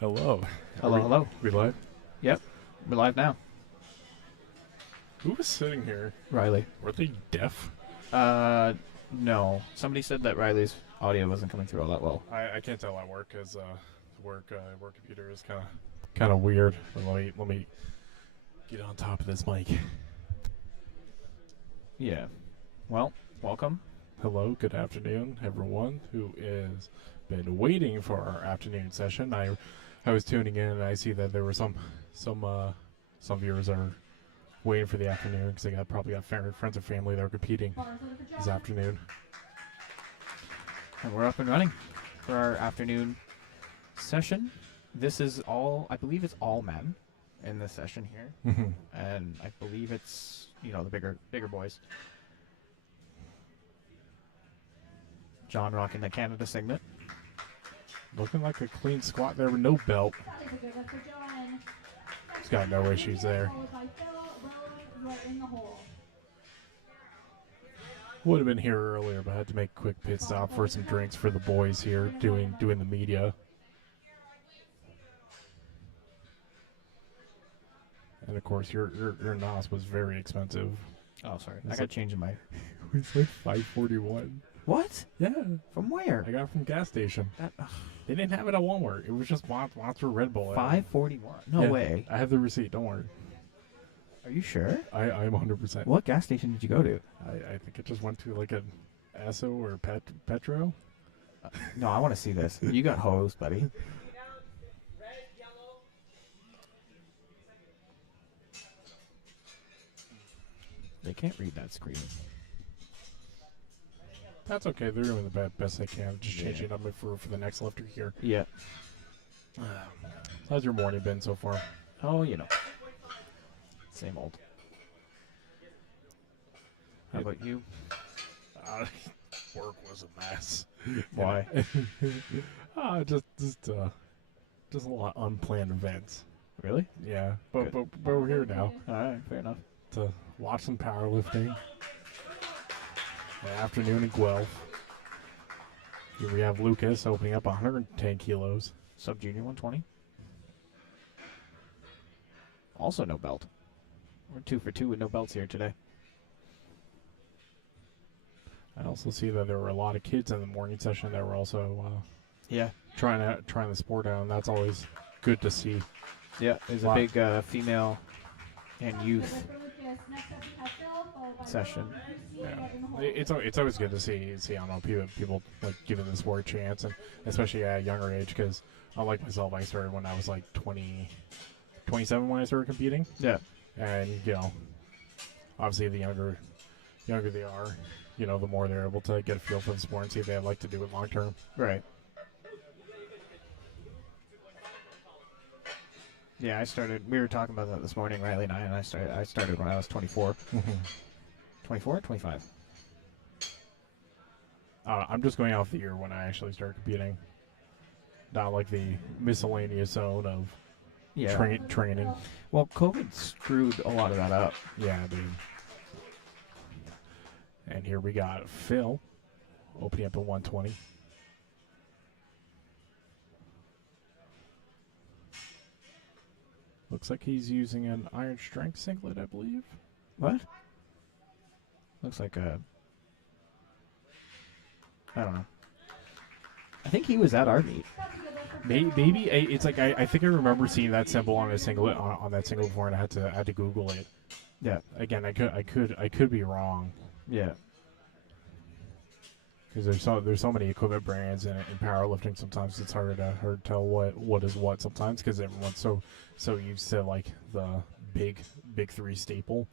Hello. Hello, hello. We live? Yep, we're live now. Who was sitting here? Riley. Were they deaf? No. Somebody said that Riley's audio wasn't coming through all that well. I can't tell at work because work computer is kind of weird. But let me get on top of this mic. Yeah. Well, welcome. Hello, good afternoon, everyone who is been waiting for our afternoon session. I was tuning in and I see that there were some viewers are waiting for the afternoon because they probably got friends or family that are competing this afternoon. And we're up and running for our afternoon session. This is I believe it's all men in this session here. And I believe it's, the bigger boys. John rocking the Canada singlet. Looking like a clean squat there with no belt. He's got no issues there. Would have been here earlier, but I had to make a quick pit stop for some drinks for the boys here doing the media. And of course, your NOS was very expensive. Oh, sorry. I got to change in my... It's like $5.41. What? Yeah. From where? I got it from gas station. They didn't have it at Walmart. It was just Monster Red Bull. $5.41? No way. I have the receipt. Don't worry. Are you sure? I'm 100%. What gas station did you go to? I think it just went to like an Esso or Petro. No, I want to see this. You got hosed, buddy. They can't read that screen. That's okay. They're doing the best they can. Just changing it up for the next lifter here. Yeah. How's your morning been so far? Oh, same old. How about you? Work was a mess. Why? Just a lot of unplanned events. Really? Yeah, but we're here now. All right, fair enough. To watch some powerlifting. The afternoon in Guelph. Here we have Lucas opening up 110 kilos. Sub-junior 120. Also no belt. We're 2 for 2 with no belts here today. I also see that there were a lot of kids in the morning session that were also trying the sport out, and that's always good to see. Yeah, there's a big female and youth session. Yeah. It's always good to see I don't know, people like giving the sport a chance, and especially at a younger age, because unlike myself, I started when I was like 27 when I started competing. Yeah. And obviously the younger they are, the more they're able to get a feel for the sport and see if they like to do it long term. Right. Yeah, we were talking about that this morning, Riley and I started when I was 24. 24 or 25? I'm just going off the year when I actually started competing. Not like the miscellaneous zone of training. Well, COVID screwed a lot of that up. Yeah, dude. And here we got Phil opening up at 120. Looks like he's using an iron strength singlet, I believe. What? Looks like I don't know. I think he was at our meet. Maybe it's like I think I remember seeing that symbol on a singlet on that singlet before, and I had to Google it. Yeah. Again, I could be wrong. Yeah. Because there's so many equipment brands in powerlifting. Sometimes it's hard to tell what is what. Sometimes because everyone's so used to like the big three staple.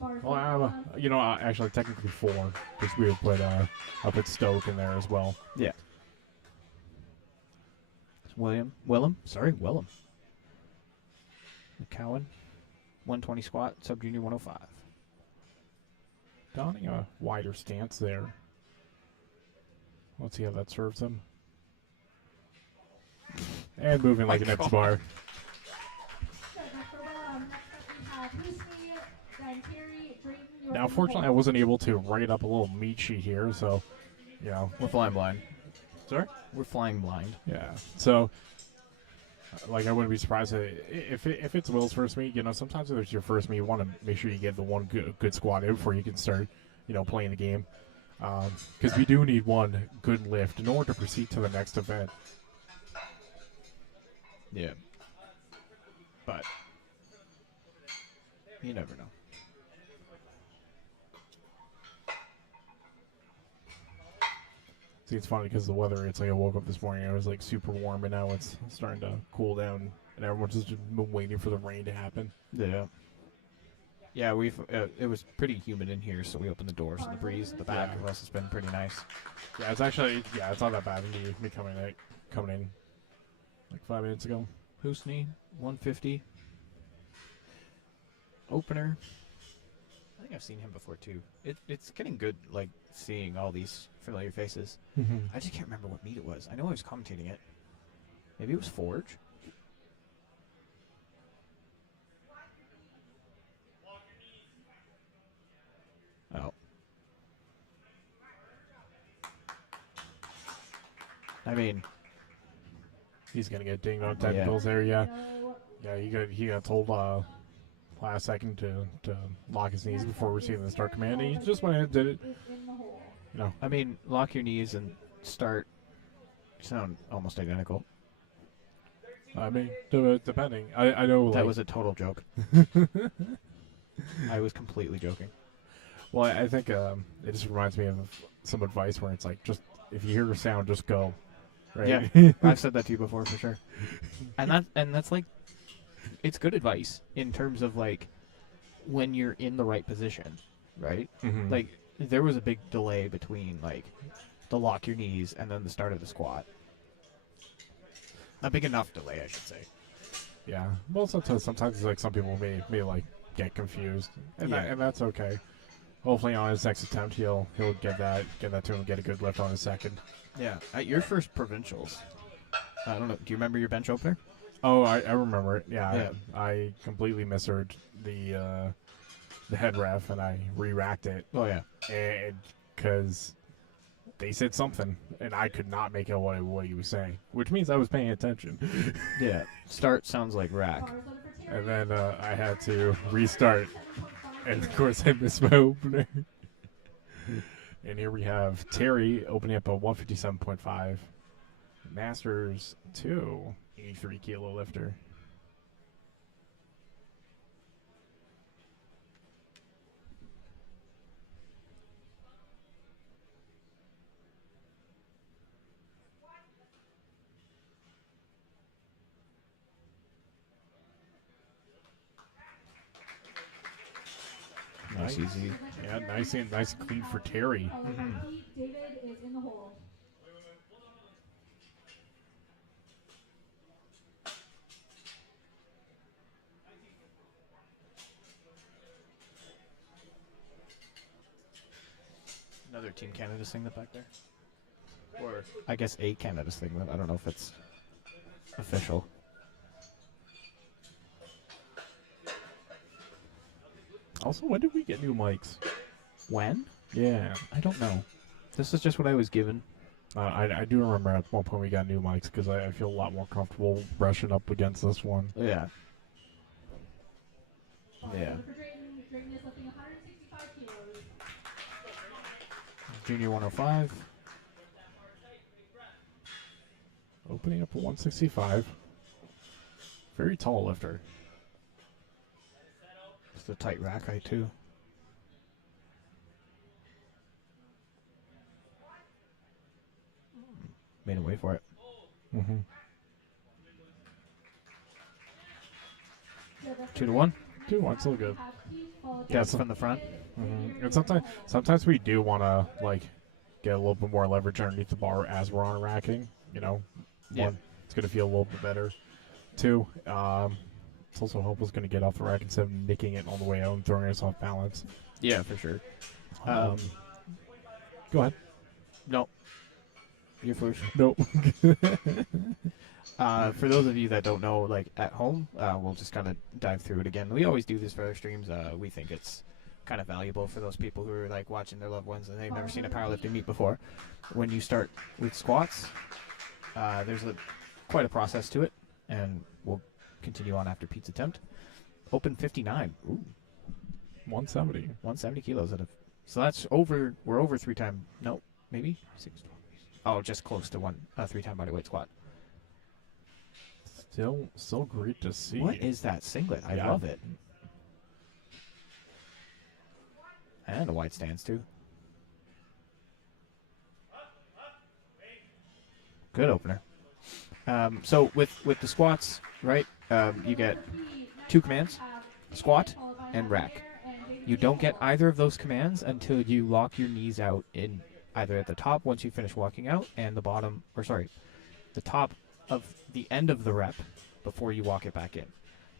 Well, actually technically 4, because we would put I'll put Stoke in there as well. Yeah. Willem. McCowan, 120 squat, sub-junior 105. Donning a wider stance there. Let's see how that serves him. And moving like an X-bar. Now, unfortunately, I wasn't able to write up a little meat sheet here, so, We're flying blind. Sorry? We're flying blind. Yeah. So Like I wouldn't be surprised if it's Will's first meet. You know, sometimes if it's your first meet, you want to make sure you get the one good squat in before you can start, playing the game. Because we do need one good lift in order to proceed to the next event. Yeah. But you never know. See, it's funny because the weather, it's like I woke up this morning, it was like super warm, and now it's starting to cool down, and everyone's just been waiting for the rain to happen. Yeah. Yeah, it was pretty humid in here, so we opened the doors, and the breeze at the back of us has been pretty nice. Yeah, it's not that bad. Me coming in like 5 minutes ago. Husni, 150. Opener. I think I've seen him before too. It's getting good, like seeing all these familiar faces. Mm-hmm. I just can't remember what meet it was. I know I was commentating it. Maybe it was Forge. Oh. I mean, he's gonna get dinged on technicals there. Yeah, he got told last second to lock his knees before receiving the start command. And he just went ahead and did it. I mean, lock your knees and start sound almost identical. I mean, depending. I know that was a total joke. I was completely joking. Well, I think it just reminds me of some advice where it's like, just if you hear a sound, just go. Right? Yeah, I've said that to you before for sure. And that's like, it's good advice in terms of like when you're in the right position, right? Mm-hmm. Like there was a big delay between like the lock your knees and then the start of the squat. A big enough delay, I should say. Yeah. Well, sometimes it's like some people may like get confused, and that's okay. Hopefully, on his next attempt, he'll get that to him, get a good lift on his second. Yeah. At your first provincials, I don't know. Do you remember your bench opener? Oh, I remember it. Yeah. I completely misheard the head ref, and I re-racked it. Oh yeah. And because they said something, and I could not make out what he was saying, which means I was paying attention. Yeah. Start sounds like rack. And then I had to restart. And of course, I missed my opener. And here we have Terry opening up a 157.5. Masters 2, 83 kilo lifter. Nice, easy. Yeah, nice and clean for Terry. Mm-hmm. David is in the hole. Another Team Canada's thing back there? Or I guess a Canada's thing, but I don't know if it's official. Also, when did we get new mics? When? Yeah. I don't know. This is just what I was given. I do remember at one point we got new mics because I feel a lot more comfortable brushing up against this one. Yeah. Yeah. Junior 105. Opening up a 165. Very tall lifter. It's a tight rack height too. Made him wait for it. Mm-hmm. 2-1. 2-1, still good. That's from the front. Mm-hmm. And sometimes we do want to like get a little bit more leverage underneath the bar as we're on racking. Yeah. One, it's going to feel a little bit better. Two, it's also helpful going to get off the rack instead of nicking it on the way out and throwing us off balance. Yeah, for sure. Go ahead. No. You're first. Nope. For those of you that don't know, like at home, we'll just kind of dive through it again. We always do this for our streams. We think it's kind of valuable for those people who are like watching their loved ones and they've never seen a powerlifting meet before. When you start with squats, there's quite a process to it. and we'll continue on after Pete's attempt. Open 59. Ooh, 170. 170 kilos out of. So that's over. We're over 3 time. No, maybe 6. Oh, just close to 3 time body weight squat. Still great to see. What is that singlet? I Yeah. love it. And a wide stance too. Good opener. So with the squats, right? You get 2 commands: squat and rack. You don't get either of those commands until you lock your knees out in either at the top once you finish walking out, and the bottom, or sorry, the top of the end of the rep before you walk it back in.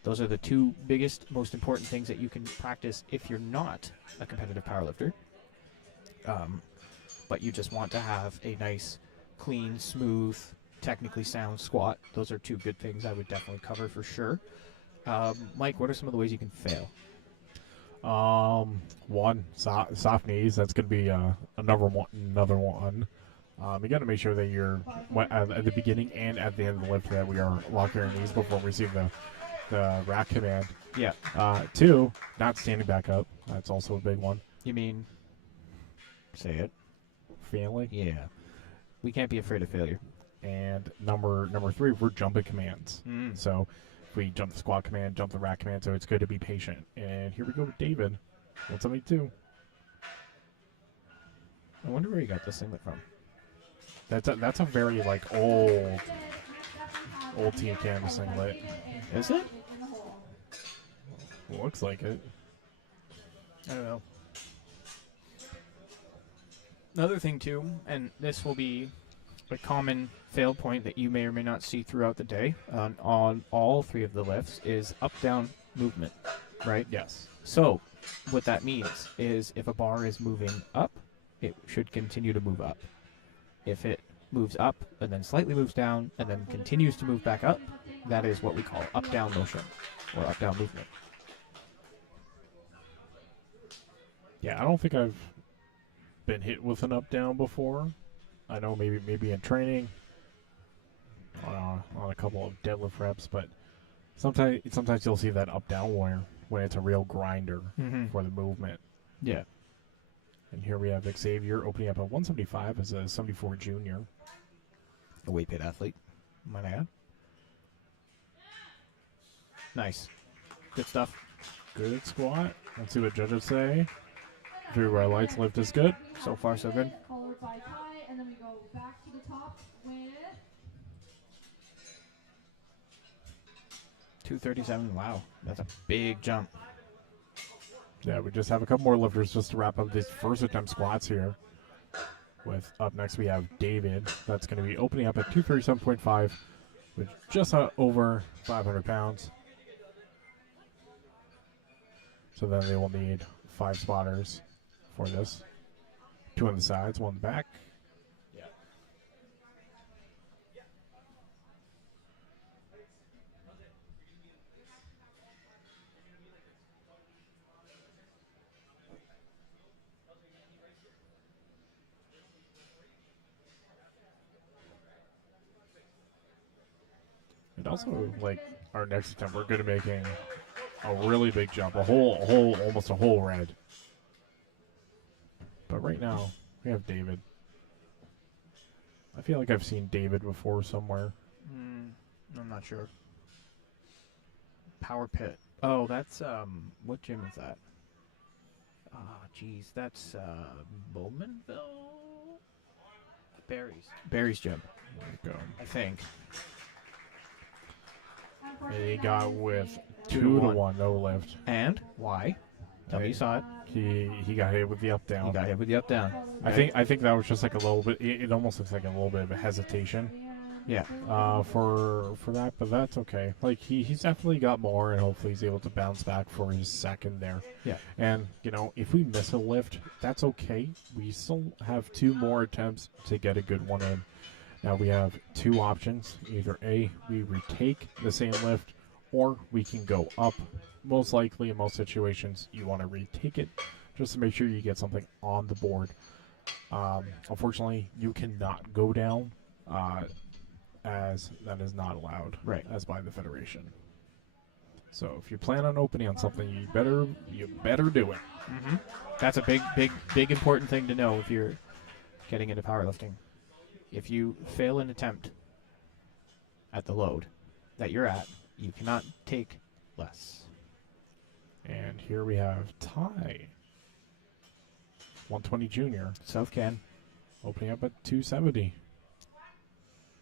Those are the 2 biggest, most important things that you can practice if you're not a competitive powerlifter. But you just want to have a nice, clean, smooth, technically sound squat. Those are 2 good things I would definitely cover for sure. Mike, what are some of the ways you can fail? One, soft knees. That's going to be another one. You got to make sure that you're at the beginning and at the end of the lift that we are locking our knees before we receive the rack command. Yeah. 2, not standing back up. That's also a big one. You mean, say it. Failing. Yeah. We can't be afraid of failure. And number 3, we're jumping commands. So if we jump the squat command, jump the rack command, so it's good to be patient. And here we go with David. 172. I wonder where you got this singlet from. That's a very like old Team Canvas singlet. Is it? Looks like it. I don't know. Another thing too, and this will be a common fail point that you may or may not see throughout the day on all 3 of the lifts, is up-down movement, right? Yes. So what that means is if a bar is moving up, it should continue to move up. If it moves up and then slightly moves down and then continues to move back up, that is what we call up-down motion or up-down movement. Yeah, I don't think I've been hit with an up down before. I know maybe in training on a couple of deadlift reps, but sometimes you'll see that up down when it's a real grinder for the movement. Yeah. And here we have Xavier opening up at 175 as a 74 junior. A weight pit athlete, might I add. Nice. Good stuff. Good squat. Let's see what judges say. 3 red lights, lift is good. So far, so good. Followed by tie, and then we go back to the top with 237. Wow. That's a big jump. Yeah, we just have a couple more lifters just to wrap up these first attempt squats here. With up next we have David. That's going to be opening up at 237.5 with just over 500 pounds. So then they will need 5 spotters for this. 2 on the sides, 1 on the back. Yeah. And also, like, our next attempt, we're going to be making a really big jump, almost a whole red. But right now, we have David. I feel like I've seen David before somewhere. I'm not sure. Power pit. Oh, that's, what gym is that? Ah, geez, that's, Bowmanville? Barry's gym, There we go. I think. And he got with 2 2 to to 1, no lift. And why? Tell me you saw it. He got hit with the up down. You got hit with the up down. I think that was just like a little bit. It almost looks like a little bit of a hesitation. Yeah. For that, but that's okay. Like he's definitely got more, and hopefully he's able to bounce back for his second there. Yeah. And if we miss a lift, that's okay. We still have 2 more attempts to get a good one in. Now we have 2 options. Either A, we retake the same lift, or we can go up. Most likely, in most situations, you want to retake it just to make sure you get something on the board. Unfortunately, you cannot go down as that is not allowed, Right. as by the federation. So if you plan on opening on something, you better do it. Mm-hmm. That's a big important thing to know if you're getting into powerlifting. If you fail an attempt at the load that you're at, you cannot take less. And here we have Ty, 120 junior, South Can, opening up at 270.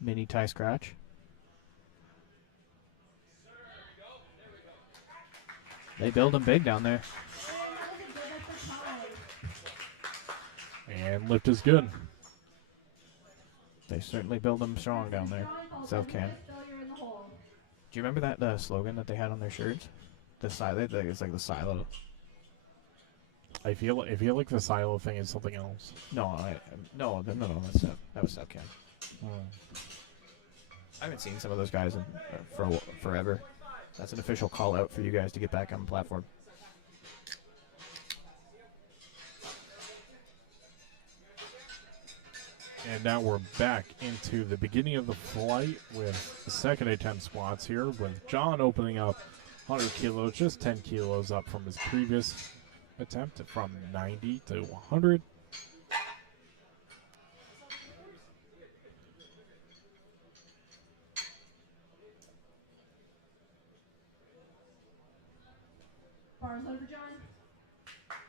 mini tie scratch. They build them big down there. And lift is good. They certainly build them strong down there. South Can. Do you remember that slogan that they had on their shirts? The silo. It's like the silo. I feel like the silo thing is something else. No. That was South Can. I haven't seen some of those guys for forever. That's an official call out for you guys to get back on the platform. And now we're back into the beginning of the flight with the second attempt squats here, with John opening up 100 kilos, just 10 kilos up from his previous attempt from 90 to 100. Bars loaded for John.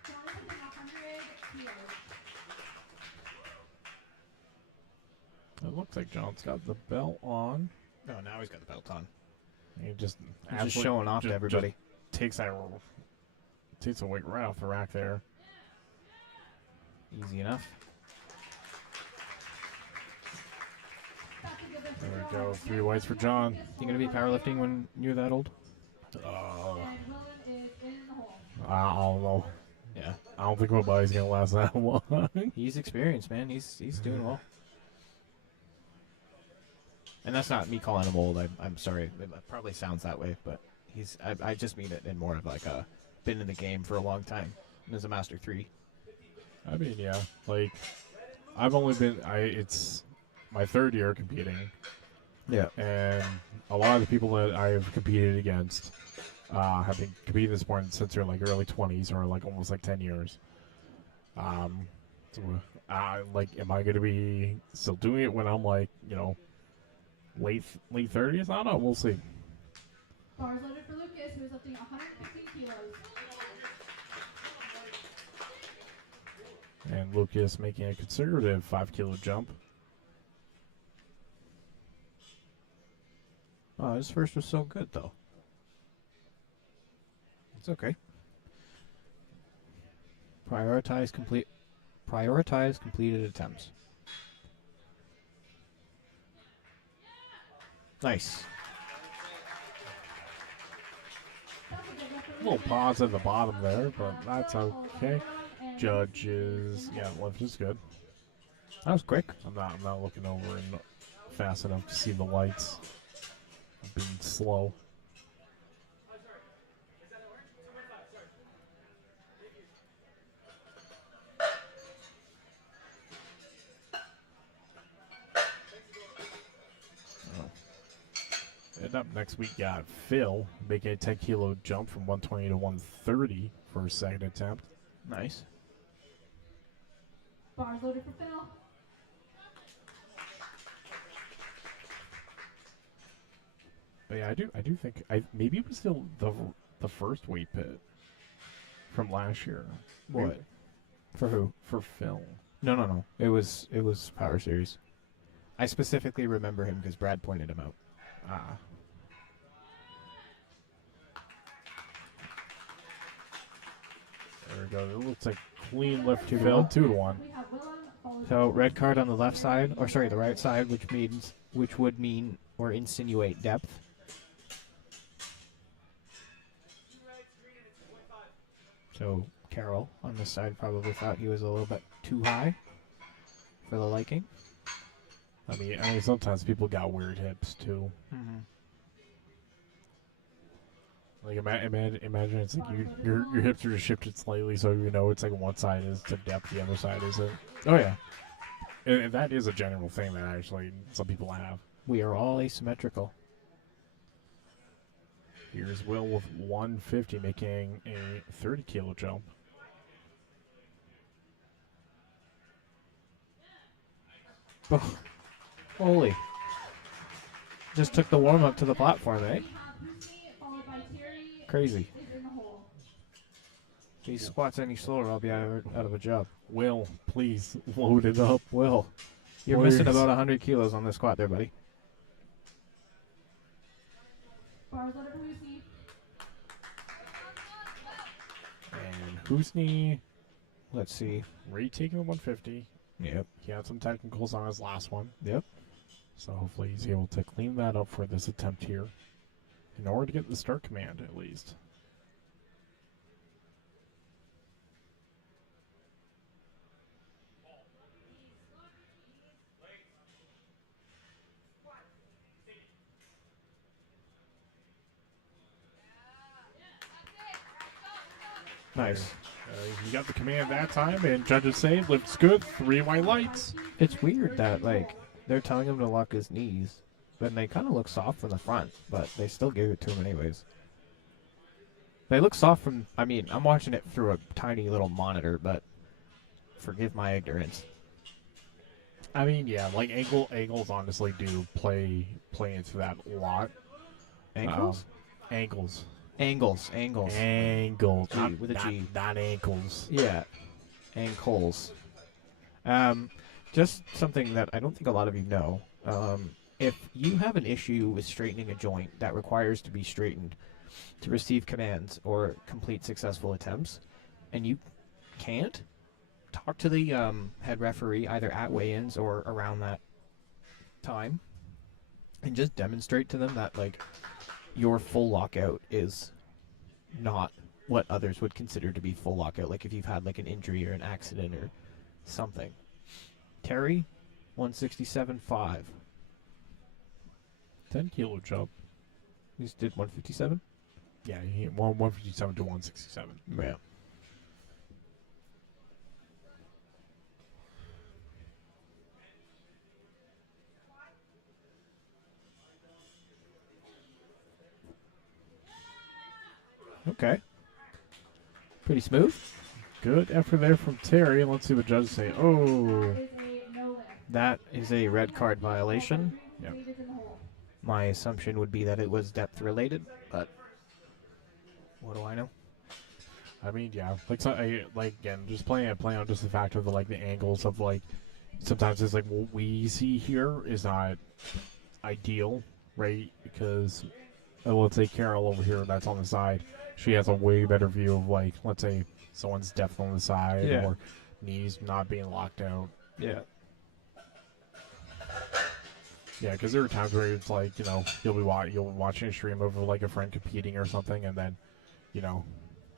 John is lifting 100 kilos. It looks like John's got the belt on. No, now he's got the belt on. He just He's just showing off to everybody. Takes a weight right off the rack there. Easy enough. There we go. 3 whites for John. You gonna be powerlifting when you're that old? And Willen is in the hole. I don't know. Yeah. I don't think my body's gonna last that long. He's experienced, man. He's doing well. And that's not me calling him old. I'm sorry. It probably sounds that way, but I just mean it in more of like a been in the game for a long time and is a Master 3. I mean, yeah. Like, it's my 3rd year competing. Yeah. And a lot of the people that I've competed against have been competing this sport since they're like early 20s or like almost like 10 years. Like, am I going to be still doing it when I'm like, late 30s? I don't know. We'll see. Bars loaded for Lucas, who is lifting 115 kilos. And Lucas making a conservative 5-kilo jump. Oh, his first was so good, though. It's okay. Prioritize completed attempts. Nice. A little pause at the bottom there, but that's okay. Judges, yeah, lift is good. That was quick. I'm not looking over and fast enough to see the lights. I'm being slow. And up next, we got Phil making a 10-kilo jump from 120 to 130 for his second attempt. Nice. Bars loaded for Phil. But yeah, I do think maybe it was still the first weight pit from last year. What? For who? For Phil. No. It was Power Series. I specifically remember him because Brad pointed him out. Ah. There we go. It looks like clean lift to Phil, 2-1. We have Willem, followed So red card on the left side, or sorry, the right side, which would mean or insinuate depth. So Carol on this side probably thought he was a little bit too high for the liking. I mean, sometimes people got weird hips too. Mm-hmm. Like imagine it's like your hips are just shifted slightly, so it's like one side is to depth, the other side isn't. Oh yeah. And that is a general thing that actually some people have. We are all asymmetrical. Here's Will with 150 making a 30 kilo jump. Oh, holy. Just took the warm-up to the platform, eh? Followed by Terry Crazy. is in the hole. If he squats any slower, I'll be out of a job. Will, please load it up. Will, you're Please. missing about 100 kilos on this squat there, buddy. Bars loaded for Lucy. And Husney Let's see. retaking the 150. Yep. He had some technicals on his last one. Yep. So hopefully he's able to clean that up for this attempt here. In order to get the start command, at least. Nice. He got the command that time, and judges say lifts good, 3 white lights. It's weird that, like, they're telling him to lock his knees, but they kind of look soft from the front, but they still give it to him anyways. They look soft from, I mean, I'm watching it through a tiny little monitor, but forgive my ignorance. I mean, yeah, like ankles honestly do play into that a lot. Ankles? Ankles. Angles. Angles. G, with a G. Not ankles. Yeah. Ankles. Just something that I don't think a lot of you know. If you have an issue with straightening a joint that requires to be straightened to receive commands or complete successful attempts, and you can't, talk to the head referee either at weigh-ins or around that time, and just demonstrate to them that, like, your full lockout is not what others would consider to be full lockout. Like if you've had like an injury or an accident or something. Terry, 167.5. 10 kilo jump. He just did 157? Yeah, he 157 to 167. Yeah. Okay. Pretty smooth. Good effort there from Terry. Let's see what judges say. Oh, That is a no lift. That is a red card violation. Yep. Dave is in the hole. My assumption would be that it was depth related, but what do I know? I mean, yeah, like like again, just playing on just the fact of the like the angles of like sometimes it's like what we see here is not ideal, right? Because let's say Carol over here that's on the side, she has a way better view of like let's say someone's depth on the side Yeah. or knees not being locked out. Yeah. Yeah, because there are times where it's like you'll be watching a stream of like a friend competing or something, and then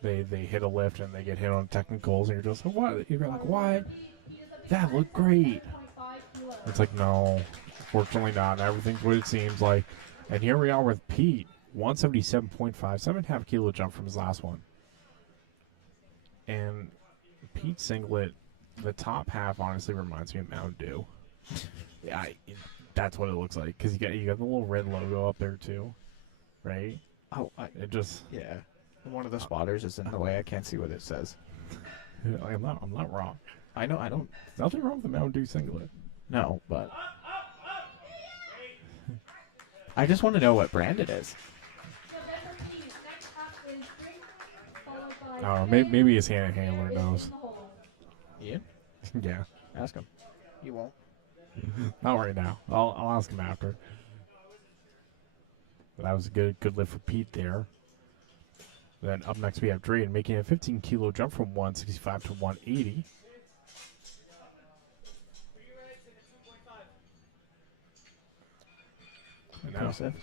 they hit a lift and they get hit on technicals, and you're just like, what? You're like, what? That looked great. 0.5 kilos. It's like, no, fortunately not. Everything's what it seems like. And here we are with Pete, 177.5, 7.5 kilo jump from his last one. And Pete's singlet, the top half honestly reminds me of Mountain Dew. Yeah, that's what it looks like because you got the little red logo up there too, right? Oh, It just yeah. One of the spotters is in the way. I can't see what it says. I'm not wrong. I know. I don't. There's nothing wrong with the Mountain Dew singlet. No, but I just want to know what brand it is. So then for Pete, next up is Drake, followed by I don't know. Ian, Maybe his hand handler who is knows. in the hole. Ian, Yeah, ask him. You won't. not right now. I'll ask him after. But that was a good lift for Pete there. Then up next we have Drayden making a 15 kilo jump from 165 to 180. And Impressive.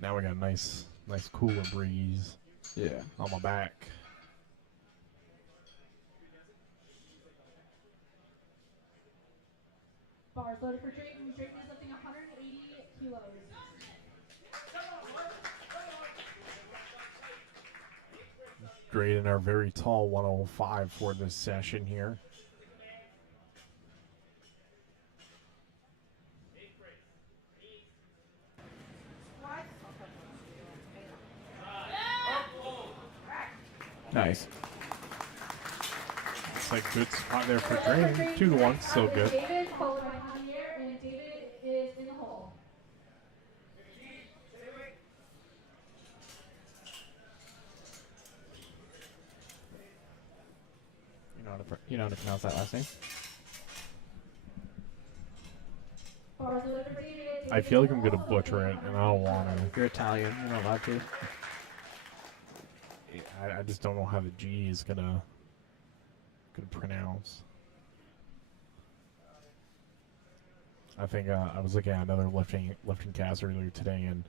now we got a nice cooler breeze Yeah. on my back. Bars loaded for Drayton. Drayton is lifting 180 kilos. Drayden, our very tall 105 for this session here. Nice. It's like good spot there for Drain. 2-1, still good. David, followed by Javier, and David is in the hole. You know how to pronounce that last name? Bars delivered for David. I feel like I'm gonna butcher it, and I don't want to. You're Italian. You're not allowed to. I just don't know how the G is gonna pronounce. I think I was looking at another lifting cast earlier today, and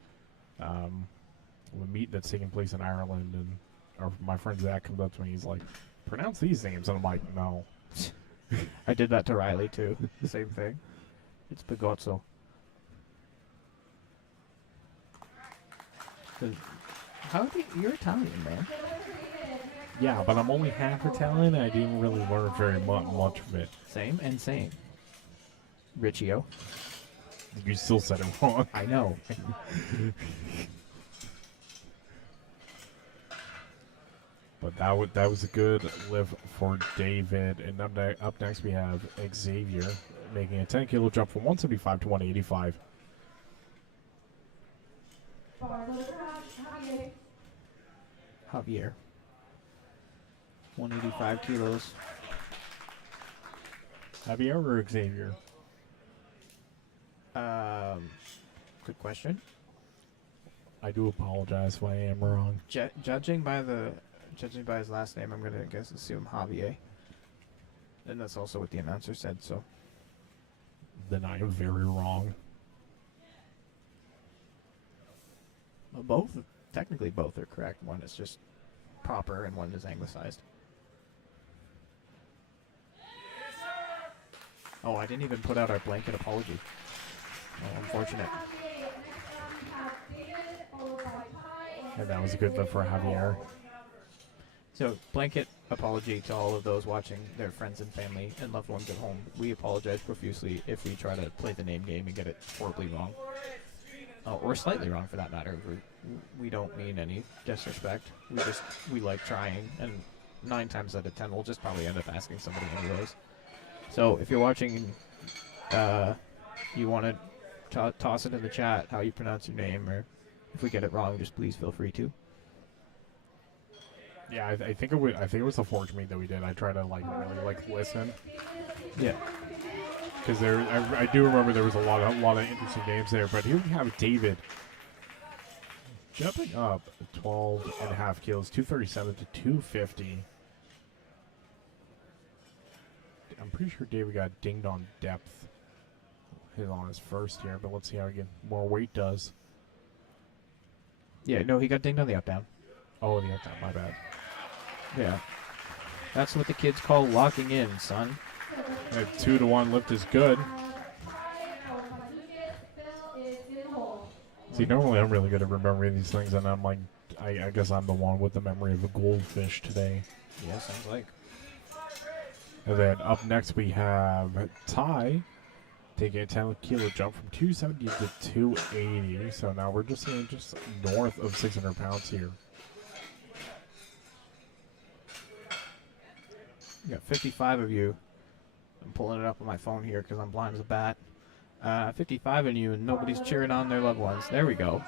the meet that's taking place in Ireland, and my friend Zach comes up to me. He's like, "Pronounce these names," and I'm like, "No." I did that to Riley too. The same thing. It's Pigozzo. You're Italian, man. Yeah, but I'm only half Italian, and I didn't really learn very much of it. Same and same. Riccio. You still said it wrong. I know. But that was a good lift for David. And up next we have Xavier making a 10-kilo jump from 175 to 185. Bars delivered for Javier. Javier. 185 kilos. Javier or Xavier? Good question. I do apologize if I am wrong. Judging by his last name, I'm gonna assume Javier. And that's also what the announcer said. So Then I am very wrong. well, technically both are correct. One is just proper, and one is anglicized. Oh, I didn't even put out our blanket apology. Oh, unfortunate. Javier. Next we have David, followed by Ty. And that was a good lift for Javier. So, blanket apology to all of those watching their friends and family and loved ones at home. We apologize profusely if we try to play the name game and get it horribly wrong. Or slightly wrong, for that matter. We don't mean any disrespect. We like trying, and 9 times out of 10 we'll just probably end up asking somebody anyways. So, if you're watching and you want to toss it in the chat how you pronounce your name, or if we get it wrong, just please feel free to. Yeah, I think it was the Forge meet that we did. I tried to really listen. Yeah. Because I do remember there was a lot of interesting names there. But here we have David jumping up 12.5 kilos, 237 to 250. I'm pretty sure David got dinged on depth on his first here, but let's see how more weight does. Yeah, no, he got dinged on the up down. Oh, the up-down, my bad. Yeah. That's what the kids call locking in, son. A 2-to-1 lift is good. See, normally I'm really good at remembering these things, and I'm like, I guess I'm the one with the memory of a goldfish today. Yeah, sounds like. And then up next we have Ty taking a 10-kilo jump from 270 to 280. So now we're just seeing just north of 600 pounds here. You got 55 of you. I'm pulling it up on my phone here because I'm blind as a bat. 55 of you, and nobody's cheering on their loved ones. There we go.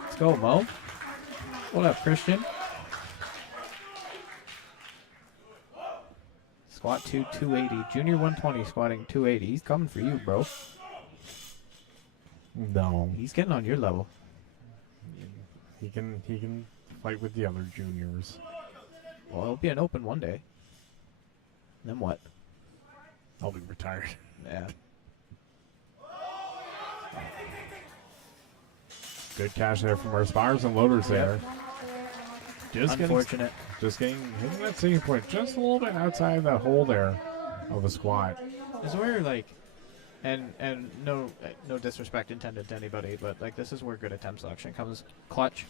Let's go, Mo. What up, Christian? Squat 280. Junior 120 squatting 280. He's coming for you, bro. No, He's getting on your level. he can fight with the other juniors. Well, it'll be an open one day. Then what? I'll be retired. Yeah. Good cash there from our spires and loaders there. Just Unfortunate. hitting that sticking point just a little bit outside that hole there of the squat. This is where, like, and no disrespect intended to anybody, but like this is where good attempt selection comes clutch.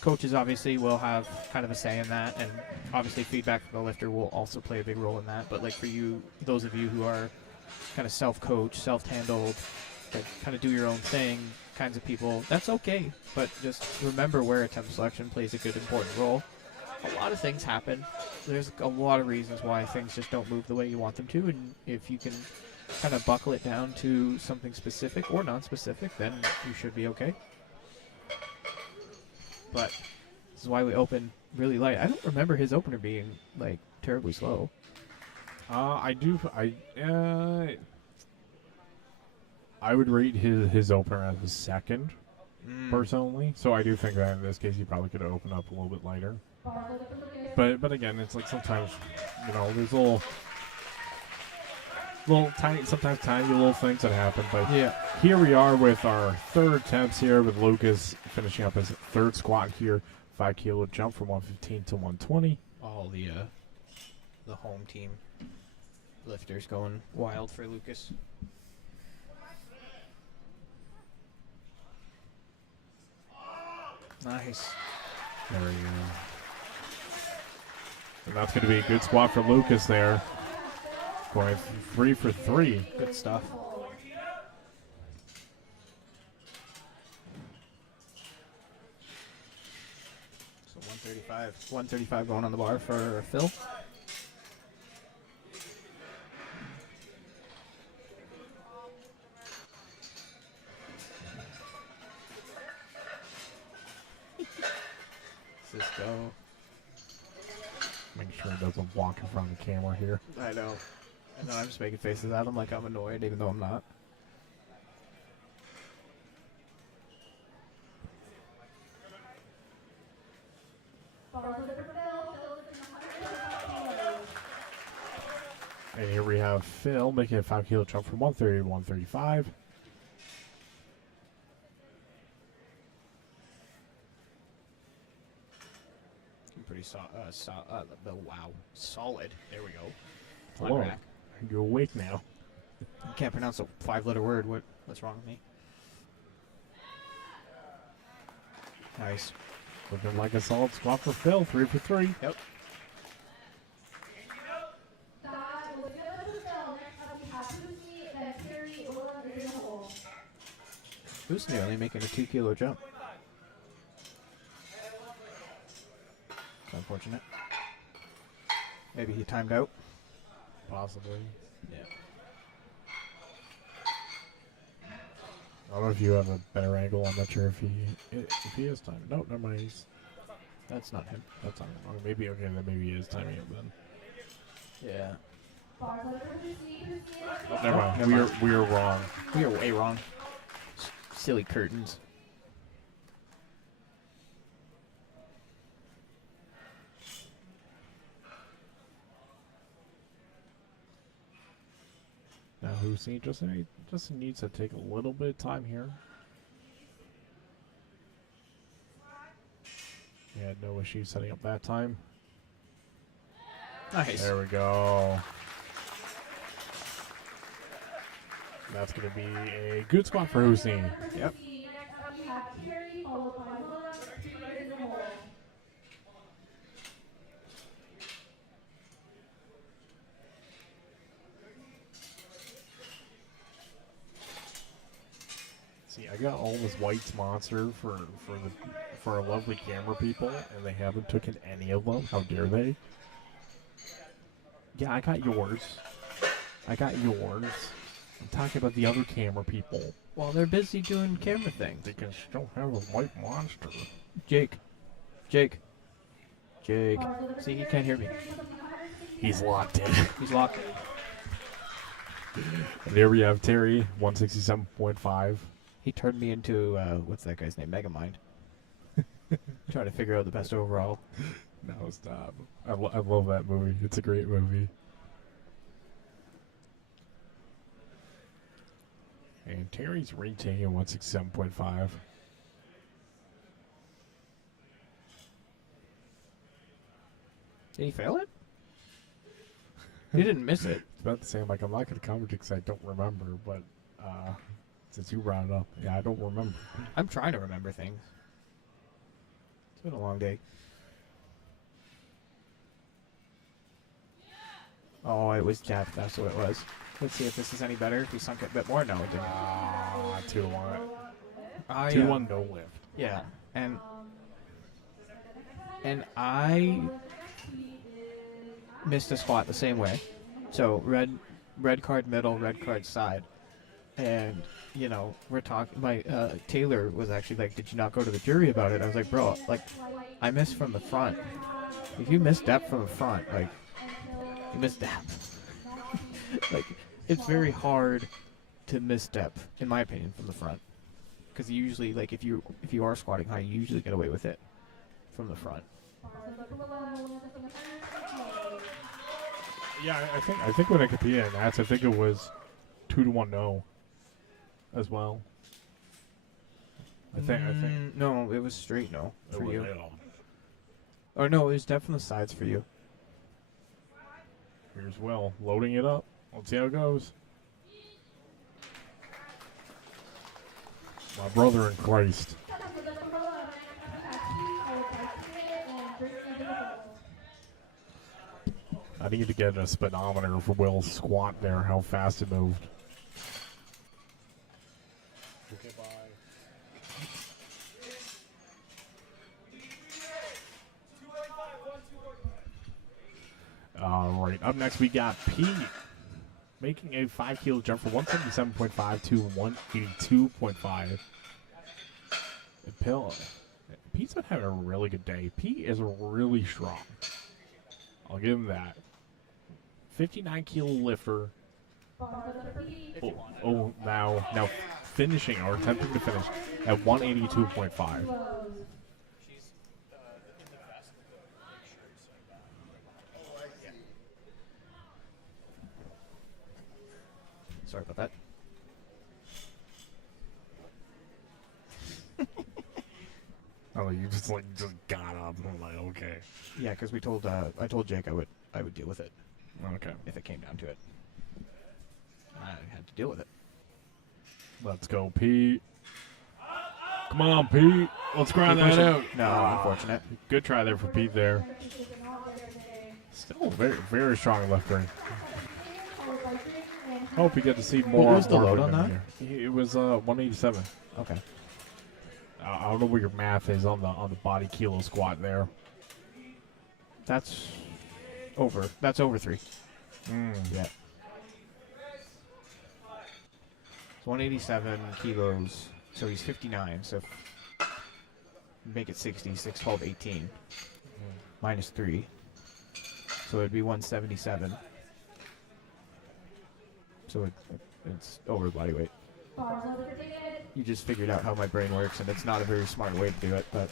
Coaches obviously will have kind of a say in that, and obviously feedback from the lifter will also play a big role in that. But like for you, those of you who are kind of self-coached, self-handled, that kind of do your own thing kinds of people, that's okay. But just remember where attempt selection plays a good important role. a lot of things happen. There's a lot of reasons why things just don't move the way you want them to, and if you can kind of buckle it down to something specific or non-specific, then you should be okay. But this is why we open really light. I don't remember his opener being like terribly slow. I do. I would rate his opener as a second, personally. So I do think that in this case he probably could have opened up a little bit lighter. But again, it's like sometimes, there's little tiny, sometimes tiny little things that happen. But Yeah. here we are with our third attempts here with Lucas finishing up his third squat here. 5 kilo jump from 115 to 120. All the home team lifters going wild for Lucas. Nice. There we go. And that's going to be a good squat for Lucas there. Going 3 for 3. Good stuff. So 135. 135 going on the bar for Phil. Cisco. Make sure he doesn't walk in front of the camera here. I know. And then I'm just making faces at him like I'm annoyed, even though I'm not. And here we have Phil making a 5 kilo jump from 130 to 135. Pretty wow, solid. There we go. Flat Hello. rack. You're awake now. I can't pronounce a 5-letter word. What's wrong with me? Nice. Looking like a solid squat for Phil. 3 for 3. Yep. Who's nearly making a 2 kilo jump? It's unfortunate. Maybe he timed out. Possibly. Yeah. I don't know if you have a better angle. I'm not sure if he is timing. No, never mind. That's not him. That's not wrong. Maybe okay. Then maybe he is timing it then. Yeah. Oh, never mind. Never mind. We are wrong. We are way wrong. Silly curtains. Now Hussein just needs to take a little bit of time here. He had no issue setting up that time. Nice. There we go. That's going to be a good squat for Hussein. Yep. See, I got all this white monster for our lovely camera people, and they haven't taken any of them. How dare they? Yeah, I got yours. I got yours. I'm talking about the other camera people. Well, they're busy doing camera things. They can still have a white monster. Jake. See, he can't hear me. He's locked in. He's locked. And there we have Terry, 167.5. He turned me into, what's that guy's name? Megamind. Trying to figure out the best overall. No, stop. I love that movie. It's a great movie. And Terry's retaking 167.5. Did he fail it? He didn't miss it. It's about the same. Like, I'm not going to comment because I don't remember, but since you brought it up, yeah, I don't remember. I'm trying to remember things. It's been a long day. Oh, it was depth. That's what it was. Let's see if this is any better. If we sunk it a bit more. No, it didn't. 2-1. I, 2-1 no lift. Yeah, and And I missed a squat the same way. So red card middle, red card side. And, you know, we're talking, my, Taylor was actually like, did you not go to the jury about it? I was like, bro, like, I missed from the front. If you miss depth from the front, like, you miss depth. Like, it's very hard to miss depth, in my opinion, from the front. Because usually, like, if you are squatting high, you usually get away with it from the front. Yeah, I think when I competed in that, I think it was 2-1 no, as well. I think. No, it was straight no for you. No. Or no, it was depth from the sides for you. Here's Will loading it up. Let's see how it goes. My brother in Christ. I need to get a speedometer for Will's squat there, how fast it moved. Okay, bye. All right, up next we got Pete making a 5 kilo jump from 177.5 to 182.5. Pete's been having a really good day. Pete is really strong. I'll give him that. 59 kilo lifter. Now finishing or attempting to finish at 182.5. Sorry about that. Oh, you just got up. I'm like, okay. Yeah, because I told Jake I would deal with it Okay. if it came down to it. I had to deal with it. Let's go, Pete. Come on, Pete. Let's grind that out. No, unfortunate. Good try there for Pete there. Still very, very strong lifter. Hope you get to see more. What was the more load of on him that? here. It was 187. Okay. I don't know what your math is on the body kilo squat there. That's over. That's over 3. Yeah. It's 187 kilos, so he's 59. So make it 60, 6, 12, 18. Minus 3. So it'd be 177. So it's over body weight. You just figured out how my brain works, and it's not a very smart way to do it, but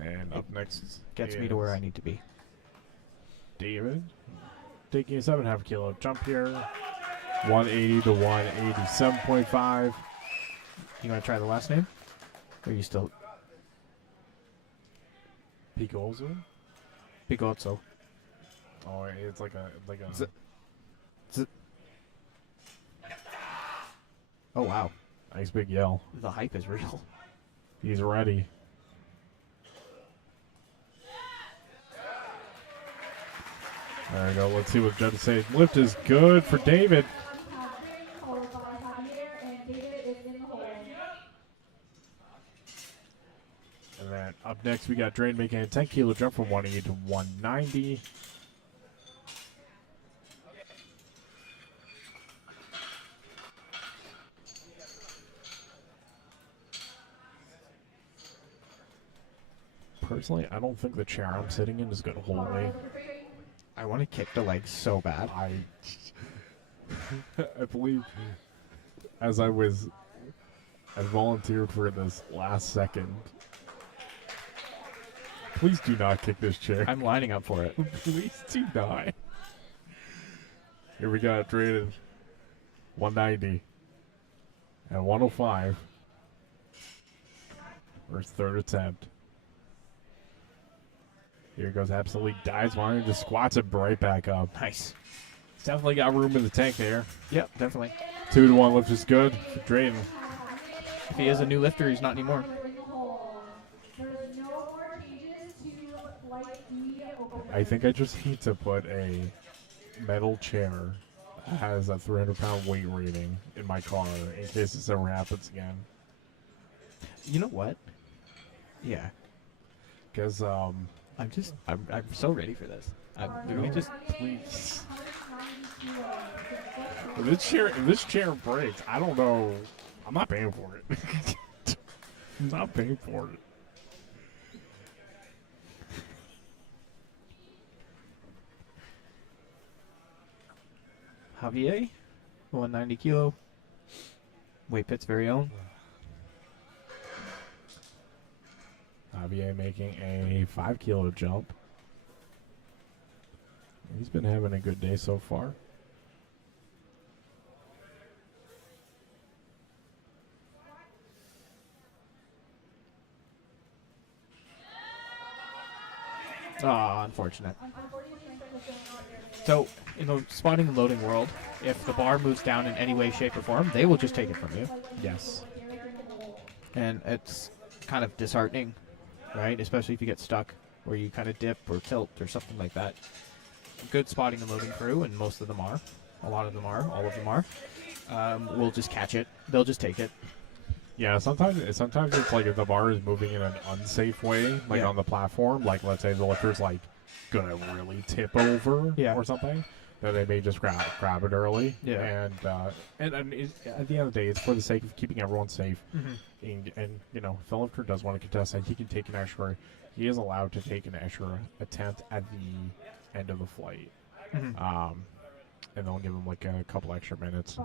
And up next gets me to where I need to be. David taking a 7.5 kilo jump here. 180 to 187.5. You want to try the last name? Or are you still Picozo? Picozzo? Oh, it's like a Oh wow, nice big yell. the hype is real. He's ready. There we go. Let's see what Judge says. Lift is good for David. And then up next, we got Drain making a 10 kilo jump from 180 to 190. Personally, I don't think the chair I'm sitting in is going to hold me. I want to kick the legs so bad. I believe as I volunteered for this last second. Please do not kick this chair. I'm lining up for it. Please do not. Here we got traded 190 and 105 for his third attempt. Here goes absolutely dives one, just squats it right back up. Nice. He's definitely got room in the tank there. Yep, definitely. 2 to 1 lift is good for Drayden. If he is a new lifter, he's not anymore. I think I just need to put a metal chair that has a 300-pound weight rating in my car in case this ever happens again. You know what? Yeah. Because I'm so ready for this. Can we just please. If this chair breaks, I don't know. I'm not paying for it. I'm not paying for it. Javier, 190 kilo, Weight Pit's very own. Javier making a 5 kilo jump. He's been having a good day so far. Ah, unfortunate. So, in the spotting and loading world, if the bar moves down in any way, shape, or form, they will just take it from you. Yes. And it's kind of disheartening, right? Especially if you get stuck where you kind of dip or tilt or something like that. Good spotting and loading crew, and most of them are. A lot of them are. All of them are. Will just catch it. They'll just take it. Yeah, sometimes it's like if the bar is moving in an unsafe way, like on the platform, like let's say the lifter's like gonna really tip over or something, then they may just grab it early. Yeah. And at the end of the day, it's for the sake of keeping everyone safe. Mm-hmm. And you know, if the lifter does want to contest that, he can take an extra. He is allowed to take an extra attempt at the end of the flight. Mm-hmm. And they'll give him like a couple extra minutes.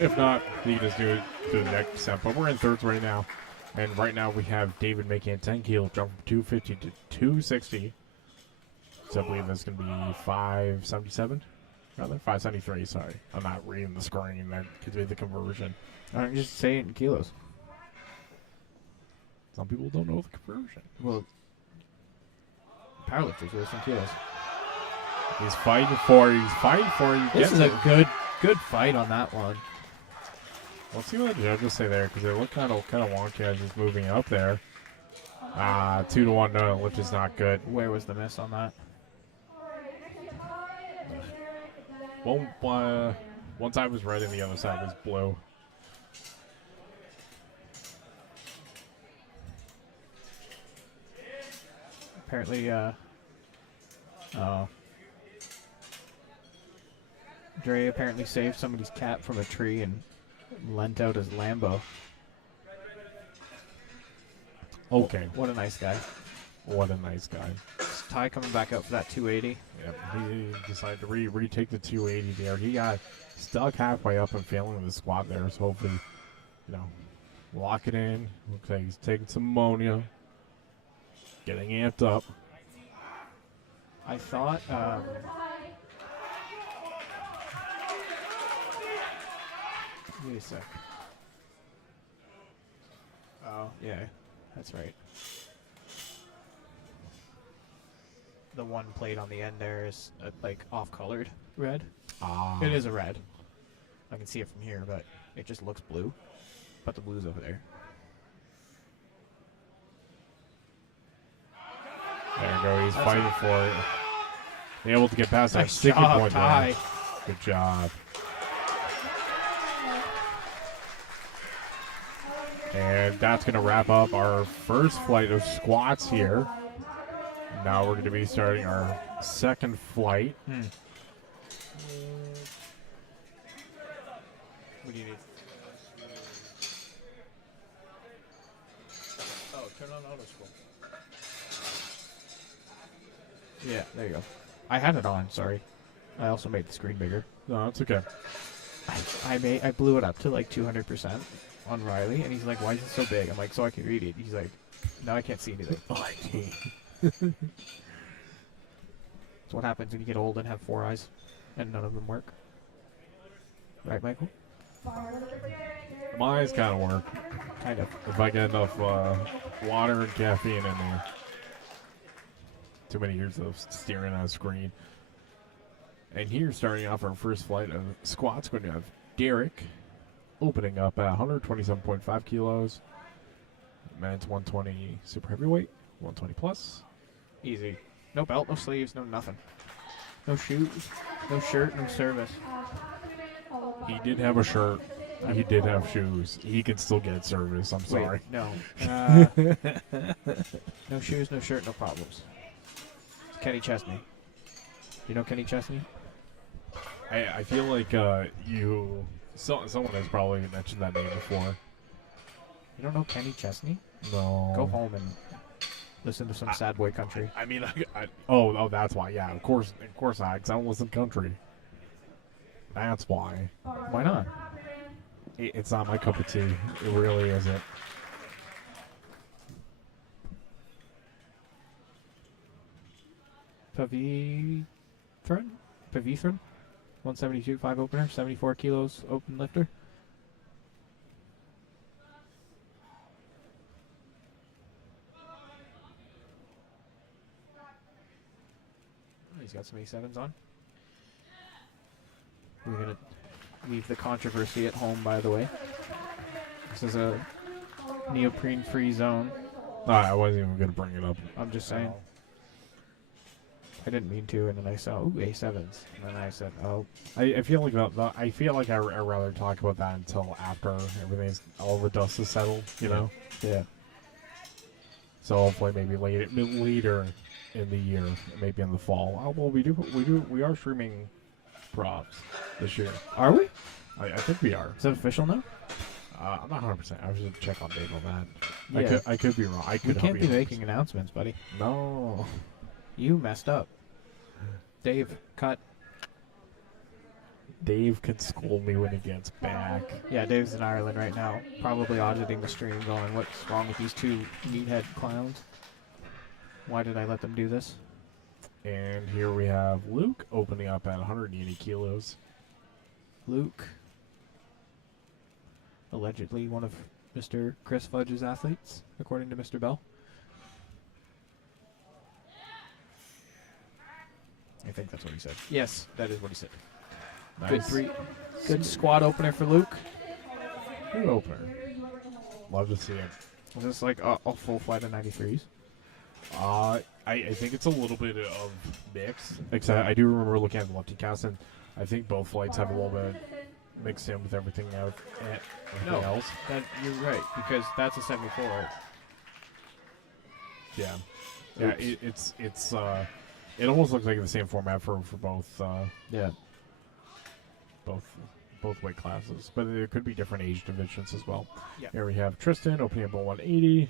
If not, you can just do the next step. But we're in thirds right now. And right now we have David making a 10 kilo jump from 250 to 260. So I believe that's going to be 577, rather 573. Sorry, I'm not reading the screen. That could be the conversion. I'm just saying kilos. Some people don't know the conversion. Well, powerlifters are in kilos. He's fighting for it. This is a good fight on that one. Let's see what the judges say there, because it looked kind of wonky as he's moving up there. 2-1, no, which is not good. Where was the miss on that? One side was red and the other side was blue. Apparently, Dre apparently saved somebody's cat from a tree and lent out his Lambo. Okay. What a nice guy. What a nice guy. Is Ty coming back out for that 280? Yep. He decided to retake the 280 there. He got stuck halfway up and failing the squat there, so hopefully, lock it in. Looks like he's taking some ammonia. Getting amped up. I thought, wait a sec. Oh, yeah, that's right. The one plate on the end there is like off-colored red. Ah. It is a red. I can see it from here, but it just looks blue. But the blue's over there. There you go. He's fighting for it. Able to get past that Nice sticky job, point Ty. there. Good job. And that's going to wrap up our first flight of squats here. Now we're going to be starting our second flight. What do you need? Oh, turn on auto scroll. Yeah, there you go. I had it on, sorry. I also made the screen bigger. No, it's okay. I blew it up to like 200% on Riley, and he's like, "Why is it so big?" I'm like, "So I can read it." He's like, "No, I can't see anything." That's what happens when you get old and have 4 eyes, and none of them work. Right, Michael? My eyes kind of work. Kind of. If I get enough water and caffeine in there. Too many years of staring at a screen. And here, starting off our first flight of squats, we're going to have Derek opening up at 127.5 kilos. Men's 120 super heavyweight, 120 plus. Easy. No belt, no sleeves, no nothing. No shoes, no shirt, no service. He did have a shirt. He did have shoes. He can still get service. I'm sorry. Wait, no. No shoes, no shirt, no problems. It's Kenny Chesney. You know Kenny Chesney? I feel like someone has probably mentioned that name before. You don't know Kenny Chesney? No. Go home and listen to some sad boy country. I mean, oh, that's why. Yeah, of course, because I don't listen to country. That's why. Why not? It's not my cup of tea. It really isn't. Pavithran? 172, 5 opener, 74 kilos open lifter. He's got some A7s on. We're going to leave the controversy at home, by the way. This is a neoprene-free zone. I wasn't even going to bring it up. I'm just saying. I didn't mean to, and then I saw, ooh, A7s. And then I said, oh. I feel like I feel like I'd rather talk about that until after all the dust is settled, you know? Yeah. So hopefully maybe later in the year, maybe in the fall. Oh, well, we are streaming props this year. Are we? I think we are. Is that official now? I'm not 100%. I should check on Dave on that. Yeah. I could be wrong. We can't be making announcements, buddy. No. You messed up. Dave, cut. Dave can scold me when he gets back. Yeah, Dave's in Ireland right now, probably auditing the stream going, what's wrong with these two meathead clowns? Why did I let them do this? And here we have Luke opening up at 180 kilos. Luke, allegedly one of Mr. Chris Fudge's athletes, according to Mr. Bell. I think that's what he said. Yes, that is what he said. Nice. Good three. Good squat opener for Luke. Good opener. Love to see it. Is this like a full flight of 93s? I think it's a little bit of mix. Except I do remember looking at the lefty cast, and I think both flights have a little bit mixed in with everything else. That, you're right, because that's a 74. Yeah. Yeah, it almost looks like the same format for both. Yeah. Both weight classes, but there could be different age divisions as well. Yeah. Here we have Tristan opening up at 180.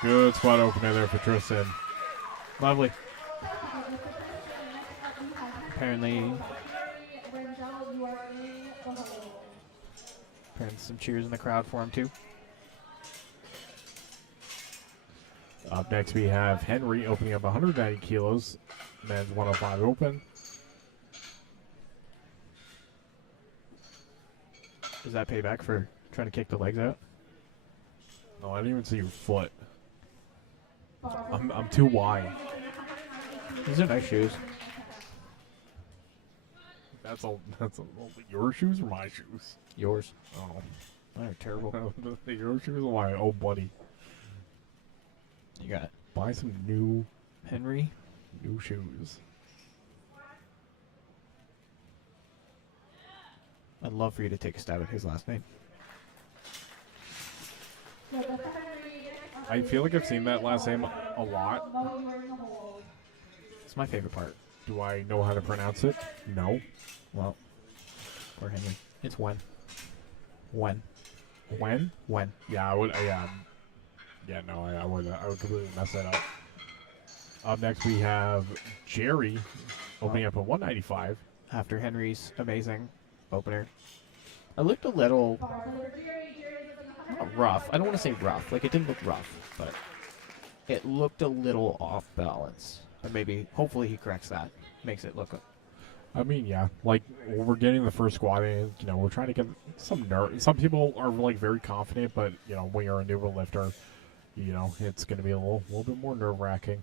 Good squat opener there for Tristan. Lovely. Apparently some cheers in the crowd for him too. Up next we have Henry opening up 190 kilos. Men's 105 open. Does that pay back for trying to kick the legs out? No, I didn't even see your foot. I'm too wide. These are nice shoes. That's your shoes or my shoes? Yours. Oh, They're terrible. your shoes or mine? Oh, buddy, You got buy some new Henry. shoes. I'd love for you to take a stab at his last name. I feel like I've seen that last name a lot. It's my favorite part. Do I know how to pronounce it? No. Well, or Henry. It's when. When? When. Yeah, I would. Yeah, no, I would completely mess that up. Up next, we have Jerry opening up at 195. After Henry's amazing opener. I looked a little rough. I don't want to say rough. Like, it didn't look rough, but it looked a little off balance. And maybe, hopefully he corrects that. Makes it look... I mean, yeah, like, when we're getting the first squat in, we're trying to get some nerve. Some people are, like, very confident, but, when you're a newer lifter, it's going to be a little bit more nerve-wracking,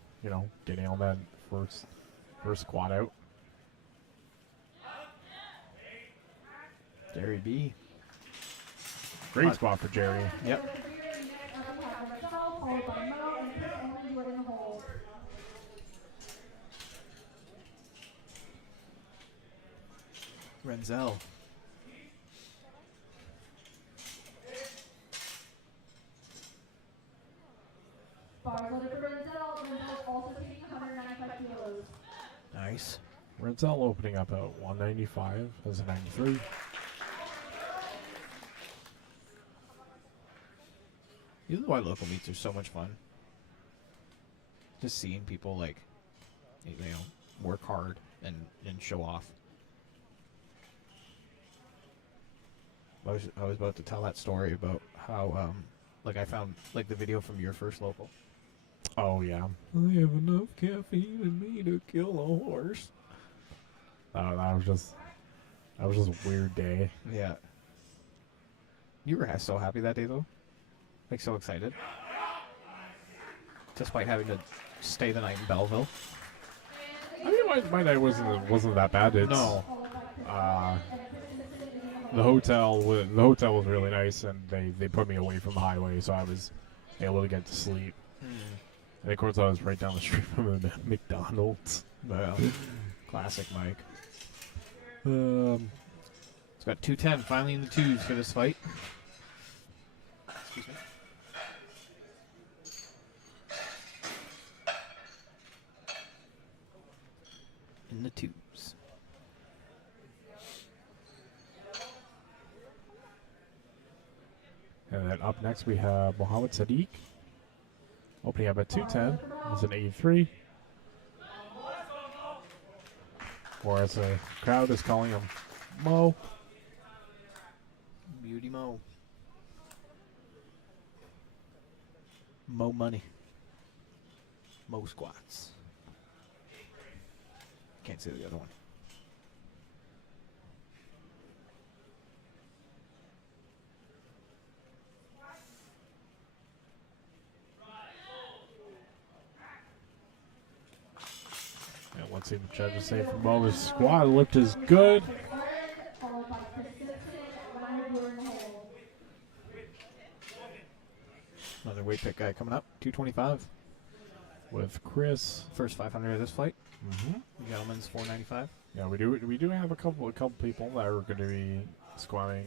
getting on that first squat out. Jerry B. Great spot for Jerry. Yep. Renzel. Bars loaded for Renzel. Renzel also hitting 195 kilos. Nice. Renzel opening up at 195 as a 93. These are why local meets are so much fun. Just seeing people like, you know, work hard and show off. I was about to tell that story about how like I found like the video from your first local. Oh yeah. I have enough caffeine in me to kill a horse. That was just a weird day. Yeah. You were so happy that day though, like so excited, despite having to stay the night in Belleville. I mean, my night wasn't that bad. It's, No. The hotel was really nice, and they put me away from the highway, so I was able to get to sleep. And of course, I was right down the street from the McDonald's. Well, classic Mike. It's got 210 finally in the twos for this fight. Excuse me. In the twos. And then up next we have Mohammed Sadiq, opening up at 210. He's an 83. Or as the crowd is calling him, Mo. Beauty Mo. Mo money. Mo squats. Can't say the other one. And let's see what the judges say for Mo. The squat lift is good. Another weight pick guy coming up. 225. With Chris. First 500 of this fight. Mm-hmm. The gentleman's 495. Yeah, we do have a couple people that are going to be squatting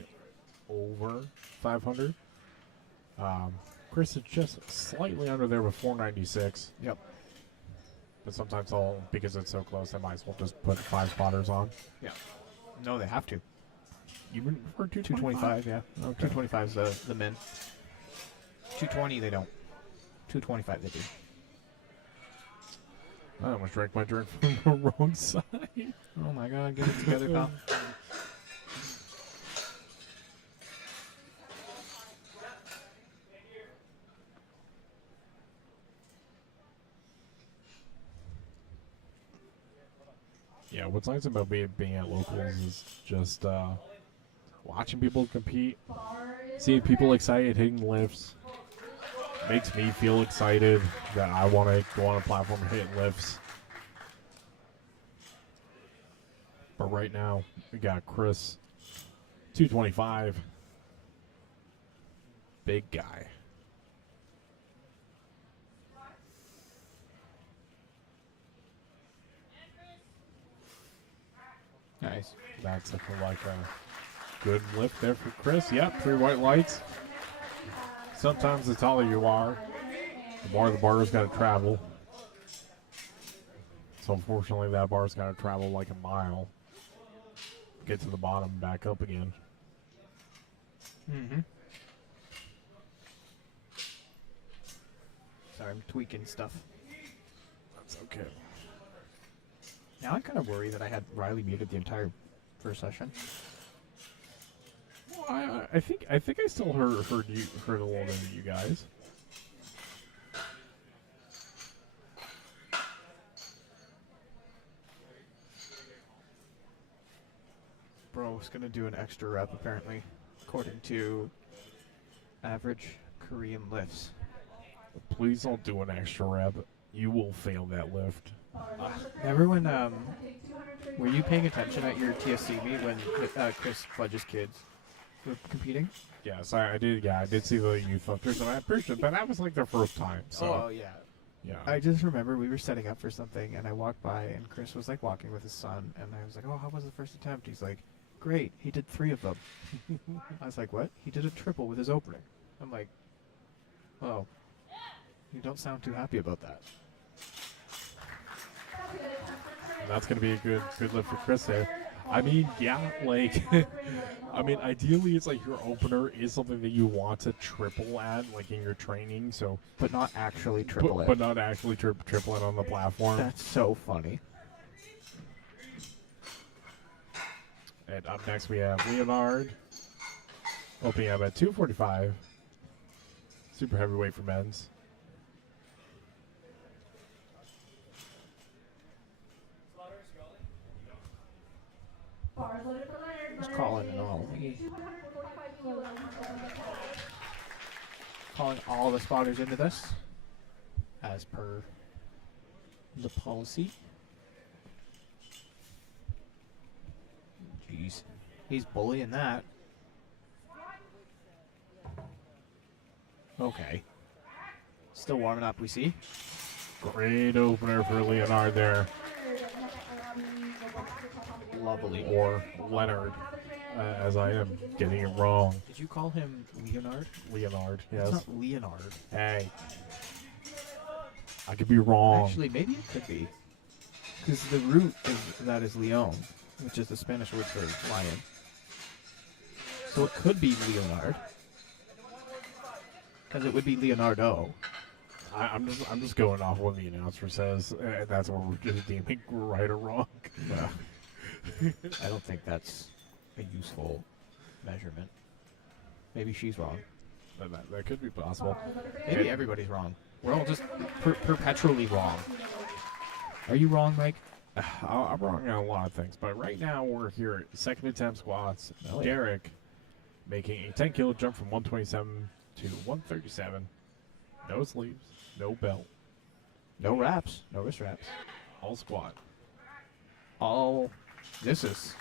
over 500. Chris is just slightly under there with 496. Yep. But sometimes because it's so close, I might as well just put 5 spotters on. Yeah. No, they have to. Even for 225, yeah. No, Okay. 225 is the min. 220 they don't. 225 they do. I almost drank my drink from the wrong side. Oh my god, get it together, pal. Yeah, what's nice about being at locals is just watching people compete, seeing people excited hitting lifts. Makes me feel excited that I want to go on a platform and hit lifts. But right now, we got Chris, 225. Big guy. Nice. That's looking like a good lift there for Chris. Yep, 3 white lights. Sometimes the taller you are, the more the bar's got to travel. So unfortunately, that bar's got to travel like a mile. Get to the bottom, back up again. Mm-hmm. Sorry, I'm tweaking stuff. That's okay. Now I kind of worry that I had Riley muted the entire first session. Well, I think I still heard a little bit of you guys. Bro's gonna do an extra rep apparently, according to average Korean lifts. Please don't do an extra rep. You will fail that lift. Remember when were you paying attention at your TSC meet when Chris Fudge's kids were competing? Yes, I did. Yeah, I did see the youth lifters, and I appreciate it. But that was like their first time. So Oh yeah. yeah. I just remember we were setting up for something, and I walked by, and Chris was like walking with his son, and I was like, "Oh, how was the first attempt?" He's like, Great, he did 3 of them. I was like, what? He did a triple with his opening. I'm like, oh, you don't sound too happy about that. And that's gonna be a good lift for Chris there. I mean, yeah, like, I mean, ideally, it's like your opener is something that you want to triple at, like in your training. So, But not actually triple it. but not actually triple it on the platform. That's so funny. And up next, we have Leonard opening up at 245. Super heavyweight for men's. Bars loaded for Leonard. Just calling it all. 245 kilos. Calling all the spotters into this, as per the policy. Jeez, he's bullying that. Okay. Still warming up, we see. Great opener for Leonard there. Lovely. Or Leonard, as I am getting it wrong. Did you call him Leonard? Leonard, It's yes. not Leonard. Hey. I could be wrong. Actually, maybe it could be. Because the root of that is Leon, which is the Spanish word for lion. So it could be Leonard. Because it would be Leonardo. I'm just going off what the announcer says, and that's what we're just deeming right or wrong. Yeah. I don't think that's a useful measurement. Maybe she's wrong. That could be possible. Maybe everybody's wrong. We're all just perpetually wrong. Are you wrong, Mike? I'm wrong on a lot of things, but right now we're here at second attempt squats. Oh, yeah. Derek making a 10 kilo jump from 127 to 137. No sleeves, no belt, No wraps. No wrist wraps. all squat. All... This is...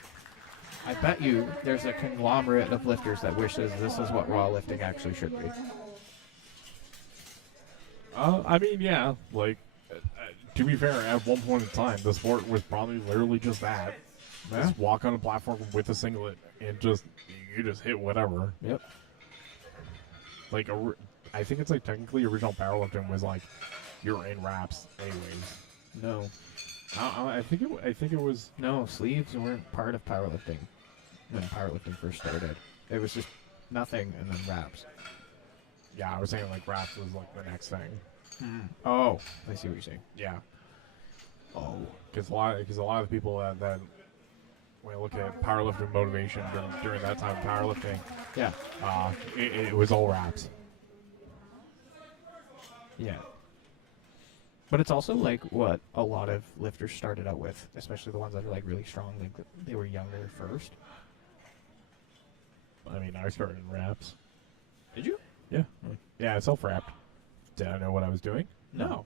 I bet you there's a conglomerate of lifters that wishes this is what raw lifting actually should be. I mean, yeah, like, to be fair, at one point in time, the sport was probably literally just that. Yeah. Just walk on a platform with a singlet and just, you just hit whatever. Yep. Like, I think it's like technically original powerlifting was like, you're in wraps anyways. No. I think it was. No, sleeves weren't part of powerlifting when powerlifting first started. It was just nothing and then wraps. Yeah, I was saying like wraps was like the next thing. Oh, I see what you're saying. Yeah, Oh. because a lot of the people that when I look at powerlifting motivation during that time of powerlifting, Yeah. it was all wraps. Yeah. But it's also like what a lot of lifters started out with, especially the ones that are like really strong. Like they were younger first. I mean, I started in wraps. Did you? Yeah, yeah, I self-wrapped. Did I know what I was doing? No.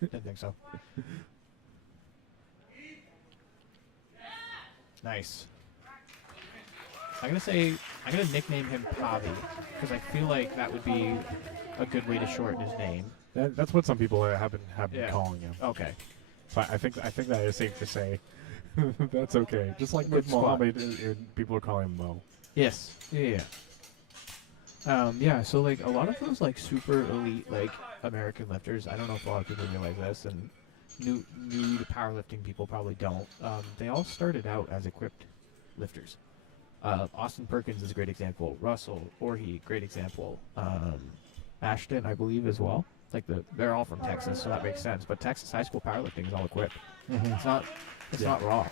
Didn't think so. Nice. I'm gonna nickname him Pavi because I feel like that would be a good way to shorten his name. That's what some people have been Yeah. calling him. Okay. So I think that is safe to say. That's okay. Just like Good with squat. Mohammed, people are calling him Mo. Yes. Yeah. Yeah. So like a lot of those like super elite like American lifters, I don't know if a lot of people realize this, and new to powerlifting people probably don't. They all started out as equipped lifters. Austin Perkins is a great example. Russell Orhe, great example. Ashton, I believe, as well. Like they're all from Texas, so that makes sense. But Texas high school powerlifting is all equipped. It's not raw.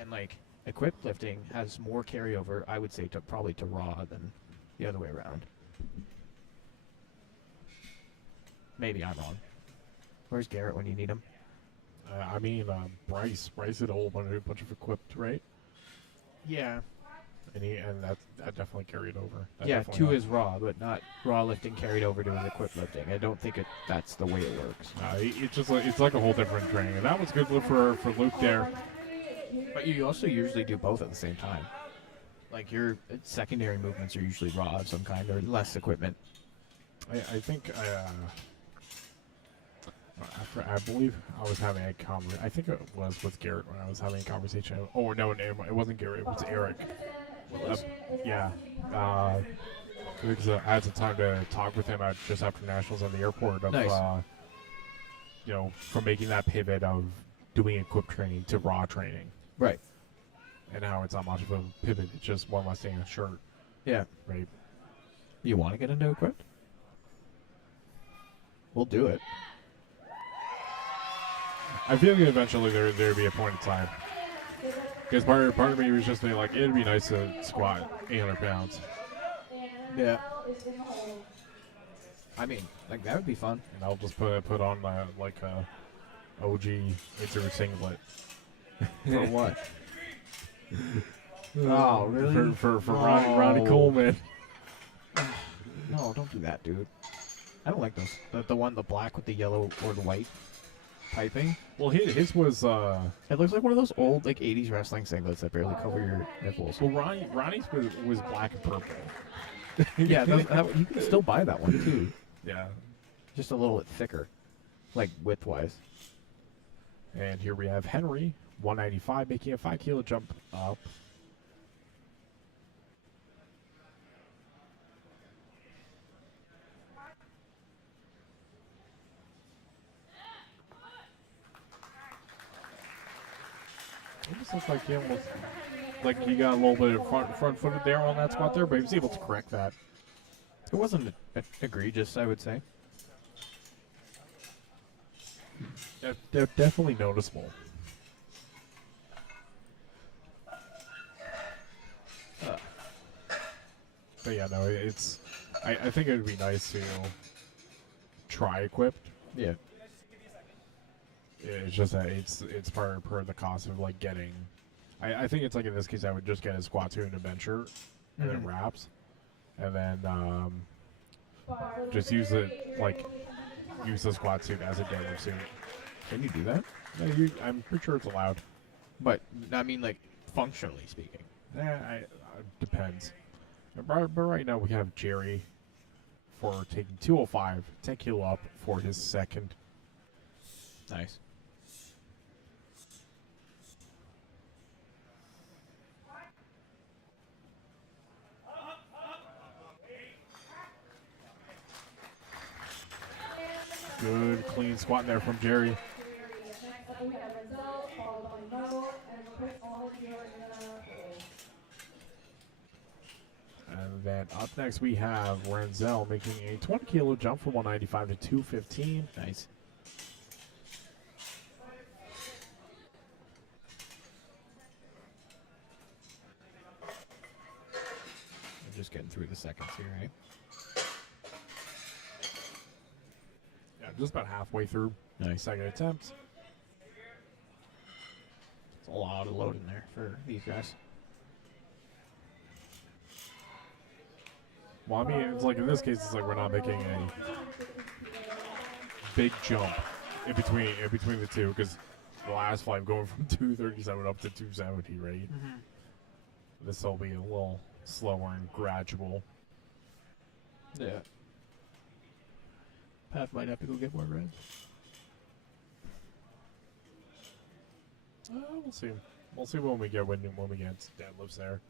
And like equipped lifting has more carryover, I would say, probably to raw than the other way around. Maybe I'm wrong. Where's Garrett when you need him? I mean, Bryce did a whole bunch of equipped, right? Yeah. And that definitely carried over. That Yeah, definitely to helped. his raw, but not raw lifting carried over to his equipped lifting. I don't think that's the way it works. It's just like, it's like a whole different training, and that was good for Luke there. But you also usually do both at the same time. Like your secondary movements are usually raw of some kind or less equipment. I think I believe I was having a conversation. I think it was with Garrett when I was having a conversation. Oh no, it wasn't Garrett. It was Eric. Yeah. Because I had some time to talk with him just after nationals at the airport of, Nice. From making that pivot of doing equip training to raw training, Right. and how it's not much of a pivot. It's just one less thing in a shirt, Yeah. right? You want to get into equipped? We'll do it. I feel like eventually there'd be a point in time. Because part of me was just being like, it'd be nice to squat 800 pounds. Yeah. I mean, like that would be fun. And I'll just put on like a OG inter singlet. For what? Oh, really? For Ronnie Coleman. No, don't do that, dude. I don't like those. The black with the yellow or the white piping. Well, his was It looks like one of those old like 80s wrestling singlets that barely cover your nipples. well Ronnie's was black and purple. Yeah, you can still buy that one too. Yeah. Just a little bit thicker, like width-wise. And here we have Henry, 195, making a 5 kilo jump up. It just looks like he got a little bit of front footed there on that squat there, but he was able to correct that. It wasn't egregious, I would say. Definitely noticeable. But yeah, no, it's. I think it would be nice to try equipped. Yeah. It's just that it's per the cost of like getting. I think it's like in this case I would just get a squat suit and a bench shirt, and then wraps, and then just use the squat suit as a deadlift suit. Can you do that? Yeah, I'm pretty sure it's allowed. But I mean, like functionally speaking. Depends. But right now we have Jerry for taking 205, 10 kilo up for his second. Nice. Good clean squat there from Jerry. And then up next we have Renzel making a 20 kilo jump from 195 to 215. Nice. I'm just getting through the seconds here, right? Yeah, just about halfway through. Nice. Second attempt. It's a lot of load in there for these guys. Well, I mean, it's like in this case, it's like we're not making a big jump in between the two because the last flight going from 237 up to 270, right? This will be a little slower and gradual. Yeah. Pat might have to go get more red. We'll see. We'll see when we get deadlifts there.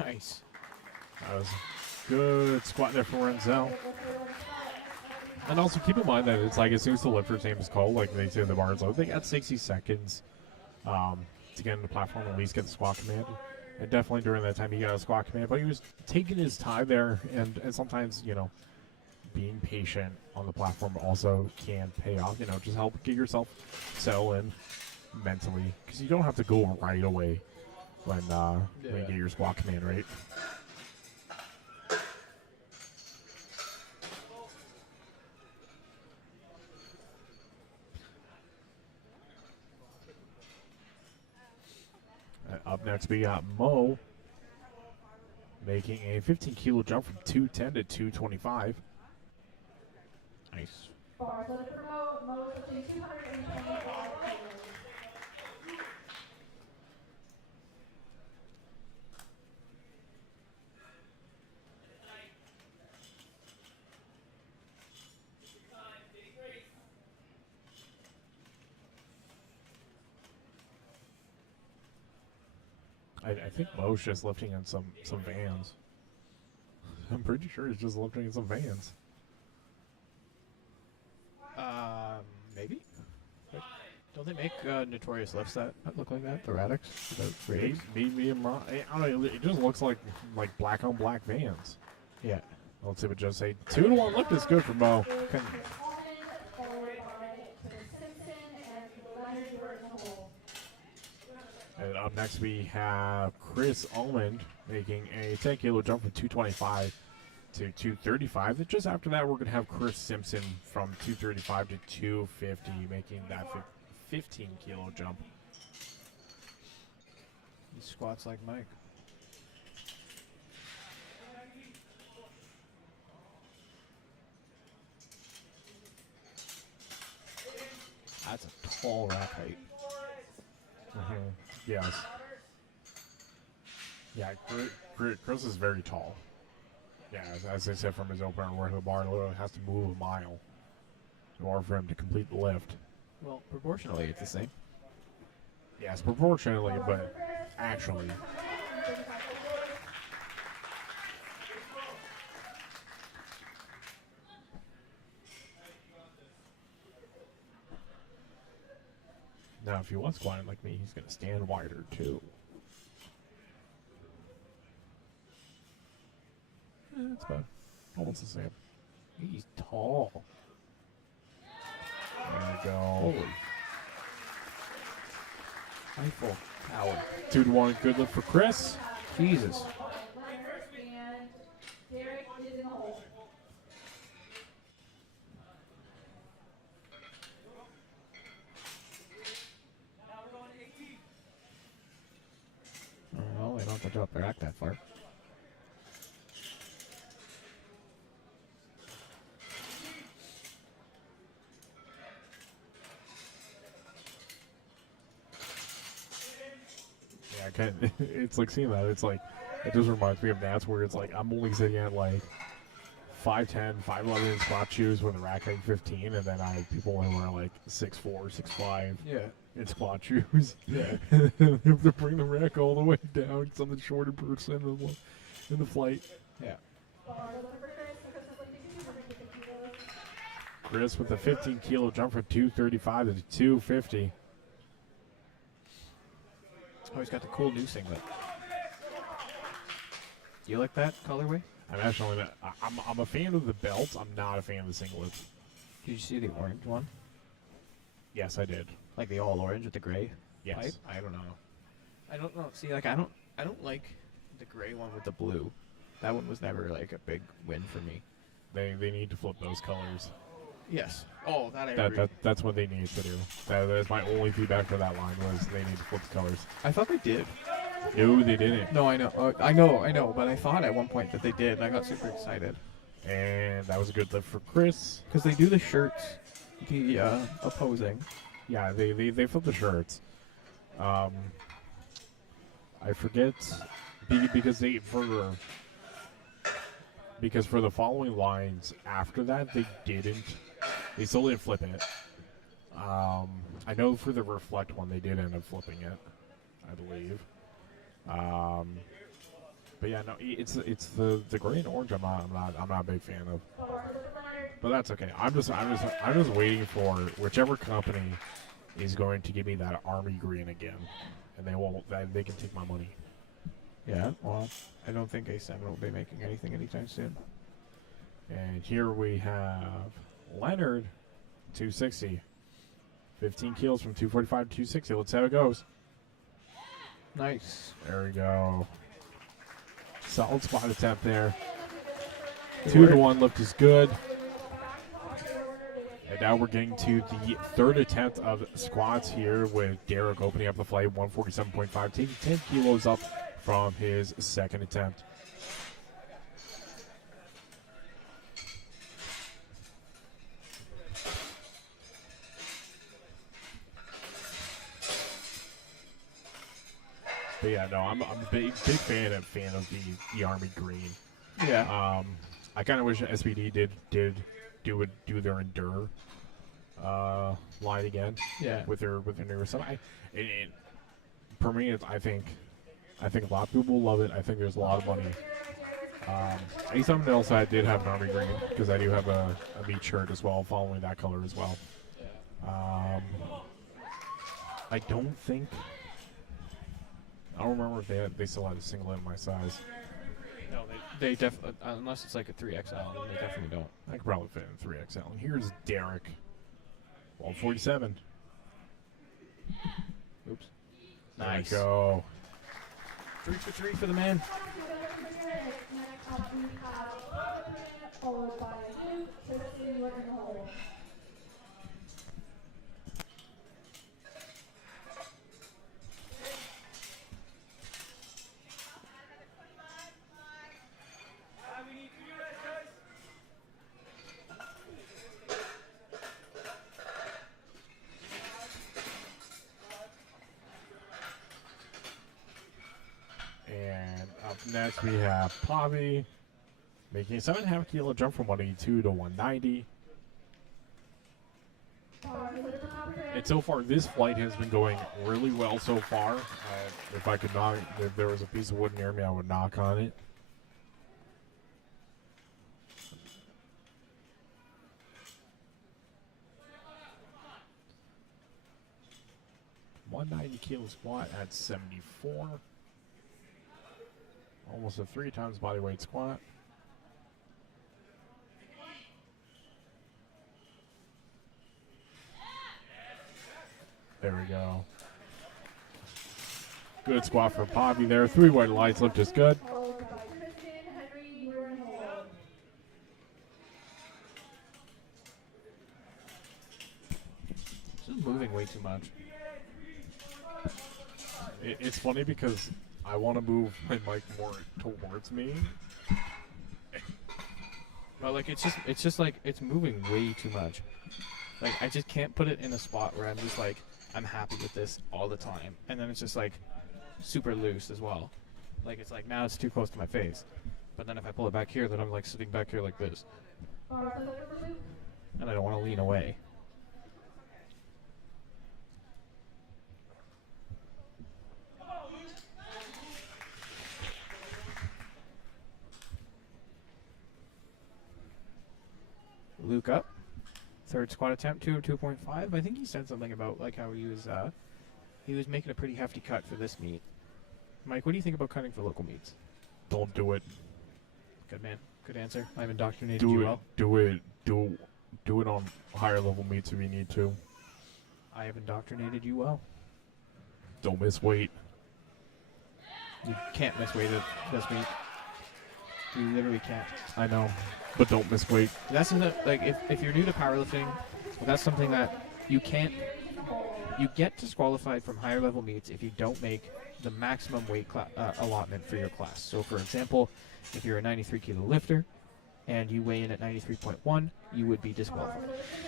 Nice. That was good squat there for Renzel. And also keep in mind that it's like as soon as the lifter's name is called, like they say in the bar, so they got 60 seconds to get on the platform and at least get the squat command. And definitely during that time he got a squat command, but he was taking his time there, and sometimes, being patient on the platform also can pay off. Just help get yourself settle in mentally, because you don't have to go right away when you get your squat command, right? Up next, we got Mo making a 15 kilo jump from 210 to 225. Nice. Bars lifted for Mo. Mo is lifting 225 kilos. I think Mo's just lifting in some vans. I'm pretty sure he's just lifting in some vans. Maybe. Don't they make notorious lifts that look like that? The Radix, the ratings. Maybe I'm wrong. I don't know. It just looks like black on black vans. Yeah. Let's see what Joe say. 2-to-1 lift is good for Mo. Can, And up next we have Chris Almond making a 10 kilo jump from 225 to 235. And just after that, we're going to have Chris Simpson from 235 to 250, making that 15 kilo jump. he squats like Mike. That's a tall rack height. Yes. Yeah, Chris is very tall. Yeah, as I said from his opener, where the bar literally has to move a mile in order for him to complete the lift. Well, proportionally, it's the same. Yes, proportionally, but actually. Now, if he was squatting like me, he's going to stand wider, too. It's about almost the same. He's tall. There we go. Holy. Eiffel Tower. 2-to-1, good lift for Chris. Jesus. And Derek is in the hole. Well, they don't have to drop their rack that far. Yeah, it's like seeing that. It's like, it just reminds me of Nats where it's like, I'm only sitting at like 5'10", 5'11" in squat shoes with a rack height 15, and then I have people who are like 6'4", 6'5" Yeah. in squat shoes. Yeah. And they have to bring the rack all the way down because I'm the shorter person in the flight. Yeah. Chris with a 15 kilo jump from 235 to 250. Oh, he's got the cool new singlet. You like that colorway? I'm actually I'm a fan of the belts. I'm not a fan of the singlets. Did you see the orange one? Yes, I did. Like the all orange with the gray? Yes. Pipe? I don't know. I don't know. See, like I don't like the gray one with the blue. That one was never like a big win for me. They need to flip those colors. Yes. Oh, that I agree. That's what they need to do. That is my only feedback for that line was they need to flip the colors. I thought they did. No, they didn't. No, I know. I know. But I thought at one point that they did, and I got super excited. And that was a good lift for Chris. Because they do the shirts, the opposing. Yeah, they flip the shirts. I forget because for the following lines after that they still didn't flip it. I know for the reflect one they did end up flipping it, I believe. But yeah, no, it's the gray and orange. I'm not a big fan of. But that's okay. I'm just waiting for whichever company is going to give me that army green again, and they can take my money. Yeah. Well, I don't think A7 will be making anything anytime soon. And here we have Leonard, 260. 15 kilos from 245 to 260. Let's see how it goes. Nice. There we go. Solid spot attempt there. 2-to-1 lift is good. And now we're getting to the third attempt of squats here with Derek opening up the flight, 147.5, taking 10 kilos up from his second attempt. But yeah, no, I'm a big fan of the army green. Yeah. I kind of wish SPD did do their endure line again. Yeah. With their newer stuff. For me, I think a lot of people love it. I think there's a lot of money. Something else I did have an army green because I do have a meat shirt as well, following that color as well. I don't remember if they still had a singlet in my size. No, they definitely, unless it's like a 3XL, they definitely don't. I could probably fit in 3XL. And here's Derek. 147. Oops. There Nice. we go. 3 for 3 for the man. Next up, we have followed by Luke, Tristan, you are in the hole. And up next we have Pavi making a 7.5 kilo jump from 182 to 190. And so far, this flight has been going really well so far. If there was a piece of wood near me, I would knock on it. $190 squat at 74. Almost a 3 times body weight squat. There we go. Good squat for Poppy there. 3 white lights lift is good. Followed by Tristan, Henry, you are in the hole. This is moving way too much. It's funny because I want to move my mic more towards me. But like it's just like it's moving way too much. Like I just can't put it in a spot where I'm just like I'm happy with this all the time, and then it's just like super loose as well. Like it's like now it's too close to my face, but then if I pull it back here, then I'm like sitting back here like this, and I don't want to lean away. Luke up. Third squat attempt, 2.5. I think he said something about like how he was making a pretty hefty cut for this meet. Mike, what do you think about cutting for local meets? Don't do it. Good man. Good answer. I've indoctrinated Do you it. well. Do it on higher level meets if you need to. I have indoctrinated you well. Don't miss weight. You can't miss weight at this meet. You literally can't. I know, but don't miss weight. That's something that, like if you're new to powerlifting, that's something that you can't. You get disqualified from higher level meets if you don't make the maximum weight allotment for your class. So, for example, if you're a 93 kilo lifter and you weigh in at 93.1, you would be disqualified.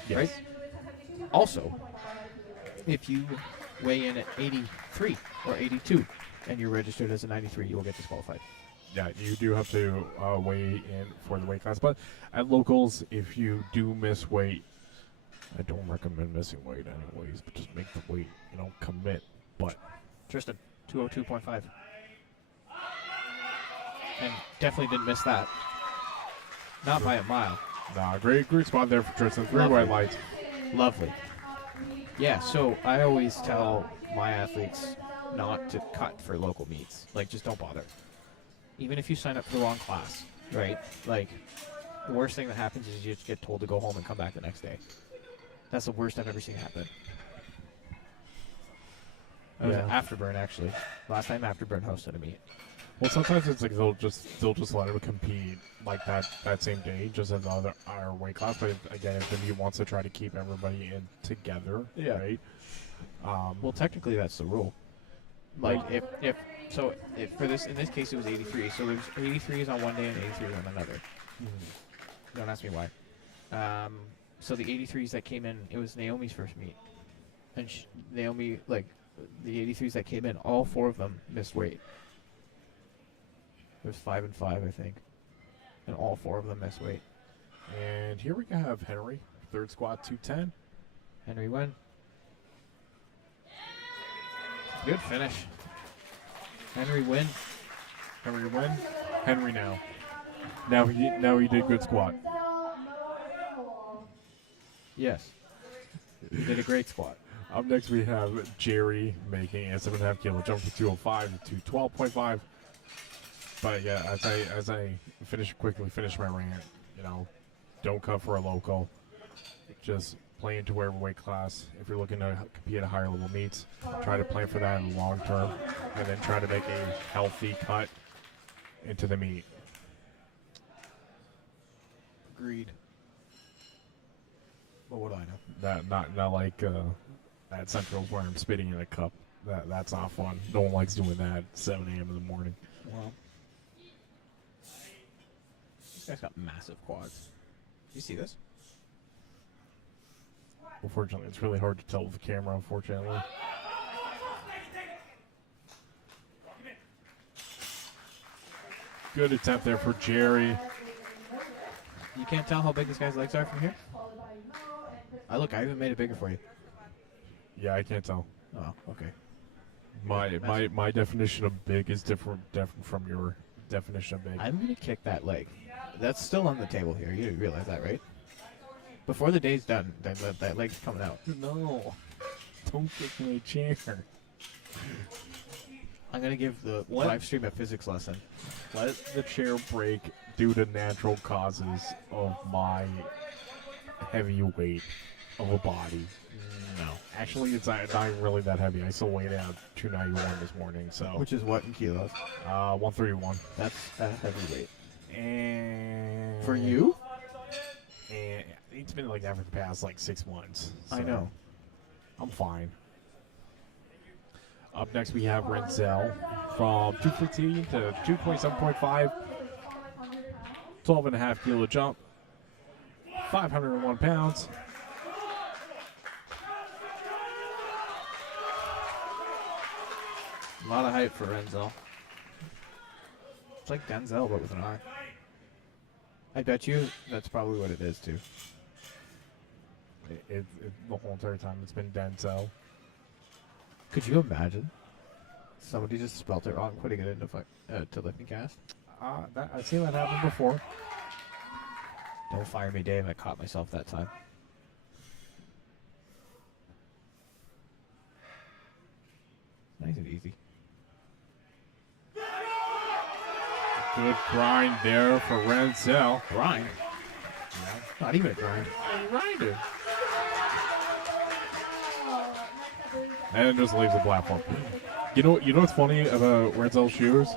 Yes. Right? Also, if you weigh in at 83 or 82 and you're registered as a 93, you will get disqualified. Yeah, you do have to weigh in for the weight class. But at locals, if you do miss weight, I don't recommend missing weight anyways, but just make the weight, commit. But Tristan, 202.5. And definitely didn't miss that. Not by a mile. nah, great spot there for Tristan. 3 Lovely. white lights. Lovely. Yeah, so I always tell my athletes not to cut for local meets. Like, just don't bother. Even if you sign up for the wrong class, right? Like, the worst thing that happens is you just get told to go home and come back the next day. That's the worst I've ever seen happen. That was an Afterburn, actually. Last time Afterburn hosted a meet. Well, sometimes it's like they'll just let him compete like that same day, just as our weight class. But again, if he wants to try to keep everybody in together, Yeah. right? Well, technically, that's the rule. Like, if So in this case, it was 83. So there's 83s on one day and 83s on another. Don't ask me why. So the 83s that came in, it was Naomi's first meet, and Naomi, like, the 83s that came in, all 4 of them missed weight. It was 5 and 5, I think, and all 4 of them missed weight. And here we have Henry, third squat, 210. Henry win. Good finish. Henry win. Henry win. Henry now. Now he did good squat. Yes. He did a great squat. Up next we have Jerry making a 7.5 kilo jump from 205 to 212.5. But yeah, as I quickly finish my rant, you know, don't cut for a local. Just play into whatever weight class. If you're looking to compete at a higher level meets, try to plan for that in the long term, and then try to make a healthy cut into the meet. Agreed. But what do I know? Not like at Central's where I'm spitting in a cup. That's not fun. No one likes doing that at 7 a.m. in the morning. Well, this guy's got massive quads. You see this? Unfortunately, it's really hard to tell with the camera, unfortunately. Good attempt there for Jerry. You can't tell how big this guy's legs are from here? I even made it bigger for you. Yeah, I can't tell. Oh, okay. My definition of big is different from your definition of big. I'm going to kick that leg. That's still on the table here. You realize that, right? Before the day's done, then that leg's coming out. No. Don't kick my chair. I'm going to give the live stream a physics lesson. Let the chair break due to natural causes of my heavy weight of a body. No. Actually, it's not even really that heavy. I still weighed out 291 this morning, so. Which is what in kilos? 131. That's a heavy weight. And for you? And it's been like that for the past like 6 months. So I know. I'm fine. Up next we have Renzel from 215 to 227.5. 12.5 kilo jump. 501 pounds. A lot of hype for Renzel. It's like Denzel, but with an R. I bet you that's probably what it is, too. The whole entire time it's been Denzel. Could you imagine somebody just spelt it wrong, putting it into to lifting cast? I've seen that happen before. Don't fire me, Dave. I caught myself that time. Nice and easy. Good grind there for Renzel. Grind? Not even a grind. Grinded. And just leaves the platform. You know what's funny about Renzel's shoes?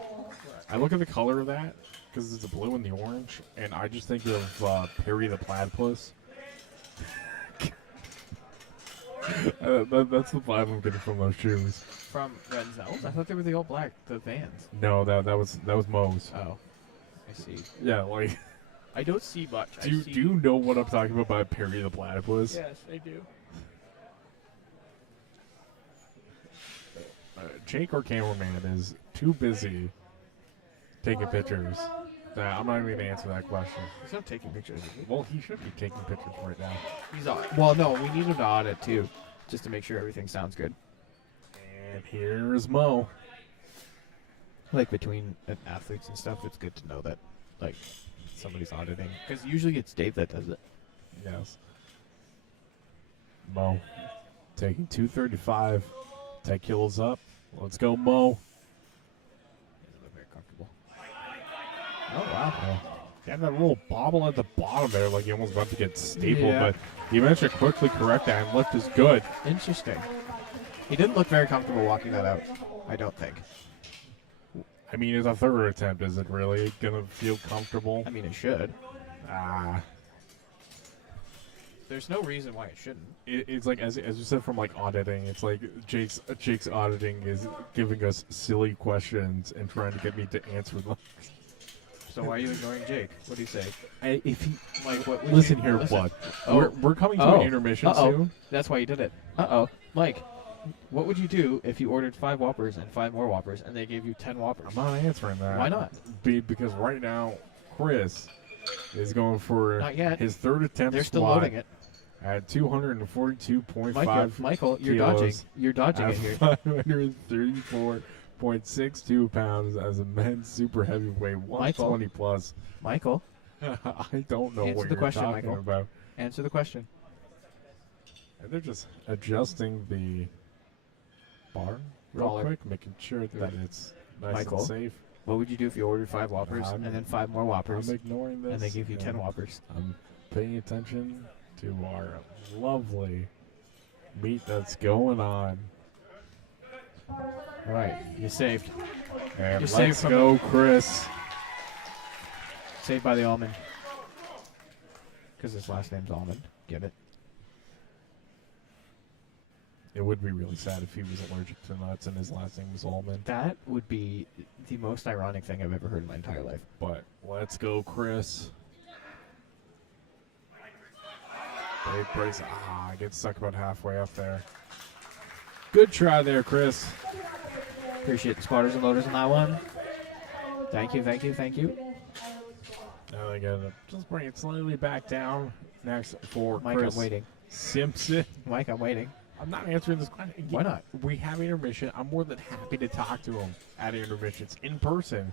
I look at the color of that because it's the blue and the orange, and I just think of Perry the Platypus. That's the vibe I'm getting from those shoes. From Renzel's? I thought they were the all black, the Vans. No, that was Moe's. Oh, I see. Yeah, like. I don't see much. Do you know what I'm talking about by Perry the Platypus? Yes, I do. Jake, our cameraman, is too busy taking pictures. I'm not even going to answer that question. He's not taking pictures, is he? Well, he should be taking pictures right now. He's on. Well, no, we need him to audit too, just to make sure everything sounds good. And here's Mo. Like between athletes and stuff, it's good to know that, like, somebody's auditing. Because usually it's Dave that does it. Yes. Mo taking 235. 10 kilos up. Let's go, Mo. Doesn't look very comfortable. Oh, wow. Got that little bobble at the bottom there, like he almost about to get stapled, Yeah. but he managed to quickly correct that, and lift is good. Interesting. He didn't look very comfortable walking that out, I don't think. I mean, it's a third attempt. Is it really going to feel comfortable? I mean, it should. There's no reason why it shouldn't. It's like as you said from like auditing. It's like Jake's auditing is giving us silly questions and trying to get me to answer them. So why are you ignoring Jake? What do you say? If he Mike, what would listen you, here, listen. bud. Oh. We're coming to Oh. an intermission Uh-oh. soon. That's why you did it. Uh-oh. Mike, what would you do if you ordered 5 Whoppers and 5 more Whoppers and they gave you 10 Whoppers? I'm not answering that. Why not? Because right now, Chris is going for Not yet. his third attempt. They're still squat loading it. at 242.5 Michael, you're dodging. kilos You're dodging at it here. 534.62 pounds as a men's super heavyweight, 120 plus. Michael, I don't know Answer what the you're question, talking Michael. about. answer the question. And they're just adjusting the bar real Collar. quick, making sure that it's nice Michael, and safe. What would you do if you ordered 5 Whoppers I'm- and then 5 more Whoppers I'm ignoring this. and they give you 10 and Whoppers? I'm paying attention to our lovely meat that's going on. All right, you saved. And You're safe let's from go, Chris. Saved by the almond. Because his last name's Almond. Get it? It would be really sad if he was allergic to nuts and his last name was Almond. That would be the most ironic thing I've ever heard in my entire life. But let's go, Chris. Great brace. I get stuck about halfway up there. Good try there, Chris. Appreciate the spotters and loaders on that one. Thank you, thank you, thank you. Now they gotta just bring it slightly back down. Next for Mike, Chris I'm waiting. Simpson. Mike, I'm waiting. I'm not answering this question. Why not? We have intermission. I'm more than happy to talk to him at intermissions in person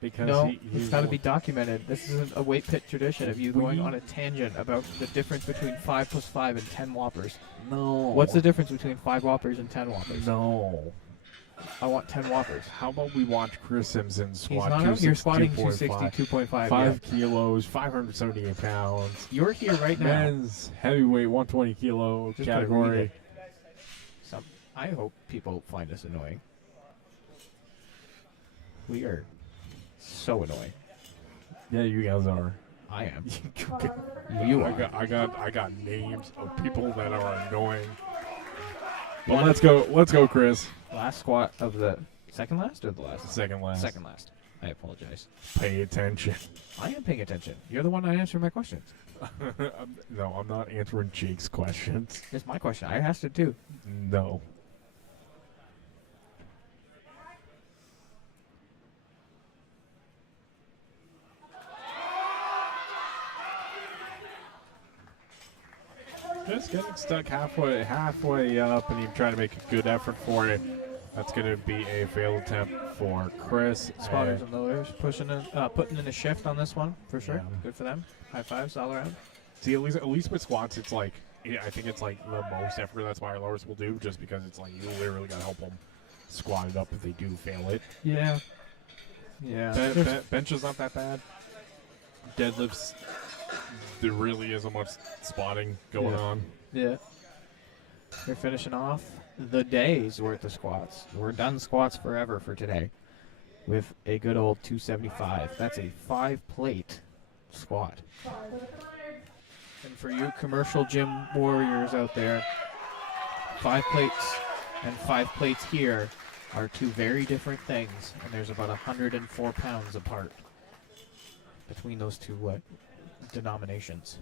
because No, he's it's got to be documented. This isn't a weight pit tradition of you going We- on a tangent about the difference between 5 plus 5 and 10 Whoppers. No. What's the difference between 5 Whoppers and 10 Whoppers? No. I want 10 Whoppers. How about we watch Chris Simpson He's squat not out here squatting 262.5, 262.5. 5 kilos, 578 pounds. You're here right now. Men's heavyweight 120 kilo Just category. I hope people find us annoying. We are so annoying. Yeah, you guys are. I am. You I got names of people that are annoying. But let's go, Chris. Last squat of the second last or the last? Second last. Second last. I apologize. Pay attention. I am paying attention. You're the one not answering my questions. No, I'm not answering Jake's questions. It's my question. I asked it too. No. Just getting stuck halfway up, and you're trying to make a good effort for it. That's going to be a failed attempt for Chris. Spotters and loaders putting in a shift on this one for sure. Yeah. Good for them. High fives all around. See, at least with squats, it's like I think it's like the most effort that's why our lowers will do, just because it's like you literally got to help them squat it up if they do fail it. Yeah. Yeah. Bench is not that bad. Deadlifts, there really isn't much spotting going on. Yeah. They're finishing off the day's worth of squats. We're done squats forever for today with a good old 275. That's a 5-plate squat. And for you commercial gym warriors out there, 5 plates and 5 plates here are 2 very different things, and there's about 104 pounds apart between those 2 denominations.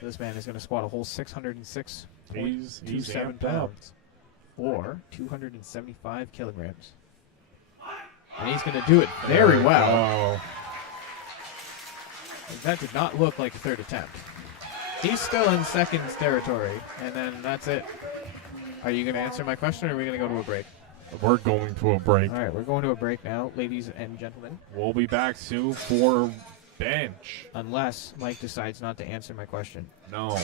This man is going to squat a whole 606.27 He's amped up. pounds, or 275 kilograms. And he's going to do it very well. That did not look like a third attempt. He's still in seconds territory, and then that's it. Are you going to answer my question, or are we going to go to a break? We're going to a break. All right, we're going to a break now, ladies and gentlemen. We'll be back soon for bench. Unless Mike decides not to answer my question. No.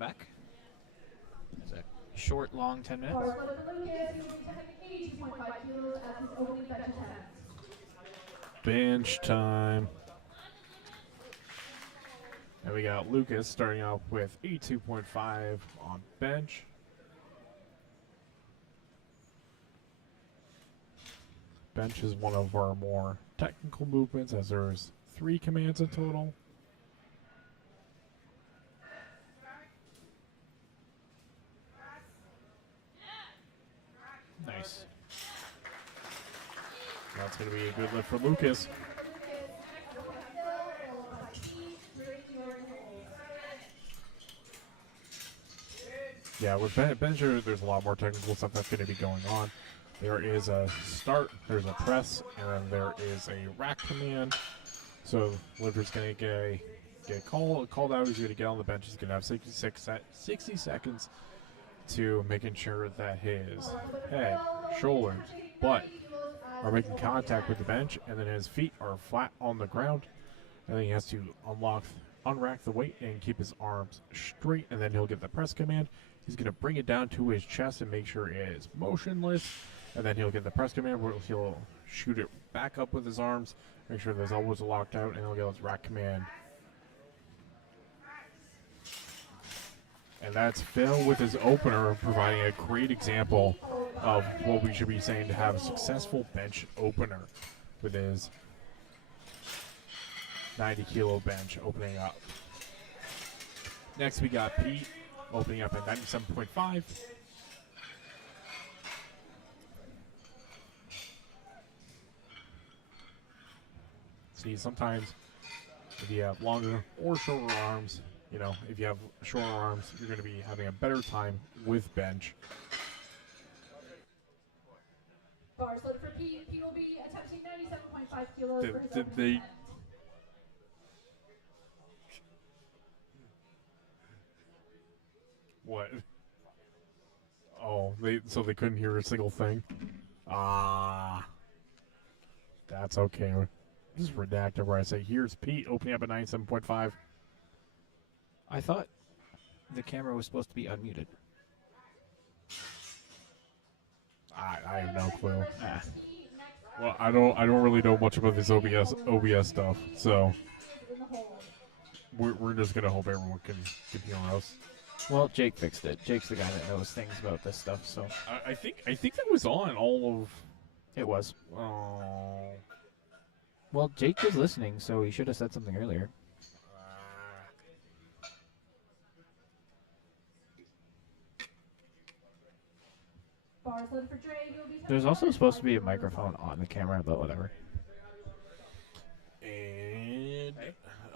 back. It's a short, long 10 minutes. Bar split for Lucas, he will be attempting 82.5 kilos as his opening bench attempt. Bench time. And we got Lucas starting off with 82.5 on bench. Bench is one of our more technical movements, as there's 3 commands in total. Nice. That's going to be a good lift for Lucas. Yeah, with bench, there's a lot more technical stuff that's going to be going on. There is a start, there's a press, and then there is a rack command. So lifter's going to get called out. He's going to get on the bench. He's going to have 60 seconds to making sure that his head, shoulders, butt are making contact with the bench, and then his feet are flat on the ground. And then he has to unrack the weight and keep his arms straight, and then he'll get the press command. He's going to bring it down to his chest and make sure it is motionless, and then he'll get the press command where he'll shoot it back up with his arms, make sure his elbows are locked out, and he'll get his rack command. And that's Phil with his opener, providing a great example of what we should be saying to have a successful bench opener with his 90-kilo bench opening up. Next, we got Pete opening up at 97.5. See, sometimes if you have longer or shorter arms, you know, if you have shorter arms, you're going to be having a better time with bench. Bar split for Pete. Pete will be attempting 97.5 kilos for his Did opening they? attempt. What? Oh, so they couldn't hear a single thing? Ah. That's okay. Just redact it where I say, here's Pete opening up at 97.5. I thought the camera was supposed to be unmuted. I have no clue. Ah. Well, I don't really know much about this OBS stuff, so we're just gonna hope everyone can hear us. Well, Jake fixed it. Jake's the guy that knows things about this stuff, so I think that was on all of. it was. Oh. Well, Jake was listening, so he should have said something earlier. Bar split for Dre. He will be There's attempting also supposed to be a 105 microphone on the camera, but whatever. And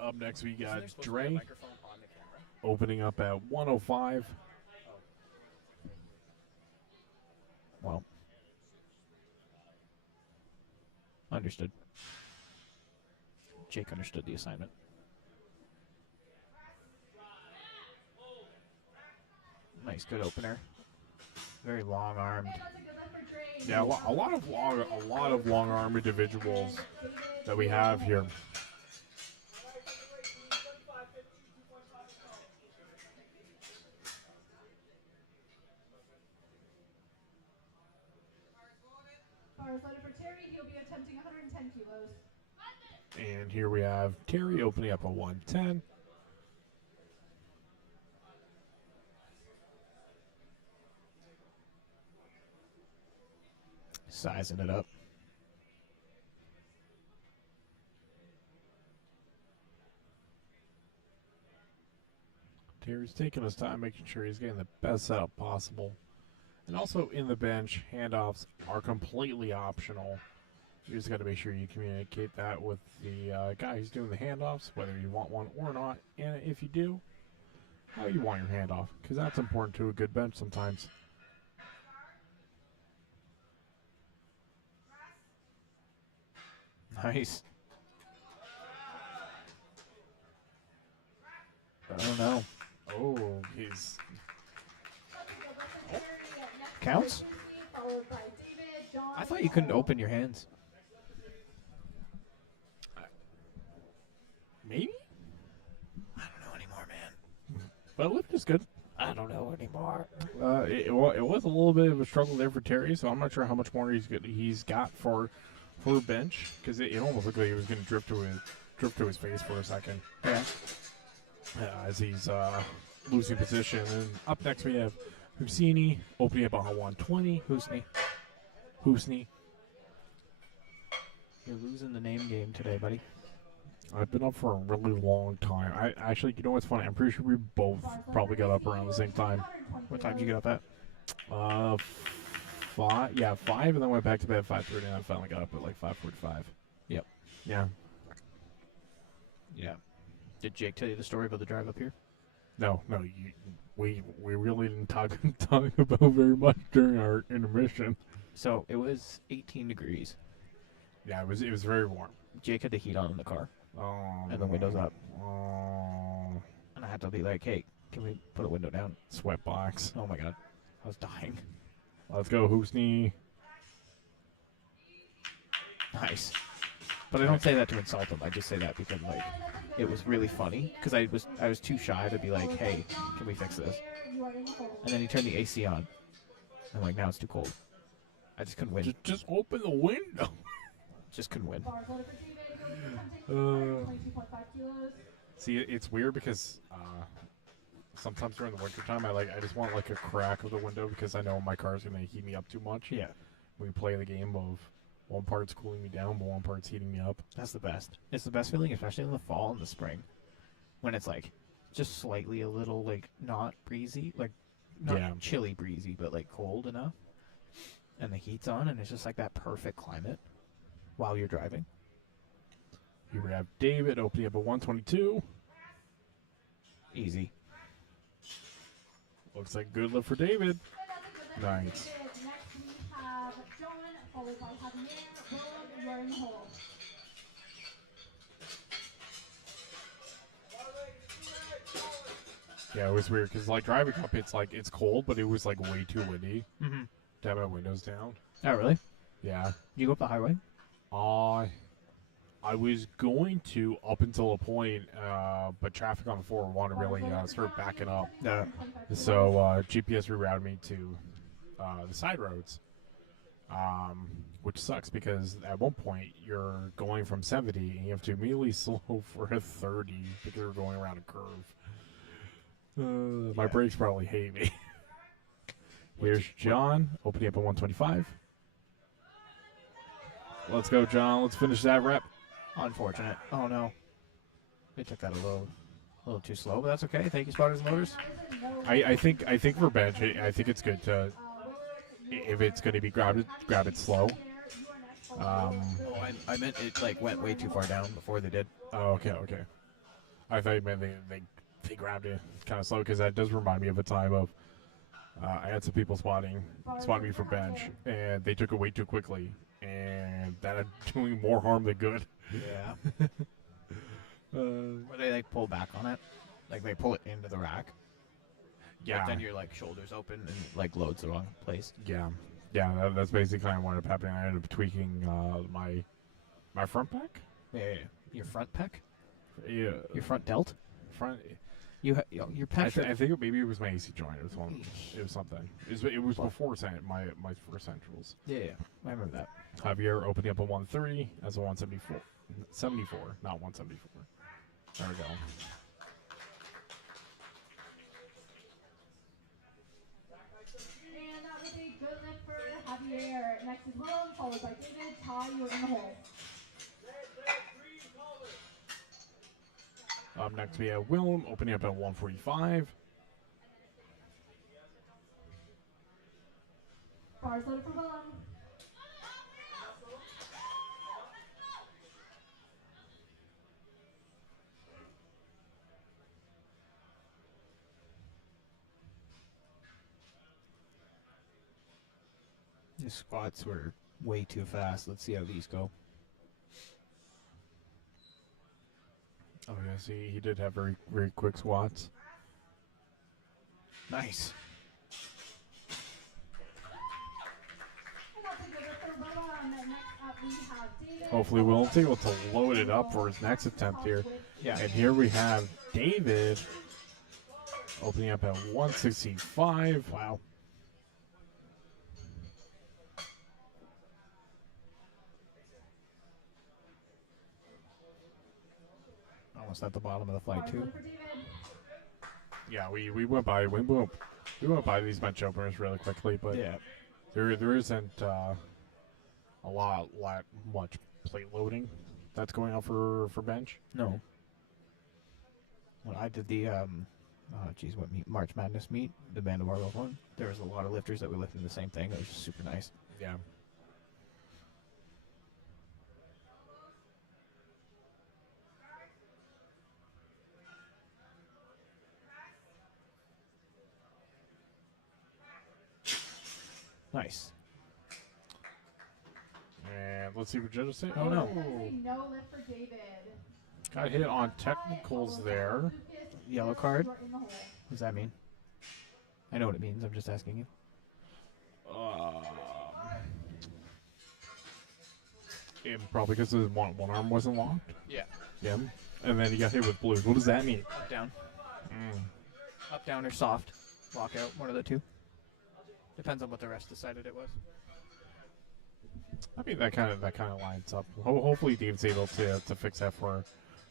up next we got Dre opening up at 105. Well, understood. Jake understood the assignment. Nice, good opener. Very long-armed. Yeah, a lot of long arm individuals that we have here. Bar split for Terry. He'll be attempting 110 kilos. And here we have Terry opening up a 110. Sizing it up. Terry's taking his time, making sure he's getting the best setup possible. And also in the bench, handoffs are completely optional. You just got to make sure you communicate that with the guy who's doing the handoffs, whether you want one or not. And if you do, how you want your handoff, because that's important to a good bench sometimes. Nice. Oh no. Oh, he's Counts? Followed by David, John, I thought you couldn't open your hands. maybe, I don't know anymore, man. but lift is good. anymore. It was a little bit of a struggle there for Terry, so I'm not sure how much more he's got for bench, because it almost looked like he was going to drift to his face for a second. Yeah. As he's losing position. And up next we have Husseini opening up on 120. Husni. You're losing the name game today, buddy. I've been up for a really long time. I actually, you know what's funny? I'm pretty sure we both probably got up around the same time. What time did you get up at? 5. Yeah, 5, and then went back to bed at 5:30, and I finally got up at like 5:45. Yep. Yeah. Yeah. Did Jake tell you the story about the drive up here? No. We really didn't talk about very much during our intermission. So it was 18 degrees. Yeah, it was very warm. Jake had the heat on in the car Oh, and the windows up, Oh, and I had to be like, "Hey, can we put a window down?" sweatbox. Oh my god, I was dying. Let's go, Husni. Nice. But I don't say that to insult him. I just say that because like it was really funny because I was too shy to be like, "Hey, can we fix this?" And then he turned the AC on. I'm like, "Now it's too cold." I just couldn't win. Just open the window. Just couldn't win. See, it's weird because sometimes during the wintertime, I just want like a crack of the window because I know my car's gonna heat me up too much. Yeah, We play the game of one part's cooling me down, but one part's heating me up. that's the best. It's the best feeling, especially in the fall and the spring, when it's like just slightly a little like not breezy, like not Yeah. chilly breezy, but like cold enough, and the heat's on, and it's just like that perfect climate while you're driving. Here we have David opening up at 122. Easy. Looks like good lift for David. Nice. Next we have John, followed by Javier. Willem, you are in the hole. Yeah, it was weird because like driving up, it's cold, but it was like way too windy Mm-hmm. to have my windows down. Oh, really? Yeah. You go up the highway? I was going to up until a point, but traffic on the 401 really started backing up. No. So GPS rerouted me to the side roads, which sucks because at one point you're going from 70 and you have to immediately slow for a 30 because you're going around a curve. My brakes probably hate me. Here's John opening up at 125. Let's go, John. Let's finish that rep. Unfortunate. Oh no. They took that a little too slow, but that's okay. Thank you, spotters and loaders. I think for bench, I think it's good to, if it's going to be grab it slow. Oh, I meant it like went way too far down before they did. Oh, okay. I thought you meant they grabbed it kind of slow because that does remind me of a time of I had some people spotting me for bench and they took it way too quickly and that is doing more harm than good. Yeah. Where they like pull back on it, like they pull it into the rack. Yeah. But then your like shoulders open and like loads the wrong place. Yeah. That's basically kind of what ended up happening. I ended up tweaking my front pack. Yeah. Your front pec. Yeah. Your front delt. Front. Your pec. I think maybe it was my AC joint. It was something. It was before my first centrals. Yeah, I remember that. Javier opening up a 130 as a 174. 74, not 174. There we go. And that was a good lift for Javier. Next is Willem, followed by David. Ty, you are in the hole. Up next we have Willem opening up at 145. Bars loaded for Willem. The squats were way too fast. Let's see how these go. Oh yeah, see, he did have very, very quick squats. Nice. And that's a good lift for Willem. Next up we have David. Hopefully Willem's able to load it up for his next attempt here. Yeah. And here we have David opening up at 165. Wow. Almost at the bottom of the flight too. Yeah, we went by these bench openers really quickly, but Yeah. there isn't a lot much plate loading that's going on for bench. No. When I did the what meet? March Madness meet, the Band of Barbell one. There was a lot of lifters that we lifted the same thing. It was just super nice. Yeah. Nice. And let's see what judges say. Oh, no. No lift for David. Got hit on technicals there. Yellow card? You are in the hole. What does that mean? I know what it means. I'm just asking you. Probably because his one arm wasn't locked. Yeah. Yeah. And then he got hit with blues. What does that mean? Up, down. Mm. Up, down, or soft. Lockout. One of the two. Depends on what the rest decided it was. I mean that kind of lines up. Hopefully Dave's able to fix that for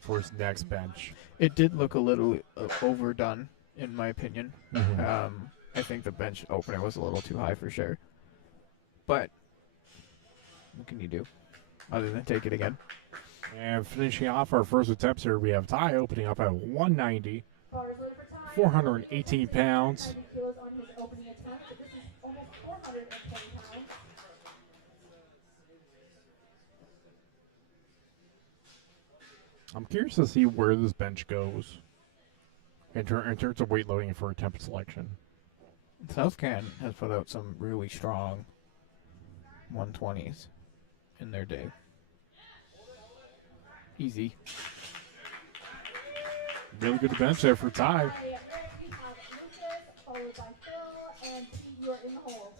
his next bench. It did look a little overdone, in my opinion. Mhm. I think the bench opener was a little too high for sure. But what can you do other than take it again? And finishing off our first attempts here, we have Ty opening up at 190, Bars laid for time. 418 pounds. 90 kilos on his opening attempt. So this is almost 420 pounds. I'm curious to see where this bench goes in terms of weight loading for attempt selection. South Can has put out some really strong 120s in their day. Easy. Really good bench there for Ty. By Rick, we have Lucas, followed by Phil, and Pete, you are in the hole.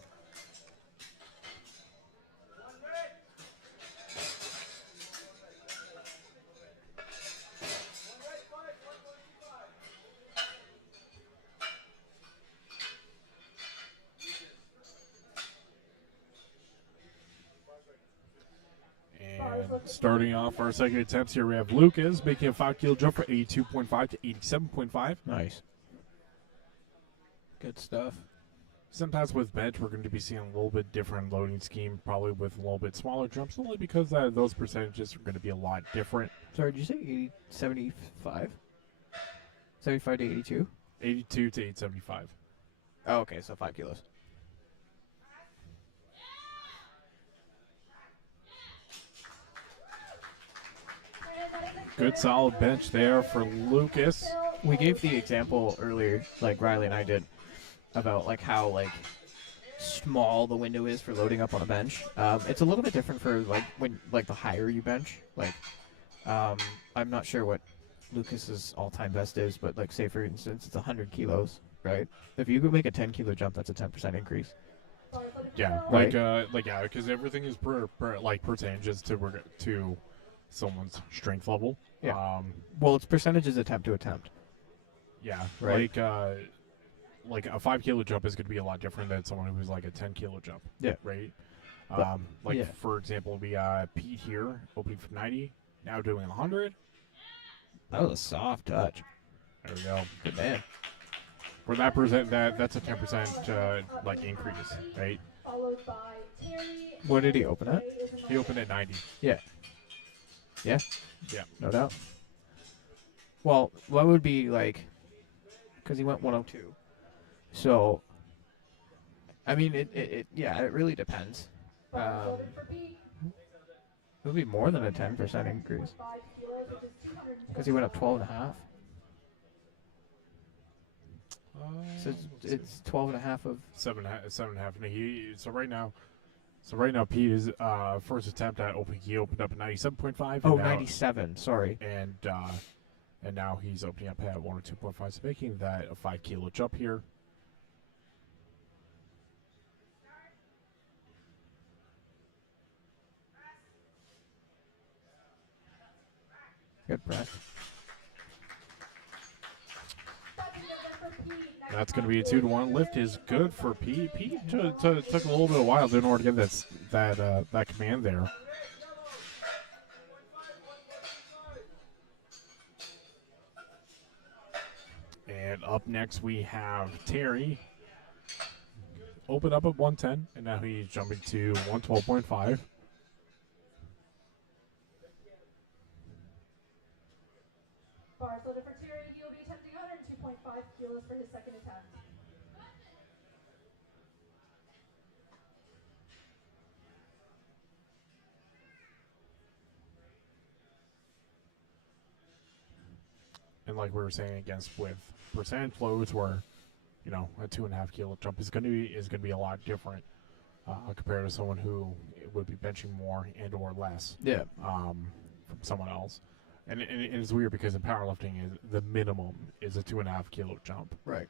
And starting off our second attempts here, we have Lucas making a 5 kilo jump from 82.5 to 87.5. Nice. Good stuff. Sometimes with bench, we're going to be seeing a little bit different loading scheme, probably with a little bit smaller jumps, only because those percentages are going to be a lot different. Sorry, did you say 80, 75? 75 to 82? 82 to 875. Oh, okay, so 5 kilos. Good solid bench there for Lucas. We gave the example earlier, like Riley and I did, about like how like small the window is for loading up on a bench. It's a little bit different for like when like the higher you bench. Like, I'm not sure what Lucas's all-time best is, but like say for instance it's 100 kilos, right? If you could make a 10 kilo jump, that's a 10% increase. Yeah, Right. yeah, because everything is per percentages to someone's strength level. Yeah. Well, it's percentages attempt to attempt. Yeah, Right. like a 5 kilo jump is going to be a lot different than someone who's like a 10 kilo jump. Yeah. Right. But- Like yeah. for example, we got Pete here opening from 90, now doing 100. That was a soft touch. There we go. Good man. For that's a 10% like increase, right? Followed by Terry. What did he open at? He opened at 90. Yeah. Yeah. Yeah. No doubt. Well, what would be like? Because he went 102. So, I mean, it really depends. Bars loaded for Pete. It would be more than a 10% increase 5 kilos, which is 220 because he went up 12 and a half. So Let's see. it's 12 and a half of. 7.5. And so right now Pete is first attempt at opening. He opened up at 97.5. Oh, and now, 97. Sorry. And now he's opening up at 102.5, so making that a 5 kilo jump here. Good press. Second attempt for That's going to be a 2-to-1. Lift is good for Pete. Pete took a little bit of while in order to get that command there. And up next we have Terry. Open up at 110, and now he's jumping to 112.5. Bars loaded for Terry. He'll be attempting 102.5 kilos for his second attempt. And like we were saying, against with percentage loads, where a 2.5 kilo jump is going to be a lot different compared to someone who would be benching more and or less. Yeah. From someone else. And it's weird because in powerlifting, the minimum is a 2.5 kilo jump. Right.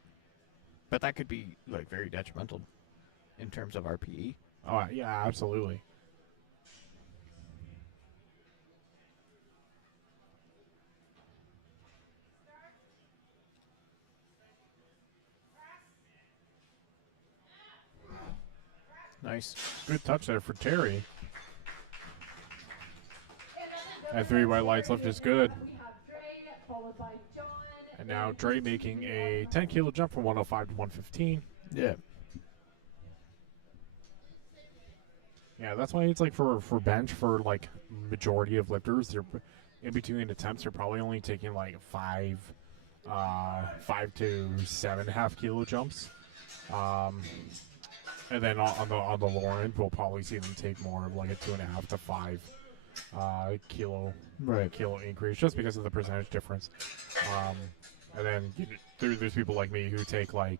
But that could be like very detrimental in terms of RPE. Oh yeah, absolutely. Nice. Good touch there for Terry. That 3 white lights lift is good. We have Dre, followed by John. And now Dre making a 10 kilo jump from 105 to 115. Yeah. Yeah, that's why it's like for bench, for like majority of lifters, they're in between attempts, they're probably only taking like 5 to 7.5 kilo jumps. And then on the lower end, we'll probably see them take more of like a 2.5 to 5 kilo increase, just because of the percentage difference. And then there's people like me who take like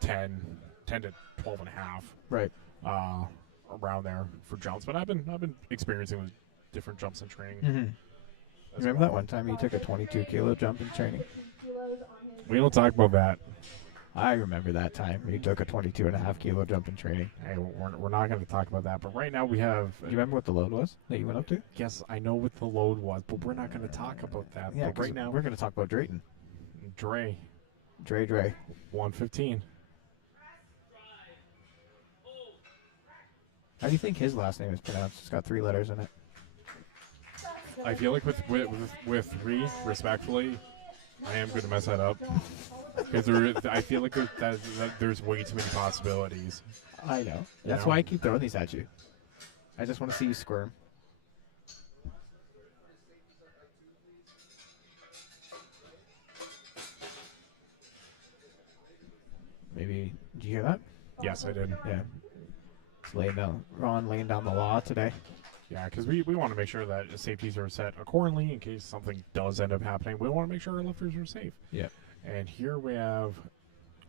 10 to 12 and a half. Right. Around there for jumps, but I've been experiencing the different jumps in training. Mm-hmm. Remember that one time you took a 22 kilo jump in training? We don't talk about that. I remember that time you took a 22.5 kilo jump in training. Hey, we're not going to talk about that. But right now we have. Do you remember what the load was that you went up to? Yes, I know what the load was, but we're not going to talk about that. Yeah, but right now we're going to talk about Drayton. Dre 115. How do you think his last name is pronounced? It's got 3 letters in it. I feel like with 3, respectfully, I am going to mess that up. Because I feel like there's way too many possibilities. I know. That's why I keep throwing these at you. I just want to see you squirm. Maybe, did you hear that? Yes, I did. Yeah. It's Ron laying down the law today. Yeah, because we want to make sure that safeties are set accordingly in case something does end up happening. We want to make sure our lifters are safe. Yeah. And here we have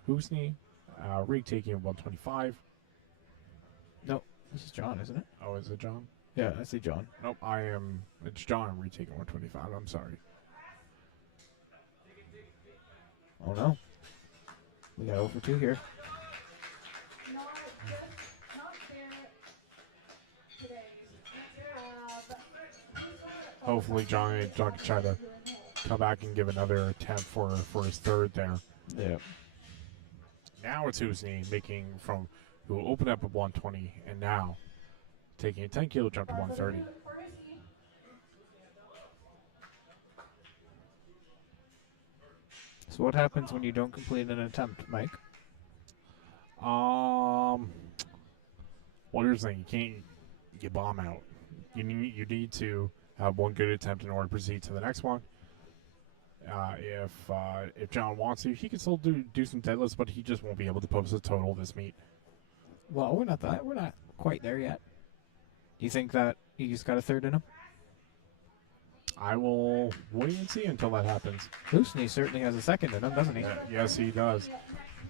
Housney, rig taking 125. No, this is John, isn't it? Oh, is it John? Yeah, I see John. Nope, it's John retaking 125. I'm sorry. Oh, no. We got 0 for 2 here. Not fair today. Hopefully John can try to come back and give another attempt for his third there. Yeah. Now it's Housney who opened up at 120 and now taking a 10 kilo jump to 130. So what happens when you don't complete an attempt, Mike? Well, here's the thing: you bomb out. You need to have one good attempt in order to proceed to the next one. If John wants to, he can still do some deadlifts, but he just won't be able to post a total this meet. Well, we're not quite there yet. Do you think that he's got a third in him? I will wait and see until that happens. Housney certainly has a second in him, doesn't he? Yes, he does.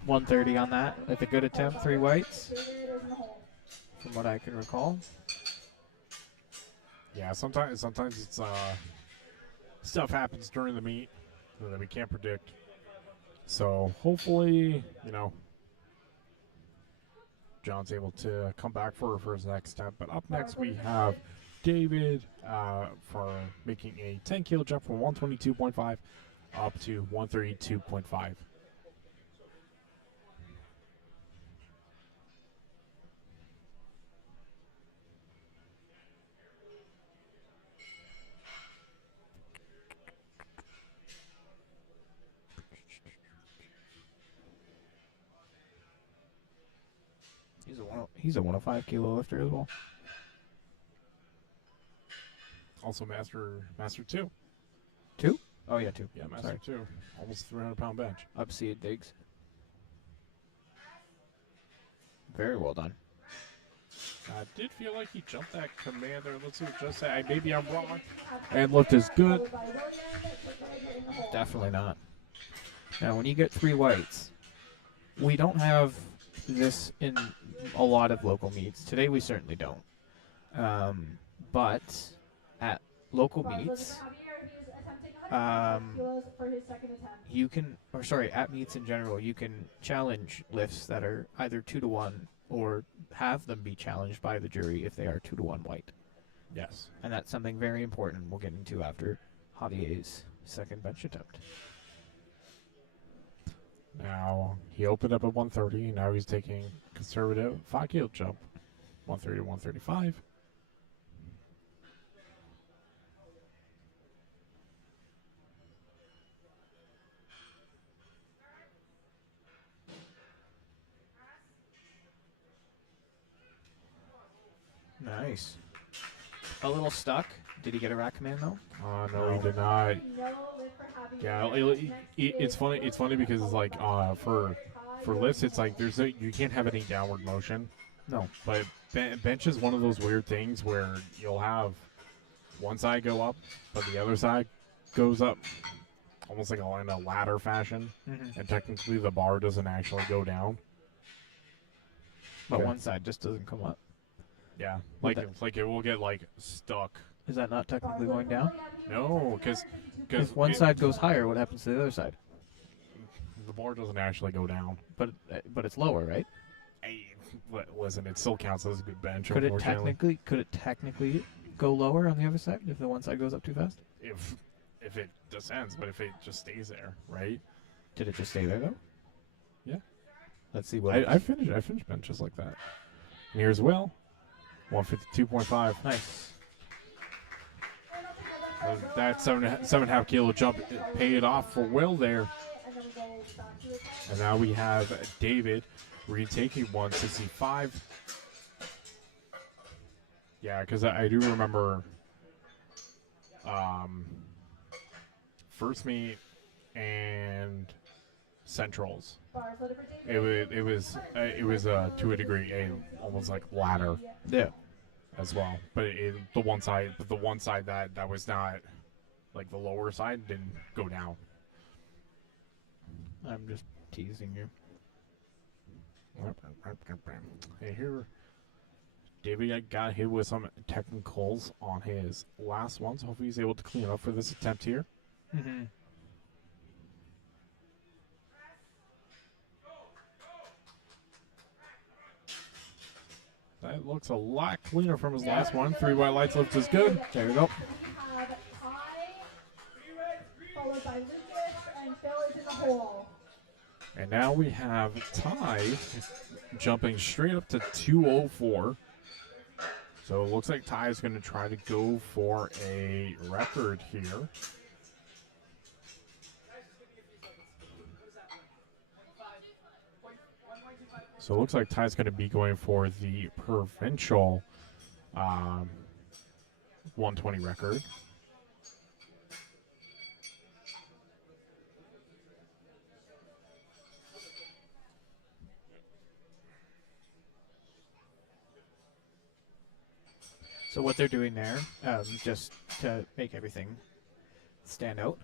130 on that with a good attempt, 3 whites, from what I can recall. Yeah, sometimes it's stuff happens during the meet that we can't predict. So hopefully, John's able to come back for his next step. But up next we have David for making a 10 kilo jump from 122.5 up to 132.5. He's a 105 kilo lifter as well. Also Master 2. 2? Oh yeah, 2. Yeah, Master Sorry. 2. Almost 300-pound bench. Upseated digs. Very well done. I did feel like he jumped that commander. Let's see what just say. Maybe I'm wrong. And looked as good. Followed by William, situated in the hole. Definitely not. Now, when you get 3 whites, we don't have this in a lot of local meets. Today, we certainly don't. But at local Bars meets, lifted by Javier. He is attempting 105 kilos for his second attempt. you can, or sorry, at meets in general, you can challenge lifts that are either 2-to-1 or have them be challenged by the jury if they are 2-to-1 white. Yes. And that's something very important we'll get into after Javier's second bench attempt. Now, he opened up at 130. Now he's taking conservative 5-kilo jump. 130 to 135. Nice. A little stuck. Did he get a rack command though? No, he did not. No lift for Javier. Yeah, it's funny. It's funny because it's like for lifts, it's like you can't have any downward motion. No. But bench is one of those weird things where you'll have one side go up, but the other side goes up, almost like in a ladder fashion. Mm-hmm. And technically, the bar doesn't actually go down. But Yeah. one side just doesn't come up. Yeah, What like it will get like stuck. Is that not technically going down? No, because If one side goes higher, what happens to the other side? the bar doesn't actually go down. But it's lower, right? Hey, listen, it still counts as a good bench. Could it unfortunately. technically go lower on the other side if the one side goes up too fast? if it descends, but if it just stays there, right? Did it just stay there though? Yeah. Let's see what. I finished benches like that. And here's Will, 152.5. Nice. That 7.5 kilo jump paid off for Will there. And then we go back to the And now we have David retaking 165. Yeah, because I do remember first meet and Centrals. bars lifted for David. It was to a degree almost like ladder Yeah. as well, but the one side that was not like the lower side didn't go down. I'm just teasing you. Hey, here, David got hit with some technicals on his last one, so hopefully he's able to clean up for this attempt here. Mm-hmm. That looks a lot cleaner from his last one. 3 white lights looks as good. There we go. We have Ty, followed by Lucas, and Phil is in the hole. And now we have Ty jumping straight up to 204. So it looks like Ty is going to try to go for a record here. So it looks like Ty's going to be going for the provincial 120 record. So what they're doing there, just to make everything stand out.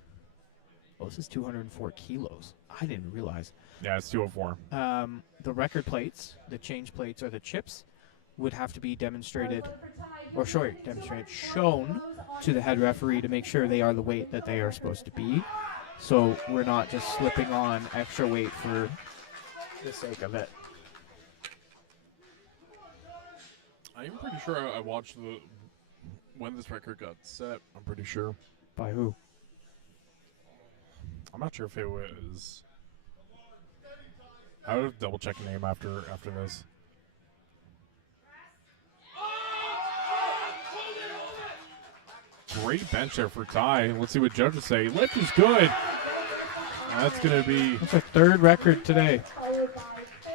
Oh, this is 204 kilos. I didn't realize. Yeah, it's 204. The record plates, the change plates, or the chips would have to be demonstrated, or sorry, demonstrated, shown to the head referee to make sure they are the weight that they are supposed to be. So we're not just slipping on extra weight for the sake of it. I'm pretty sure I watched when this record got set. I'm pretty sure. By who? I'm not sure if it was. I would double check the name after this. Great bench there for Ty. Let's see what judges say. Lift is good. That's gonna be That's our third record today. Followed by Phil.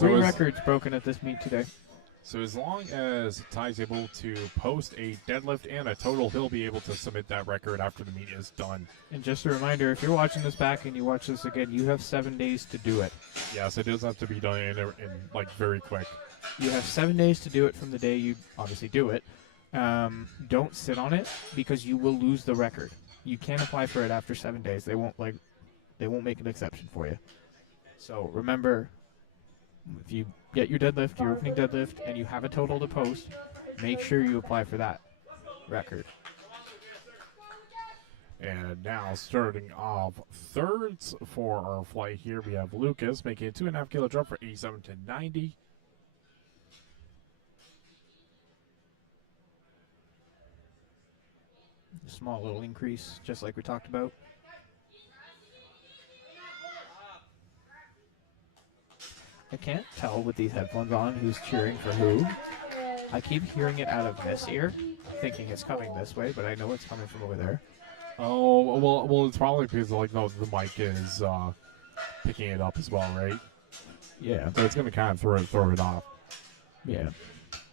3 as- records broken at this meet today. So as long as Ty's able to post a deadlift and a total, he'll be able to submit that record after the meet is done. And just a reminder, if you're watching this back and you watch this again, you have 7 days to do it. Yes, it does have to be done in like very quick. You have 7 days to do it from the day you obviously do it. Don't sit on it because you will lose the record. You can't apply for it after 7 days. They won't make an exception for you. So remember, if you get your deadlift, your opening deadlift, and you have a total to post, make sure you apply for that record. And now starting off thirds for our flight here, we have Lucas making a 2.5 kilo jump for 87 to 90. Small little increase, just like we talked about. I can't tell with these headphones on who's cheering for who. I keep hearing it out of this ear, thinking it's coming this way, but I know it's coming from over there. Oh, well, it's probably because like the mic is picking it up as well, right? Yeah. So it's going to kind of throw it off. Yeah.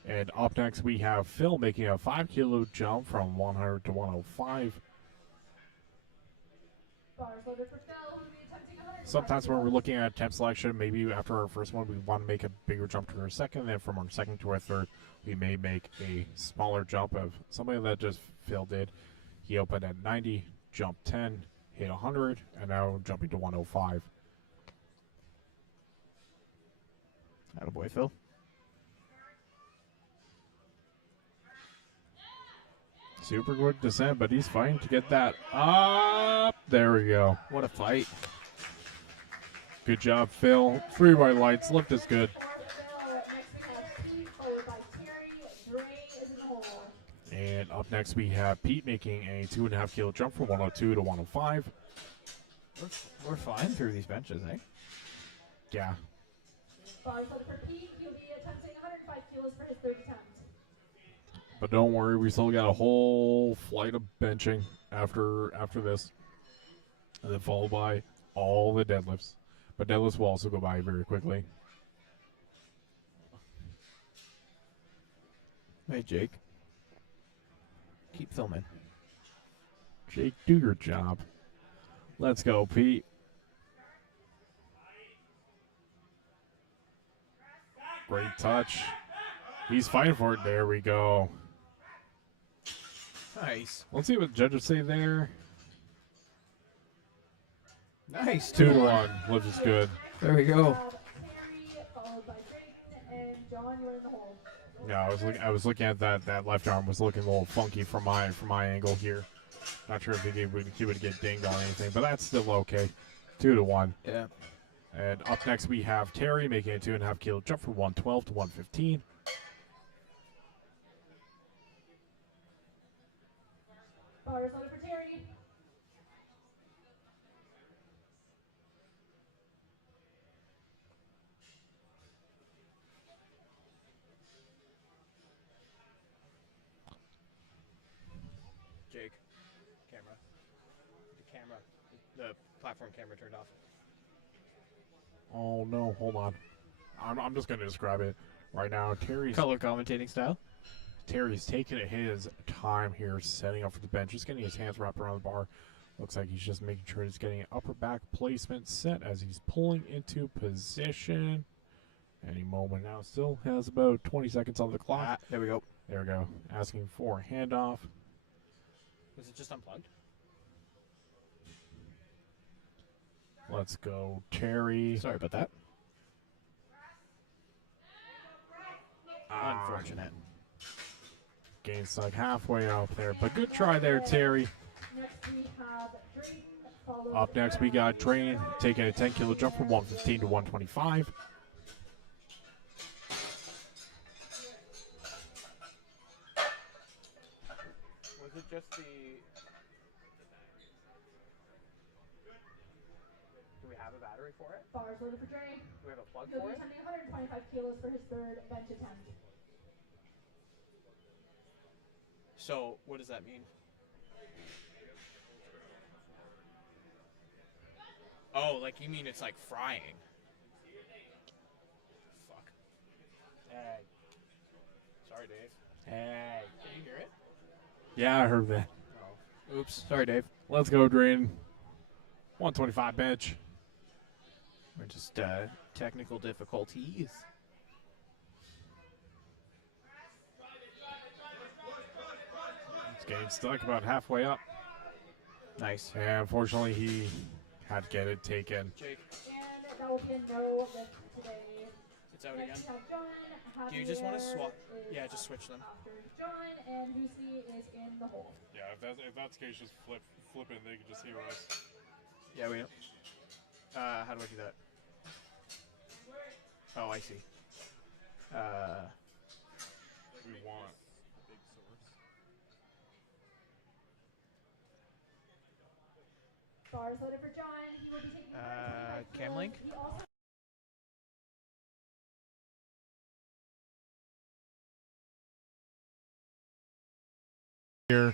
And up next, we have Phil making a 5 kilo jump from 100 to 105. Sometimes when we're looking at temp selection, maybe after our first one, we want to make a bigger jump to our second. Then from our second to our third, we may make a smaller jump of something that just Phil did. He opened at 90, jumped 10, hit 100, and now jumping to 105. Attaboy, Phil. Super quick descent, but he's fighting to get that up. There we go. What a fight. Good job, Phil. 3 white lights. Lift is good. And up next, we have Pete making a 2.5 kilo jump from 102 to 105. We're flying through these benches, eh? Yeah. For Pete, he'll be attempting 105 kilos for his third attempt. But don't worry, we still got a whole flight of benching after this. And then followed by all the deadlifts. But deadlifts will also go by very quickly. Hey, Jake. Keep filming. Jake, do your job. Let's go, Pete. Great touch. He's fighting for it. There we go. Nice. Let's see what the judges say there. Nice. 2 to 1. Lift is good. There we go. Terry, followed by Drayton, and John, you're in the hole. Yeah, I was looking at that left arm was looking a little funky from my angle here. Not sure if he would get dinged on anything, but that's still okay. 2 to 1. Yeah. And up next we have Terry making a 2.5 kilo jump from 112 to 115. Bars loaded for Terry. Jake. Camera. The platform camera turned off. Oh no, hold on. I'm just gonna describe it right now. Color commentating style. Terry's taking his time here, setting up for the bench, just getting his hands wrapped around the bar. Looks like he's just making sure he's getting an upper back placement set as he's pulling into position. Any moment now. Still has about 20 seconds on the clock. There we go. There we go. Asking for a handoff. Was it just unplugged? Let's go, Terry. Sorry about that. Ah, Unfortunate. Gains like halfway up there, but good try there, Terry. Next we have Drayton, followed Up next, we got Drain taking a 10 kilo jump from 115 to 125. Was it just the... Do we have a battery for it? Bars loaded for Drayton. Do we have a plug He'll for be it? attempting 125 kilos for his third bench attempt. So, what does that mean? Oh, like you mean it's like frying. Hey. Sorry, Dave. Hey. Can you hear it? Yeah, I heard that. Oh. Oops. Sorry, Dave. Let's go, Drain. 125 bench. We're just technical difficulties. It's getting stuck about halfway up. Nice. And unfortunately, he had to get it taken. Jake, And that will be a no lift today. it's out Next again. we have John. Do you just want to Javier swap? is Yeah, just switch them. After John, and Lucy is in the hole. Yeah, if that's the case, just flip it. They can just hear us. Yeah, we know. How do I do that? Oh, I see. We want. Bars loaded for John. He will be taking 125 Cam kilos. link? He also Here.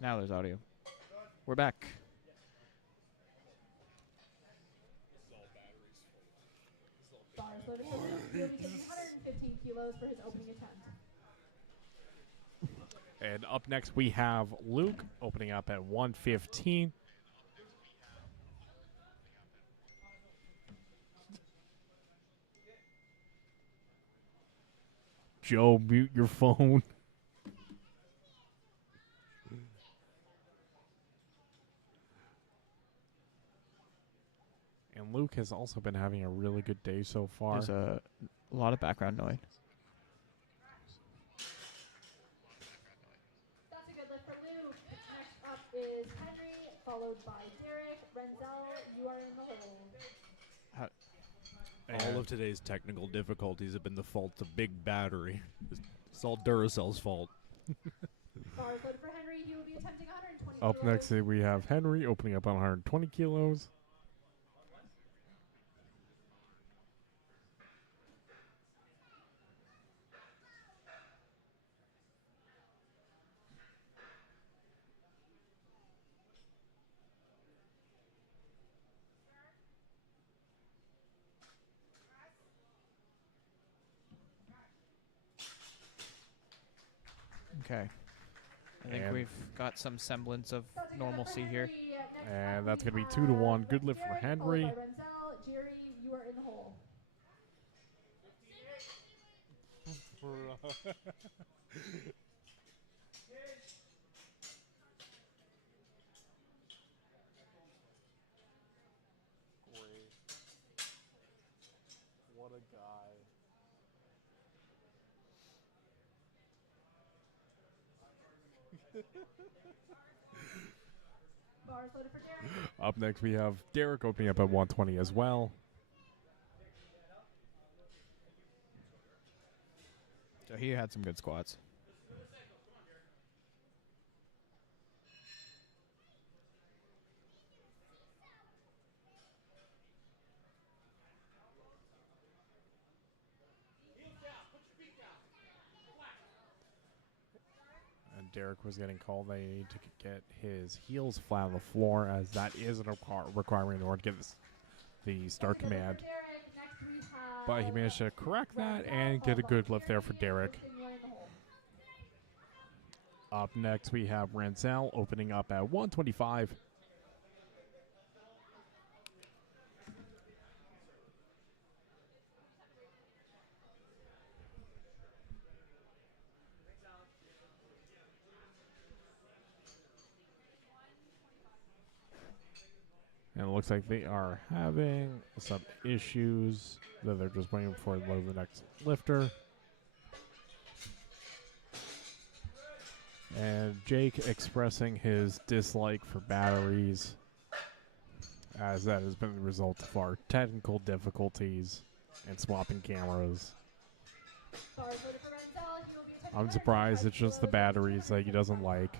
Now there's audio. We're back. Bars loaded for Luke. He'll be taking 115 kilos for his opening attempt. And up next we have Luke opening up at 115. Joe, mute your phone. And Luke has also been having a really good day so far. There's a lot of background noise. That's a good lift for Luke. Next up is Henry, followed by Derek. Renzel, you are in the hole. All of today's technical difficulties have been the fault of big battery. It's all Duracell's fault. Bars loaded for Henry. He will be attempting 120 Up kilos. next we have Henry opening up on 120 kilos. Okay. I think And- we've got some semblance of That's a good lift for normalcy here. Henry. Next And up that's we going to be 2-1. have Good lift for Derek, Henry. followed by Renzel. Jerry, you are in the hole. Great. What a guy. Bars loaded for Derek. Up next we have Derek opening up at 120 as well. So he had some good squats. And Derek was getting called. They need to get his heels flat on the floor, as that is a requirement in order to get the start That's a good command. lift for Derek. Next we have But he managed to correct that Renzel, and get a followed by good lift there for Jerry. Derek. Kristen, you are in the hole. Up next we have Renzel opening up at 125. And it looks like they are having some issues that they're just waiting for to load the next lifter. And Jake expressing his dislike for batteries, as that has been the result of our technical difficulties and swapping cameras. Bars loaded for Renzel. He will be attempting I'm surprised 125 it's just the kilos. batteries that he doesn't like.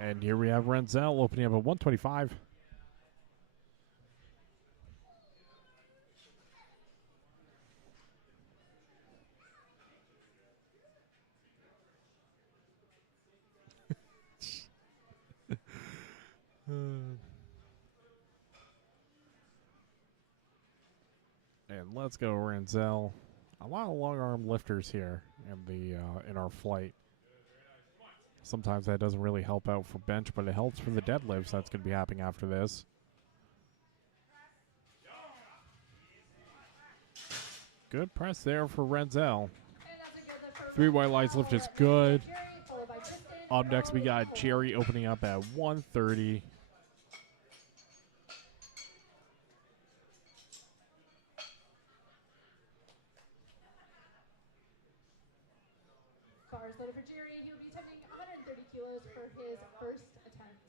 And here we have Renzel opening up at 125. And let's go, Renzel. A lot of long arm lifters here in our flight. Sometimes that doesn't really help out for bench, but it helps for the deadlifts. That's going to be happening after this. Good press there for Renzel. And that's a good lift for Three white lights lift is good. Jerry, followed by Kristen. Up next, we You are in got the hole. Jerry opening up at 130. Bars loaded for Jerry. He will be attempting 130 kilos for his first attempt.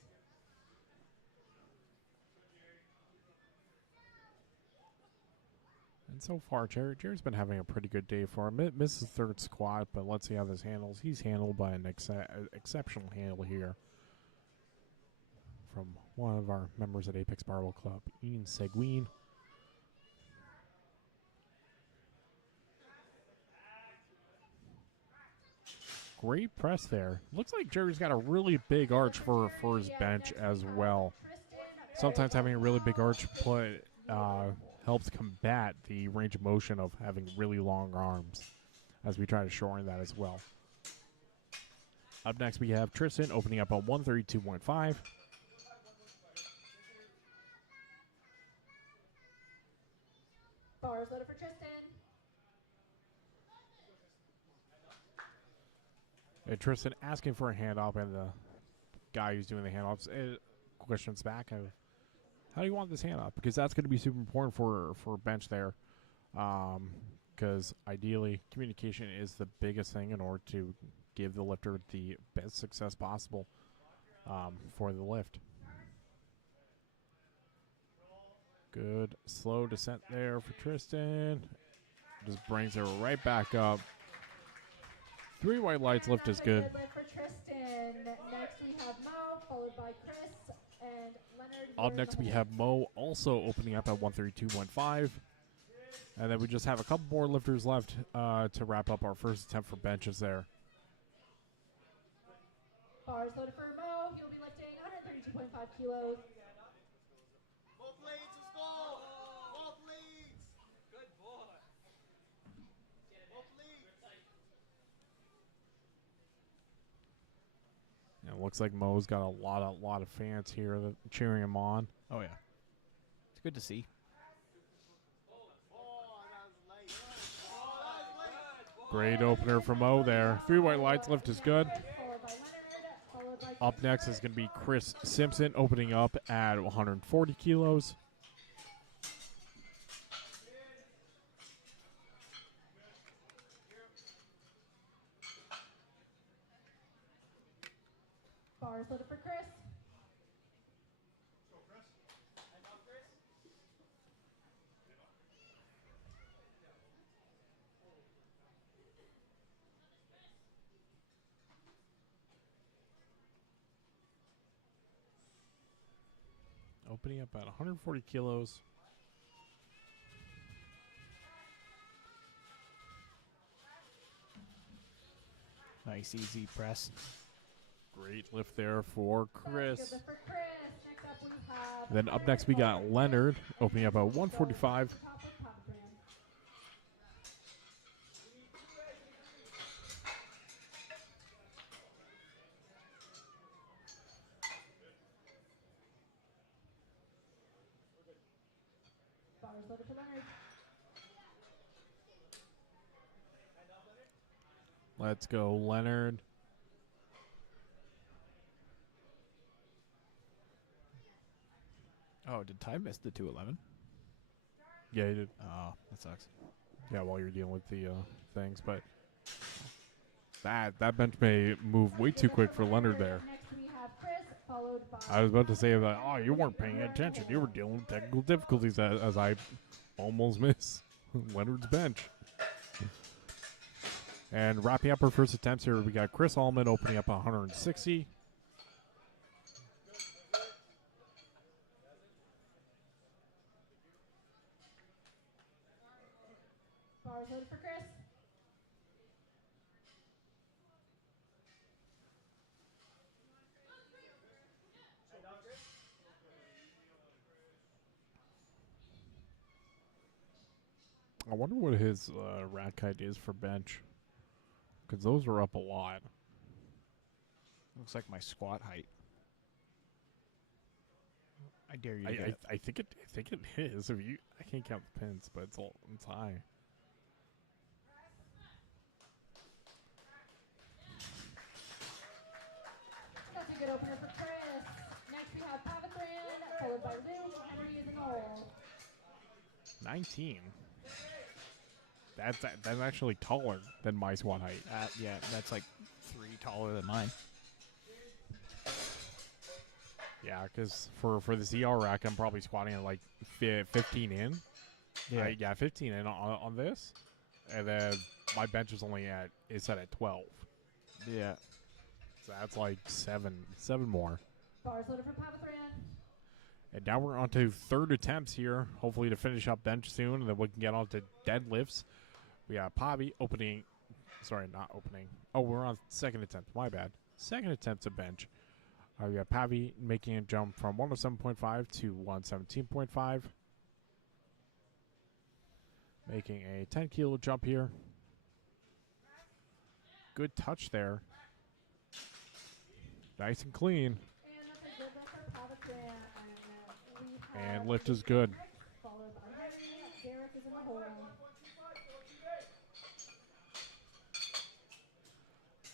And so far, Jerry's been having a pretty good day for him. Misses third squat, but let's see how this handles. He's handled by an exceptional handle here from one of our members at Apex Barbell Club, Ian Seguin. great press there. Looks like Jerry's got a really big arch for his bench as well. Sometimes having a really big arch helps combat the range of motion of having really long arms, as we try to shorten that as well. Up next, we have Tristan opening up on 132.5. Bars loaded for Tristan. And Tristan asking for a handoff, and the guy who's doing the handoffs questions back, how do you want this handoff? Because that's going to be super important for bench there. Because ideally, communication is the biggest thing in order to give the lifter the best success possible for the lift. Good slow descent there for Tristan. Just brings her right back up. 3 white lights lift is good. Good lift for Tristan. Next we have Mo, followed by Chris and Leonard. Up next we have Mo also opening up at 132.15. And then we just have a couple more lifters left to wrap up our first attempt for benches there. Bars loaded for Mo. He'll be lifting 132.5 kilos. Both leads, let's go! Both leads! Good boy. Both leads. And it looks like Mo's got a lot of fans here that cheering him on. Oh yeah, it's good to see. Great opener from Mo there. 3 white lights lift is good. Followed by Leonard. Followed by Up next is going to be Chris Simpson opening up at 140 kilos. Bars loaded for Chris. Opening up at 140 kilos. Nice easy press. Great lift there for Chris. Good lift for Chris. Next up we have. Then up next we got Leonard opening up at 145. Top with Papa Brand. Bars loaded for Leonard. Let's go, Leonard. Oh, did Ty miss the 211? Yeah, he did. Oh, that sucks. Yeah, while you're dealing with the things, but that bench may move way too quick for Leonard there. Next we have Chris, followed by. I was about to say that. Oh, you weren't paying attention. You were dealing with technical difficulties as I almost miss Leonard's bench. And wrapping up our first attempts here, we got Chris Allman opening up 160. Bars loaded for Chris. I wonder what his rack height is for bench. Because those are up a lot. Looks like my squat height. I dare you to get it. I think it is. If you, I can't count the pins, but it's high. That's a good opener for Chris. Next we have Pavithran, followed by Luke. Henry is a goal. 19. That's actually taller than my squat height. Yeah, that's like 3 taller than mine. Yeah, because for the ZR rack, I'm probably squatting at like 15 in. Yeah. 15 in on this. And then my bench is set at 12. Yeah. So that's like seven more. Bars loaded for Pavithran. And now we're on to third attempts here, hopefully to finish up bench soon, and then we can get on to deadlifts. We got Pavi opening Sorry, not opening. Oh, we're on second attempt. My bad. Second attempt to bench. We got Pavi making a jump from 107.5 to 117.5. Making a 10 kilo jump here. Good touch there. Nice and clean. And that's a good lift for Pavican. We have And lift is good. followed by Henry. Derek is in the hole.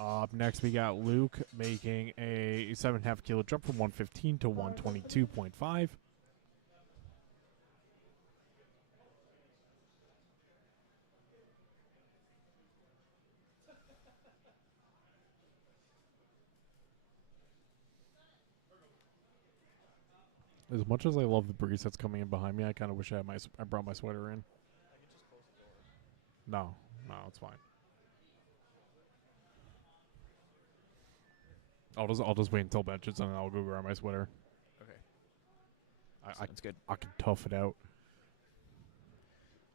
Up next, we got Luke making a 7.5 kilo jump from 115 to 122.5. As much as I love the breeze that's coming in behind me, I kind of wish I brought my sweater in. No, it's fine. I'll just wait until benches and then I'll go grab my sweater. Okay. Sounds good. I can tough it out.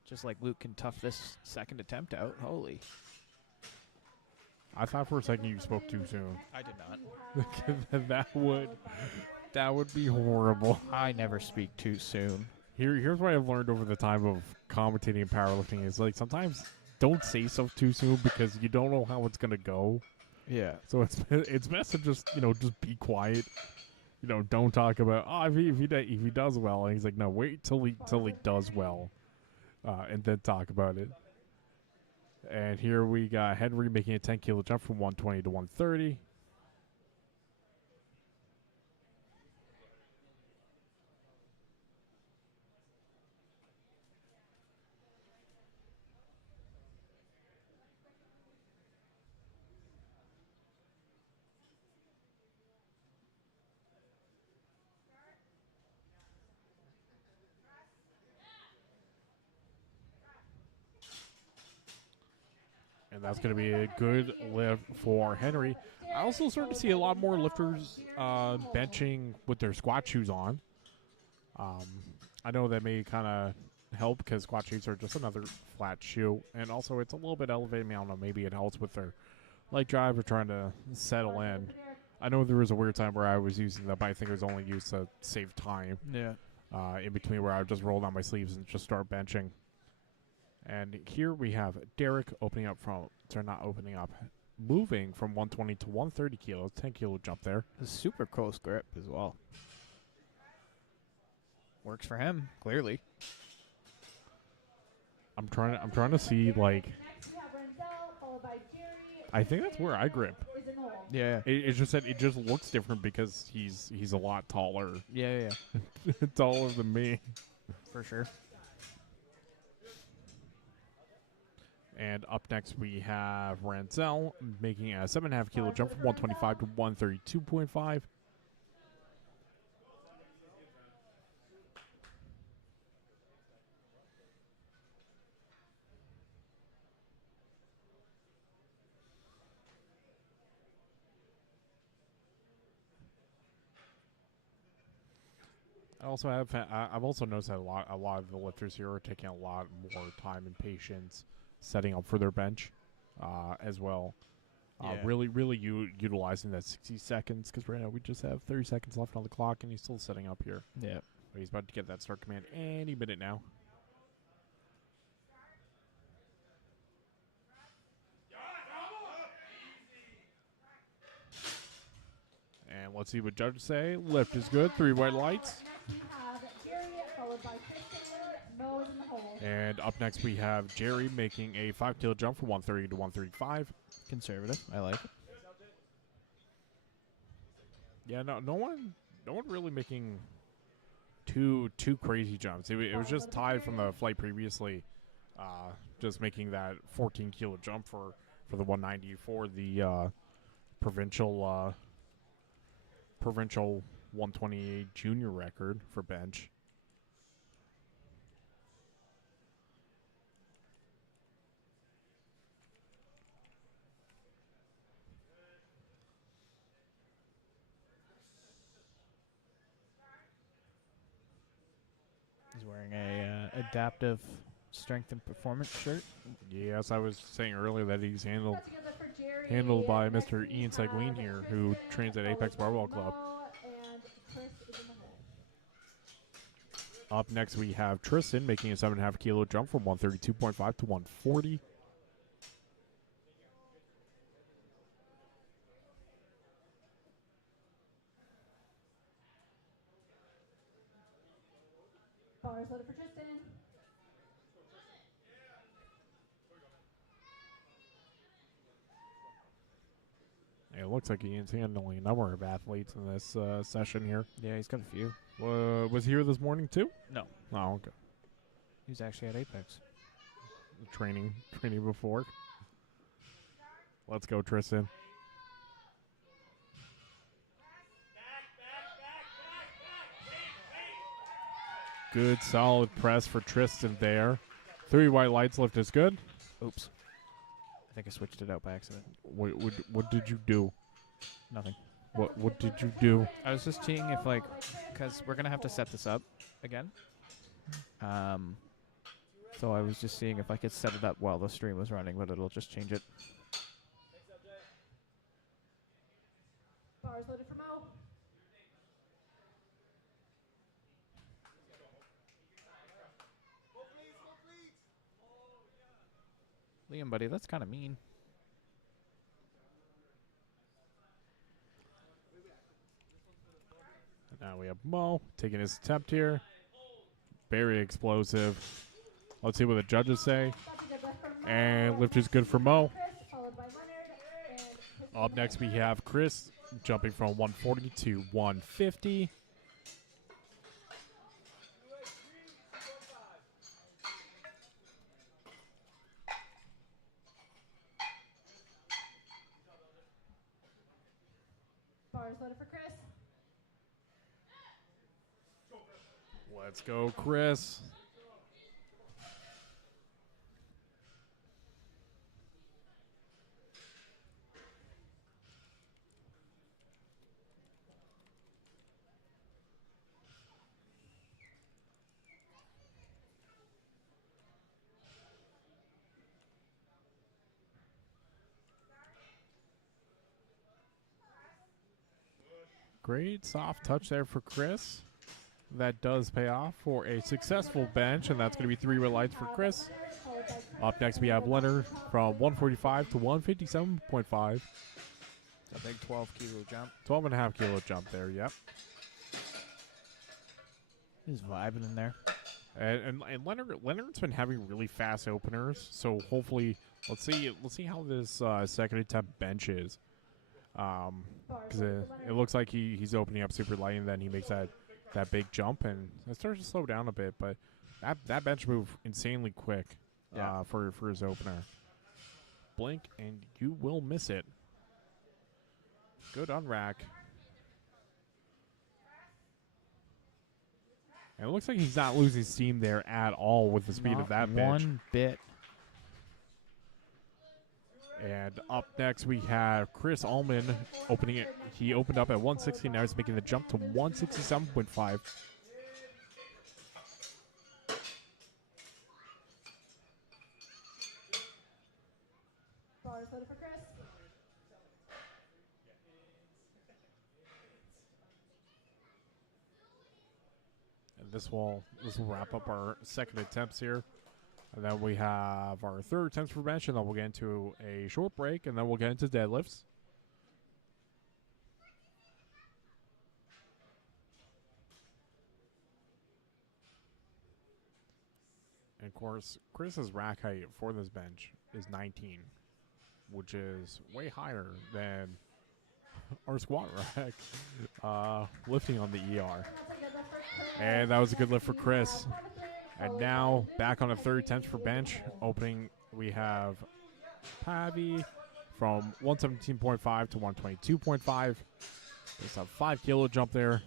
Just like Luke can tough this second attempt out. Holy. I thought for a second you spoke too soon. I did not. that would be horrible. I never speak too soon. Here's what I've learned over the time of commentating and powerlifting is like sometimes don't say stuff too soon because you don't know how it's gonna go. Yeah. So it's best to just just be quiet. Don't talk about if he does well. And he's like, no, wait till he does well, and then talk about it. And here we got Henry making a 10 kilo jump from 120 to 130. And that's going to be a good lift for Henry. I also start to see a lot more lifters benching with their squat shoes on. I know that may kind of help because squat shoes are just another flat shoe. And also it's a little bit elevated. I don't know, maybe it helps with their leg drive or trying to settle in. I know there was a weird time where I was using them, but I think it was only used to save time. Yeah. In between where I would just roll down my sleeves and just start benching. And here we have Derek moving from 120 to 130 kilos, 10 kilo jump there. A super close grip as well. Works for him, clearly. I'm trying to see like. Next we have Renzel, followed by Jerry. I think that's where I grip. Is in hole. Yeah. It's just that it just looks different because he's a lot taller, Yeah. taller than me. For sure. And up next we have Renzel making a 7.5 kilo jump from 125 to 132.5. I've also noticed that a lot of the lifters here are taking a lot more time and patience setting up for their bench, as well. Yeah. Really utilizing that 60 seconds because right now we just have 30 seconds left on the clock and he's still setting up here. Yeah. But he's about to get that start command any minute now. And let's see what judges say. Lift is good. 3 white lights. Next we have Jerry, followed by Christian. Mo is in the hole. And up next we have Jerry making a 5 kilo jump from 130 to 135. Conservative. I like it. Yeah, no one really making too crazy jumps. It was just tied from the flight previously, just making that 14 kilo jump for the 190 for the provincial 128 junior record for bench. He's wearing a adaptive strength and performance shirt. Yes, I was saying earlier that he's handled Put together for Jerry. handled by Next Mr. we Ian Seguin have here, who Tristan, trains at followed Apex by Barbell Club. Mo, and Chris is in the hole. Up next, we have Tristan making a 7.5 kilo jump from 132.5 to 140. Bars loaded for Tristan. It looks like Ian's handling a number of athletes in this session here. Yeah, he's got a few. Was he here this morning too? No. Oh, okay. He's actually at Apex. Training before. Let's go, Tristan. Good, solid press for Tristan there. 3 white lights lift is good. Oops. I think I switched it out by accident. What did you do? Nothing. What did you do? I was just seeing if, like, because we're going to have to set this up again. So I was just seeing if I could set it up while the stream was running, but it'll just change it. Bars loaded for Mo. Liam, buddy, that's kind of mean. Now we have Mo taking his attempt here. Very explosive. Let's see what the judges say. That's a good lift for Mo. And lift is good for Mo. Chris, followed by Leonard, and Chris is Up in the next, hole. we have Chris jumping from 140 to 150. Bars loaded for Chris. Let's go, Chris. Great soft touch there for Chris. That does pay off for a successful bench, and that's going to be 3 red lights for Chris. Leonard, followed by Chris. Up next, we have Leonard from 145 to 157.5. It's a big 12-kilo jump. 12.5 kilo jump there, yep. He's vibing in there. And Leonard's been having really fast openers, so hopefully let's see how this second attempt bench is. Bars Because loaded for it Leonard. looks like he's opening up super light, and then he makes that big jump, and it starts to slow down a bit. But that bench move insanely quick for his opener. Blink, and you will miss it. Good on rack. And it looks like he's not losing steam there at all with the speed of that bench. One bit. And up next, we have Chris Allman opening it. He opened up at 160, now he's making the jump to 167.5. Bars loaded for Chris. And this will wrap up our second attempts here. And then we have our third attempts for bench, and then we'll get into a short break, and then we'll get into deadlifts. And of course, Chris's rack height for this bench is 19, which is way higher than our squat rack lifting on the ER. And that was a good lift for Chris. And now back on the third attempt for bench. Opening, we have Pavi from 117.5 to 122.5. Just a 5 kilo jump there.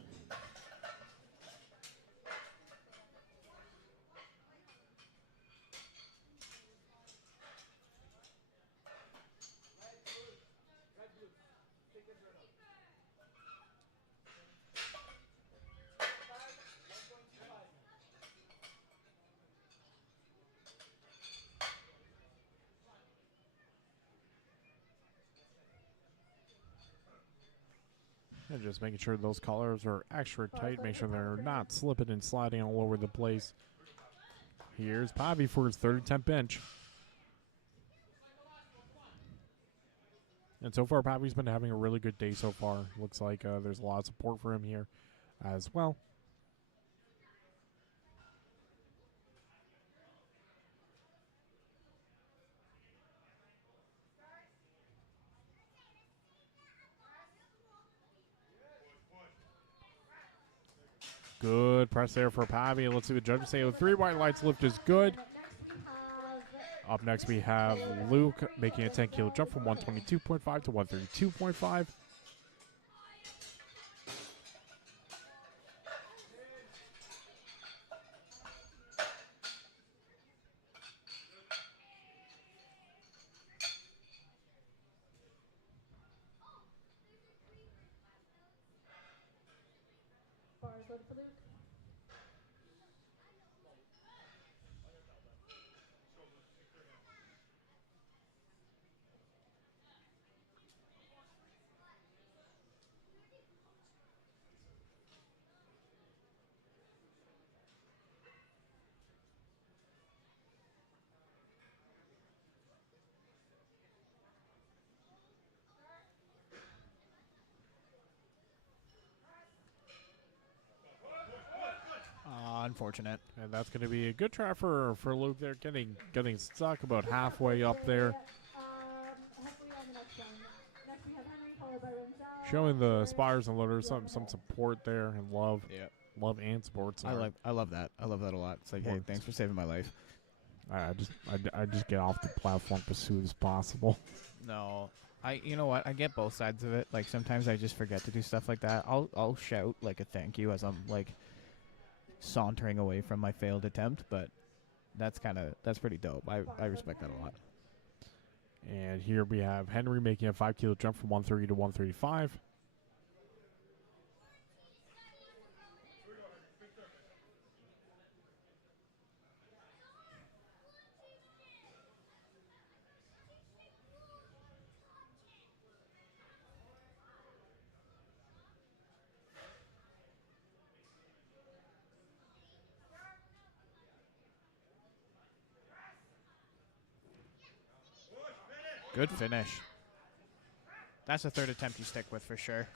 And just making sure those collars are extra tight. Make sure they're not slipping and sliding all over the place. Here's Pavi for his third attempt bench. And so far, Pavi's been having a really good day so far. Looks like there's a lot of support for him here as well. Good press there for Pavi. Let's see what the judges say. 3 white lights lift is good. Up next, we have Luke making a 10-kilo jump from 122.5 to 132.5. Bars loaded for Luke. Unfortunate. And that's going to be a good try for Luke there, getting stuck about halfway up there. Hopefully on the next one. Next we have Henry, followed by Renzel. Showing the spires and loaders some support there and love. Yeah. Love and support. I love that. I love that a lot. It's like, hey, thanks for saving my life. I just get off the platform as soon as possible. No. You know what? I get both sides of it. Like sometimes I just forget to do stuff like that. I'll shout like a thank you as I'm like sauntering away from my failed attempt, but that's pretty dope. I respect that a lot. And here we have Henry making a 5-kilo jump from 130 to 135. Good finish. That's the third attempt you stick with for sure.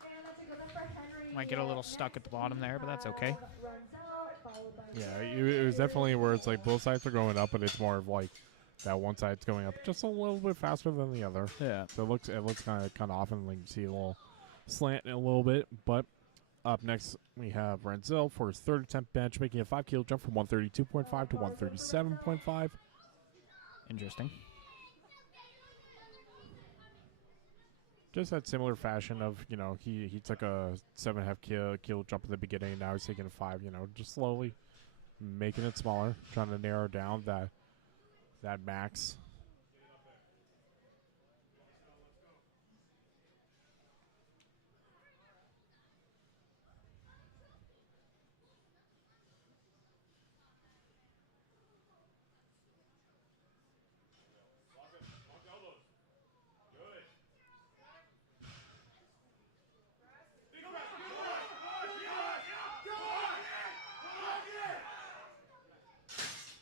And that's a good one for Henry. Might get a little stuck at the bottom there, but that's okay. Renzel, followed by Yeah, it was definitely where it's like both sides are going up, but it's more of like that one side's going up just a little bit faster than the other. Yeah. So it looks kind of often like you see a little slant in a little bit. But up next we have Renzel for his third attempt bench, making a 5-kilo jump from 132.5 to 137.5. Interesting. Just that similar fashion of, he took a 7.5 kilo jump at the beginning, and now he's taking a 5, just slowly making it smaller, trying to narrow down that max.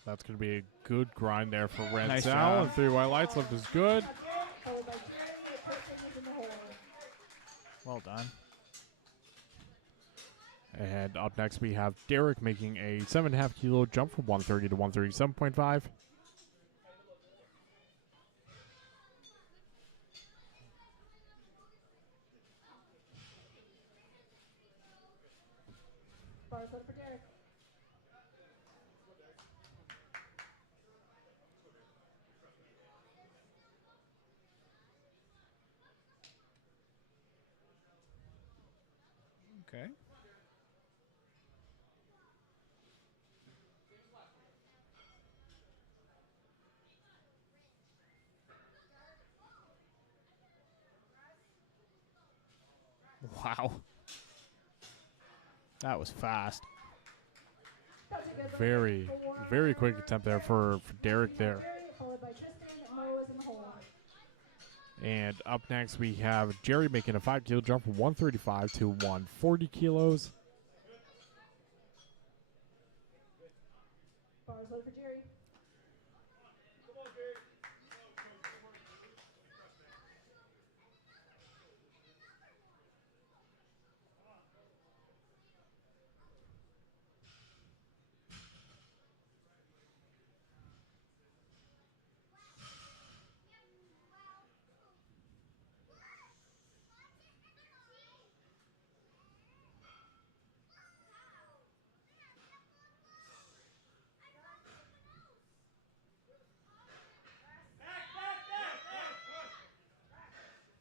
That's going to be a good grind there for Renzel. Nice job. And 3 white lights lift is good. followed by Jerry, pushing into the hole. Well done. And up next we have Derek making a 7.5 kilo jump from 130 to 137.5. Bars loaded for Derek. Okay. Wow. That was fast. That's a good one. Very, very quick attempt there for Derek there. Jerry, followed by Tristan. Mo is in the hole. And up next, we have Jerry making a 5-kilo jump from 135 to 140 kilos. Bars loaded for Jerry.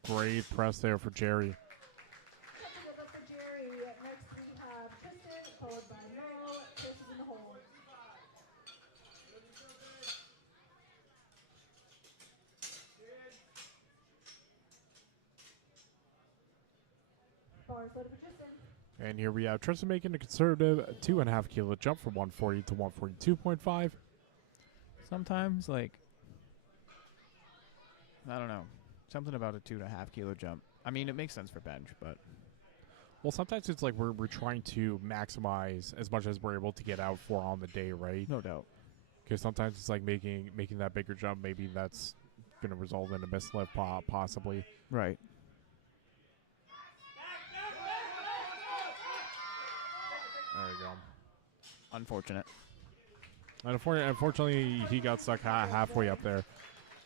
Great press there for Jerry. Something good for Jerry. Next we have Tristan, followed by Mel. Chris is in the hole. Bars loaded for Tristan. And here we have Tristan making a conservative 2.5-kilo jump from 140 to 142.5. Sometimes, like, I don't know, something about a 2.5 kilo jump. I mean, it makes sense for bench, but Well, sometimes it's like we're trying to maximize as much as we're able to get out for on the day, right? no doubt. Because sometimes it's like making that bigger jump. Maybe that's going to result in a mislift, possibly. Right. There you go. Unfortunate. And unfortunately, he got stuck halfway up there.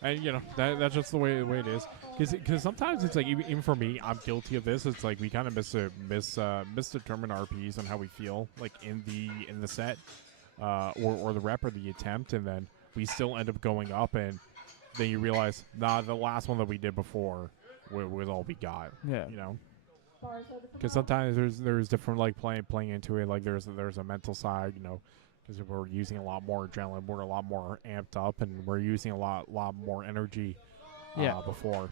And, you know, that's just the way it is. Because sometimes it's like, even for me, I'm guilty of this. It's like we kind of misdetermine RPs on how we feel, like in the set, or the rep or the attempt, and then we still end up going up, and then you realize, nah, the last one that we did before was all we got. Yeah. You know, Bars loaded for because Mel. sometimes there's different like playing into it. Like there's a mental side, you know. Because we're using a lot more adrenaline, we're a lot more amped up, and we're using a lot more energy before.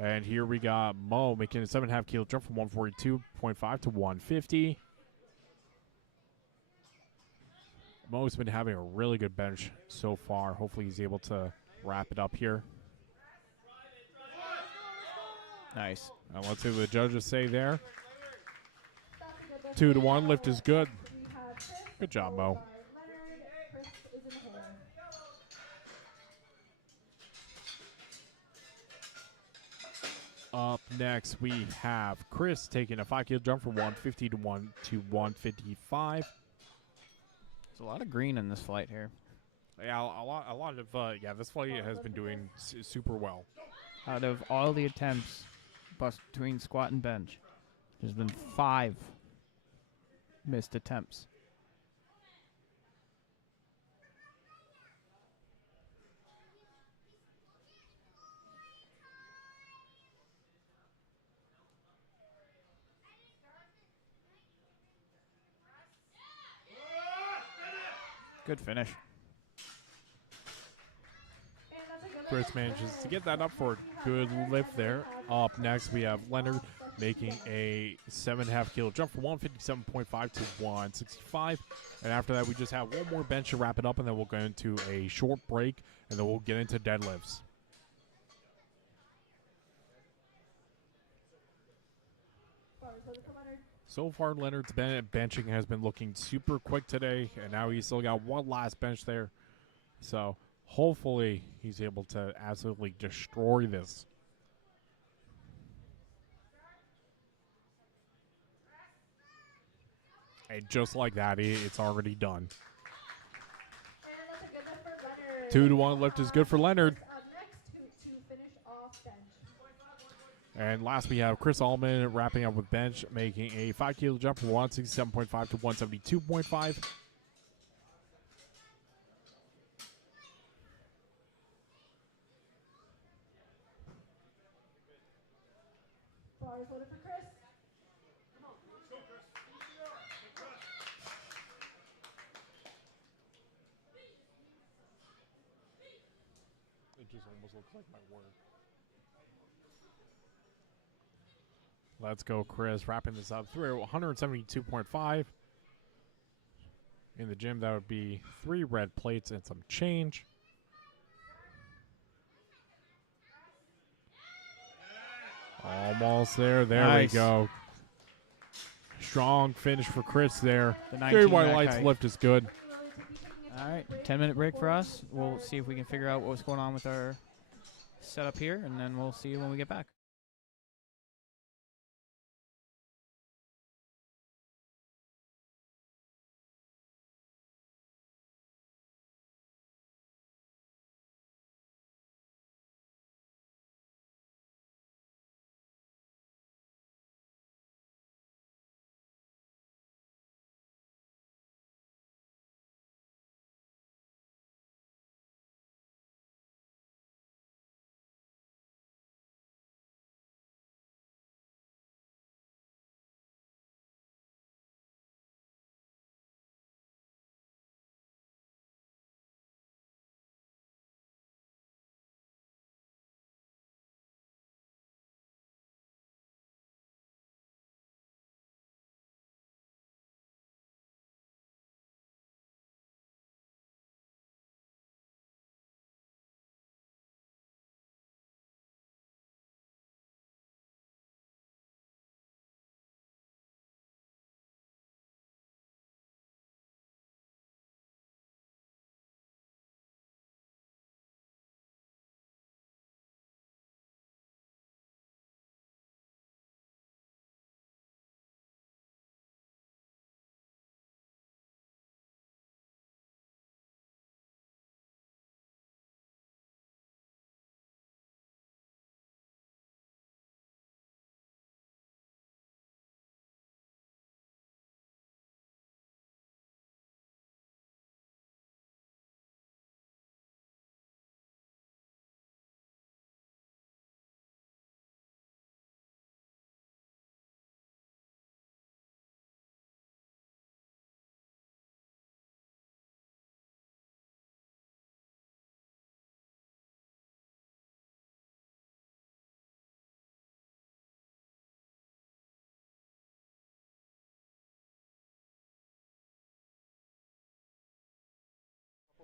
And here we got Mo making a 7.5 kilo jump from 142.5 to 150. Mo's been having a really good bench so far. Hopefully he's able to wrap it up here. Nice. And let's see what the judges say there. That's a good lift 2 for to 1, Mel. lift is good. We have Chris, Good job, followed Mo. by Leonard. Chris is in the hole. Up next, we have Chris taking a 5 kilo jump from 150 to 155. There's a lot of green in this flight here. Yeah, a lot of this flight has been doing super well. Out of all the attempts between squat and bench, there's been 5 missed attempts. Good finish. And that's a good lift Chris for manages Leonard. to get that up for a good lift there. Up next, we have Leonard making a 7.5 kilo jump from 157.5 to 165. And after that, we just have one more bench to wrap it up, and then we'll go into a short break, and then we'll get into deadlifts. Bars loaded for Leonard. So far, Leonard's benching has been looking super quick today, and now he's still got one last bench there. So hopefully he's able to absolutely destroy this. And just like that, it's already done. And that's a good lift for Leonard. 2 to 1 lift is good for Leonard. Up next to finish off bench. And last, we have Chris Allman wrapping up with bench, making a 5 kilo jump from 167.5 to 172.5. Bars loaded for Chris. It just almost looks like my work. Let's go, Chris. Wrapping this up through 172.5. In the gym, that would be 3 red plates and some change. Almost there. There Nice. we go. Strong finish for Chris there. The Gary 19 White rack Light's hike. lift is good. All right, 10-minute break for us. We'll see if we can figure out what's going on with our setup here, and then we'll see you when we get back.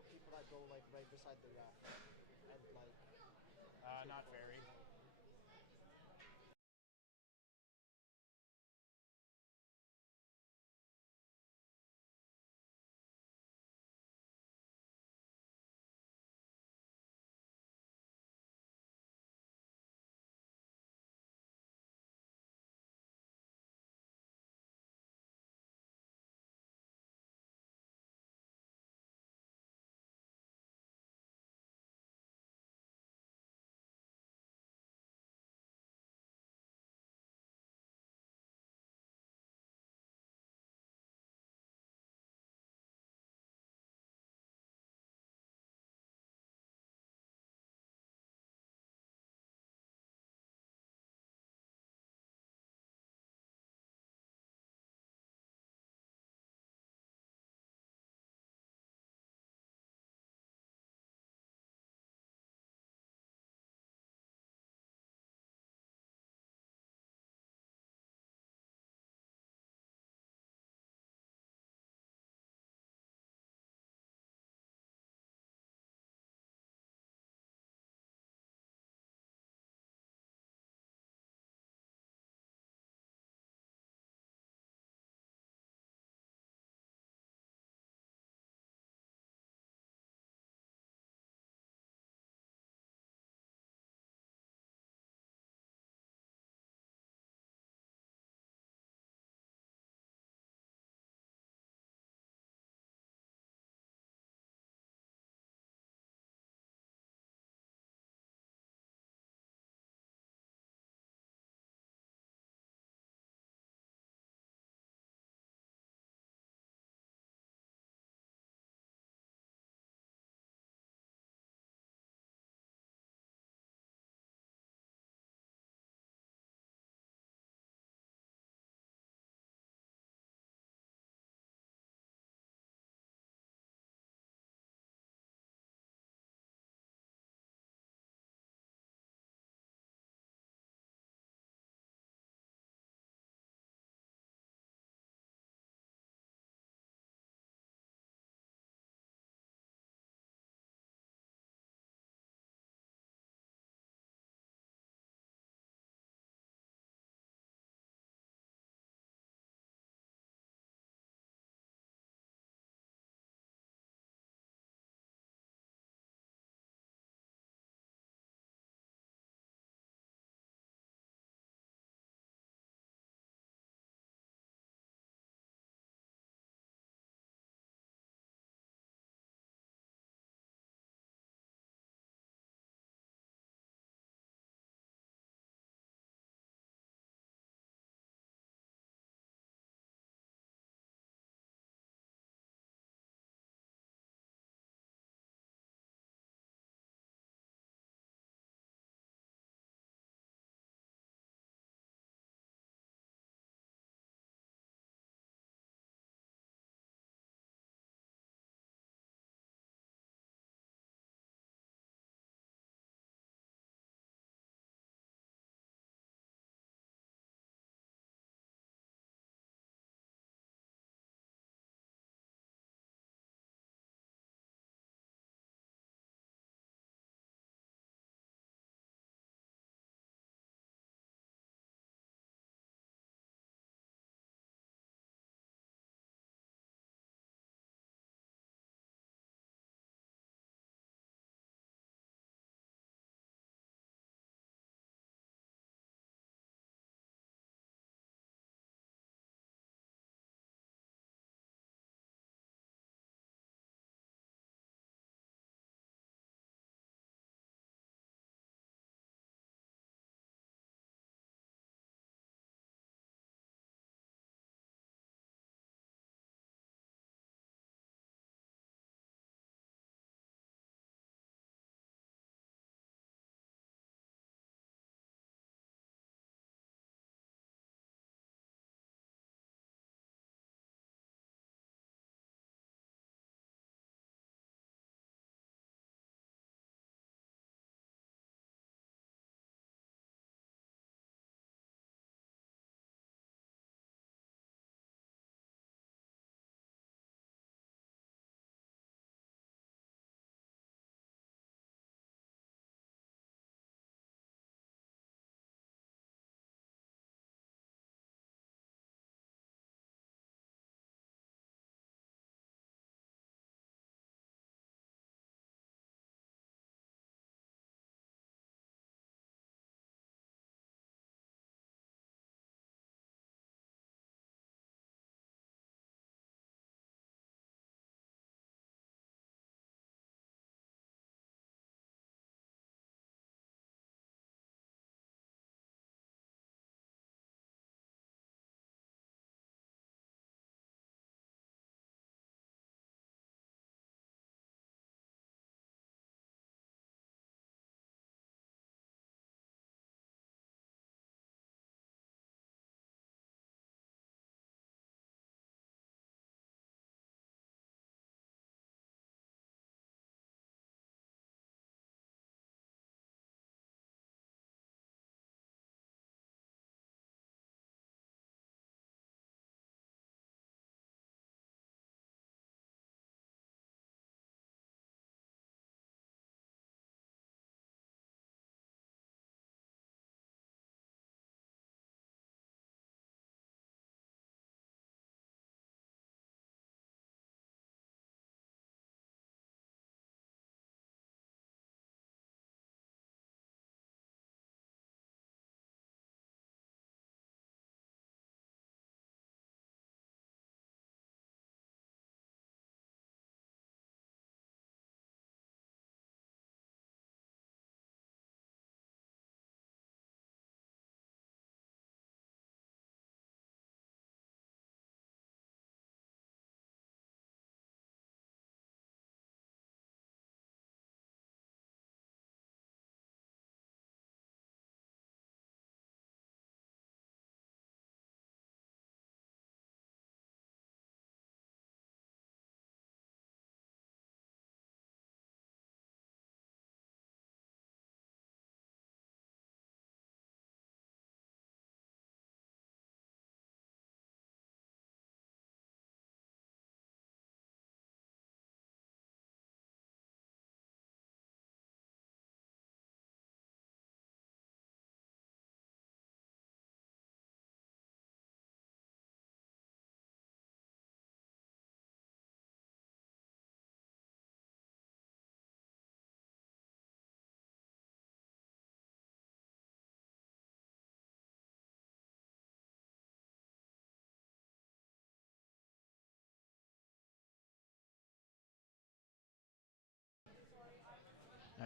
People that go like right beside the rack and like Not very.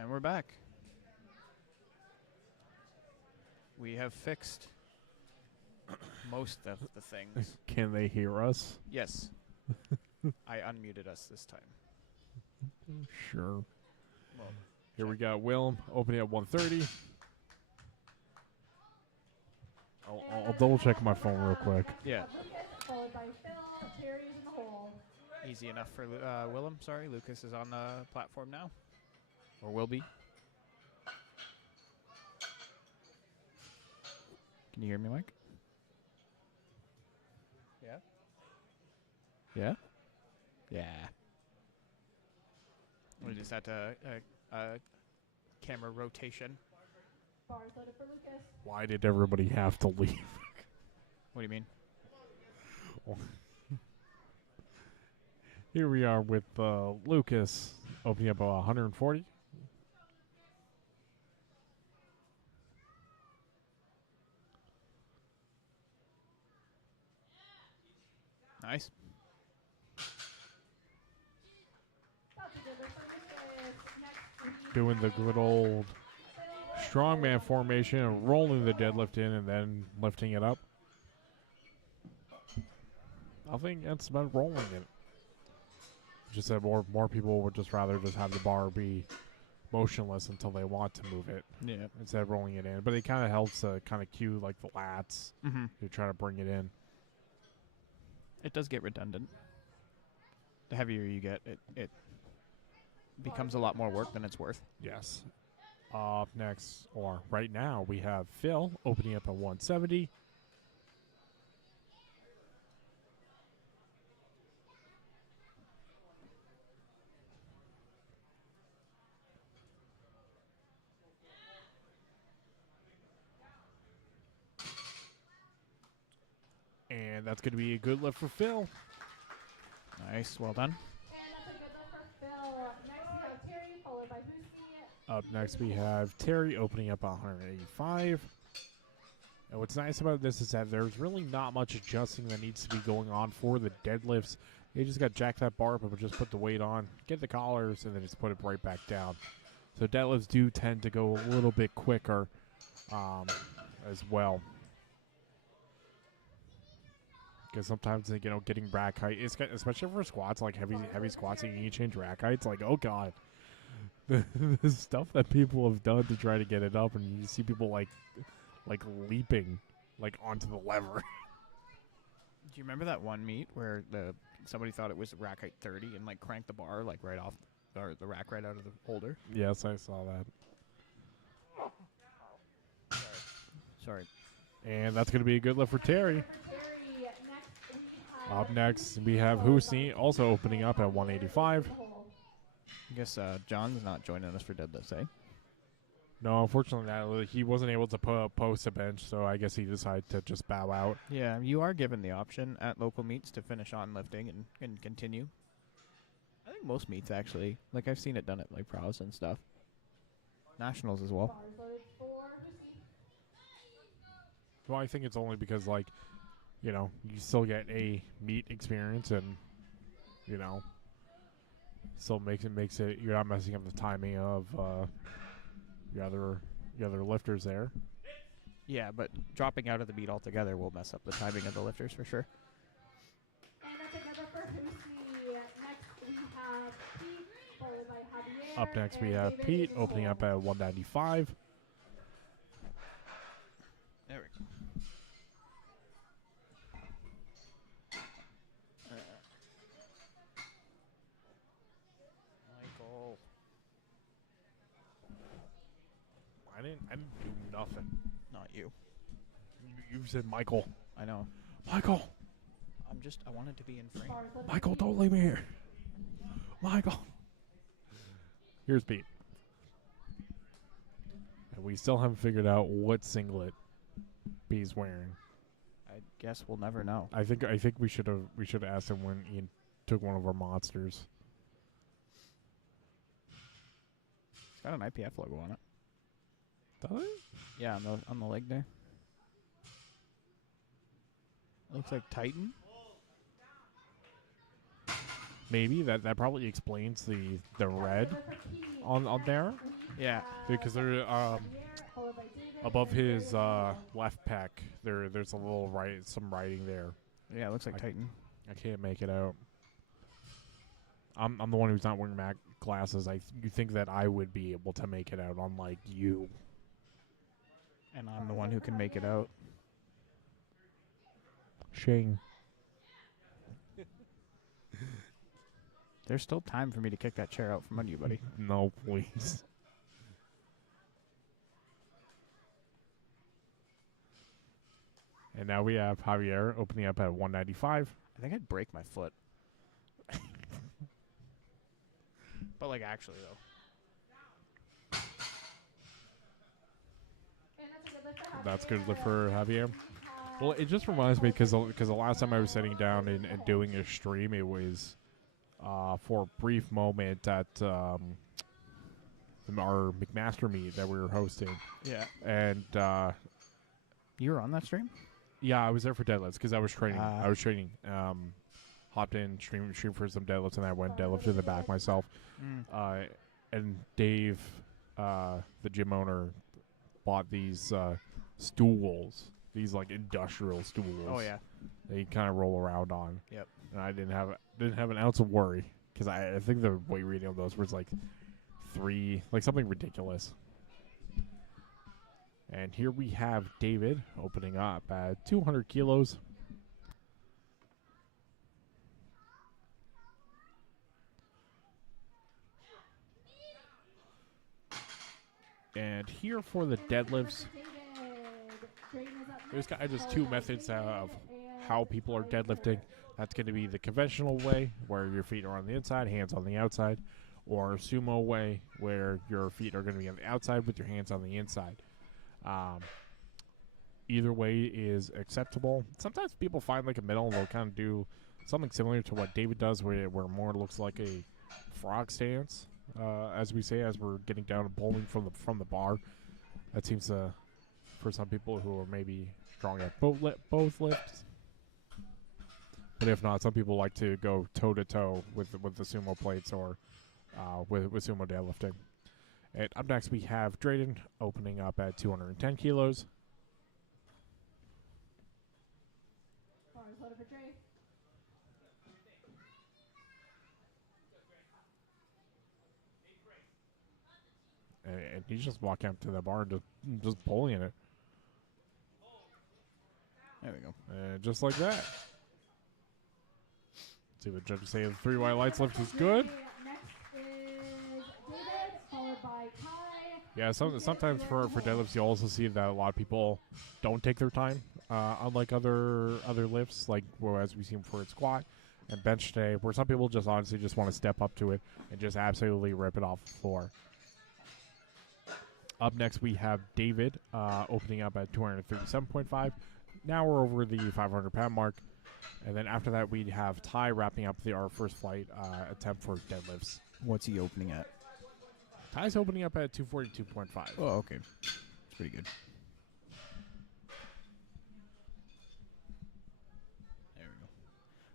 And we're back. We have fixed most of the things. Can they hear us? Yes. I unmuted us this time. Sure. Well, Here we got Willem opening at 1:30. I'll double check my phone real quick. Yeah. Lucas, followed by Phil. Terry's in the hole. Easy enough for Willem. Sorry, Lucas is on the platform now. Or will be. Can you hear me, Mike? Yeah? Yeah? Yeah. We just had a camera rotation. Bars loaded for Lucas. Why did everybody have to leave? What do you mean? Here we are with Lucas opening up 140. Nice. That's a good one for Lucas. Next, we Doing the have good old Phil. strongman formation and rolling the deadlift in and then lifting it up. I think that's about rolling it. Just that more people would just rather just have the bar be motionless until they want to move it Yeah. instead of rolling it in. But it kind of helps kind of cue like the lats Mm-hmm. to try to bring it in. It does get redundant. The heavier you get, it becomes a lot more work than it's worth. Yes. Up next, or right now, we have Phil opening up at 170. And that's going to be a good lift for Phil. Nice, well done. And that's a good one for Phil. Next, we have Terry, followed by Husni. Up next, we have Terry opening up 185. And what's nice about this is that there's really not much adjusting that needs to be going on for the deadlifts. You just got to jack that bar up and just put the weight on, get the collars, and then just put it right back down. So deadlifts do tend to go a little bit quicker as well. Because sometimes, getting rack height, especially for squats, like heavy squats, and you need to change rack heights. Like, oh god, the stuff that people have done to try to get it up, and you see people like leaping like onto the lever. Do you remember that one meet where somebody thought it was rack height 30 and like cranked the bar like right off, or the rack right out of the holder? Yes, I saw that. Sorry. And that's going to be a good lift for Terry. Terry. Next, we have Up next, we have Husni also opening up at 185. I guess John's not joining us for deadlifts, eh? No, unfortunately, he wasn't able to post a bench, so I guess he decided to just bow out. Yeah, you are given the option at local meets to finish on lifting and continue. I think most meets actually. Like I've seen it done at like pros and stuff. Nationals as well. Bars loaded for Husni. Well, I think it's only because, you still get a meet experience and, still makes it, you're not messing up the timing of your other lifters there. Yeah, but dropping out of the meet altogether will mess up the timing of the lifters for sure. And that's a good one for Husni. Next, we have Pete, followed by Javier. Up next, we and have David Pete in the opening hole. up at 195. There we go. Michael. I didn't do nothing. Not you. You said Michael. I know. Michael! I wanted to be in frame. Bars loaded for Michael, Pete. don't leave me here. Michael! Here's Pete. And we still haven't figured out what singlet Pete's wearing. I guess we'll never know. I think we should have asked him when Ian took one of our monsters. It's got an IPF logo on it. Does it? Yeah, on the leg there. Looks like Titan. Maybe that probably explains the red on there, Yeah. because they're above his left pec. There's a little some writing there. Yeah, it looks like Titan. I can't make it out. I'm the one who's not wearing glasses. You think that I would be able to make it out, unlike you. And I'm the one who can make it out. Shame. There's still time for me to kick that chair out from under you, buddy. No, please. And now we have Javier opening up at 195. I think I'd break my foot. But, like, actually, though. That's good lift for Javier. Well, it just reminds me because the last time I was sitting down and doing a stream, it was for a brief moment at our McMaster meet that we were hosting. Yeah. And You were on that stream? yeah, I was there for deadlifts because I was training. Ah. I was training. Hopped in, stream for some deadlifts, and I went deadlift to the back myself. And Dave, the gym owner, bought these stools. These like industrial stools. Oh, yeah. That you kind of roll around on. Yep. And I didn't have an ounce of worry because I think the weight rating of those was like 3, like something ridiculous. And here we have David opening up at 200 kilos. And here for the deadlifts, there's kind of just two methods of how people are deadlifting. That's going to be the conventional way, where your feet are on the inside, hands on the outside, or sumo way, where your feet are going to be on the outside with your hands on the inside. Either way is acceptable. Sometimes people find like a middle, and they'll kind of do something similar to what David does, where more looks like a frog stance, as we say, as we're getting down and pulling from the bar. That seems to, for some people who are maybe strong at both lifts. But if not, some people like to go toe to toe with the sumo plates or with sumo deadlifting. And up next we have Drayden opening up at 210 kilos. And he's just walking up to the bar and just pulling it. There we go. And just like that. Let's see what judges say. The 3 white lights lift is good. Next is David, followed by Kai. Yeah, sometimes for deadlifts, you also see that a lot of people don't take their time. Unlike other lifts, like as we see for a squat and bench today, where some people just honestly just want to step up to it and just absolutely rip it off the floor. Up next, we have David opening up at 237.5. Now we're over the 500-pound mark. And then after that, we have Ty wrapping up our first flight attempt for deadlifts. What's he opening at? Ty's opening up at 242.5. Oh, okay. It's pretty good. There we go.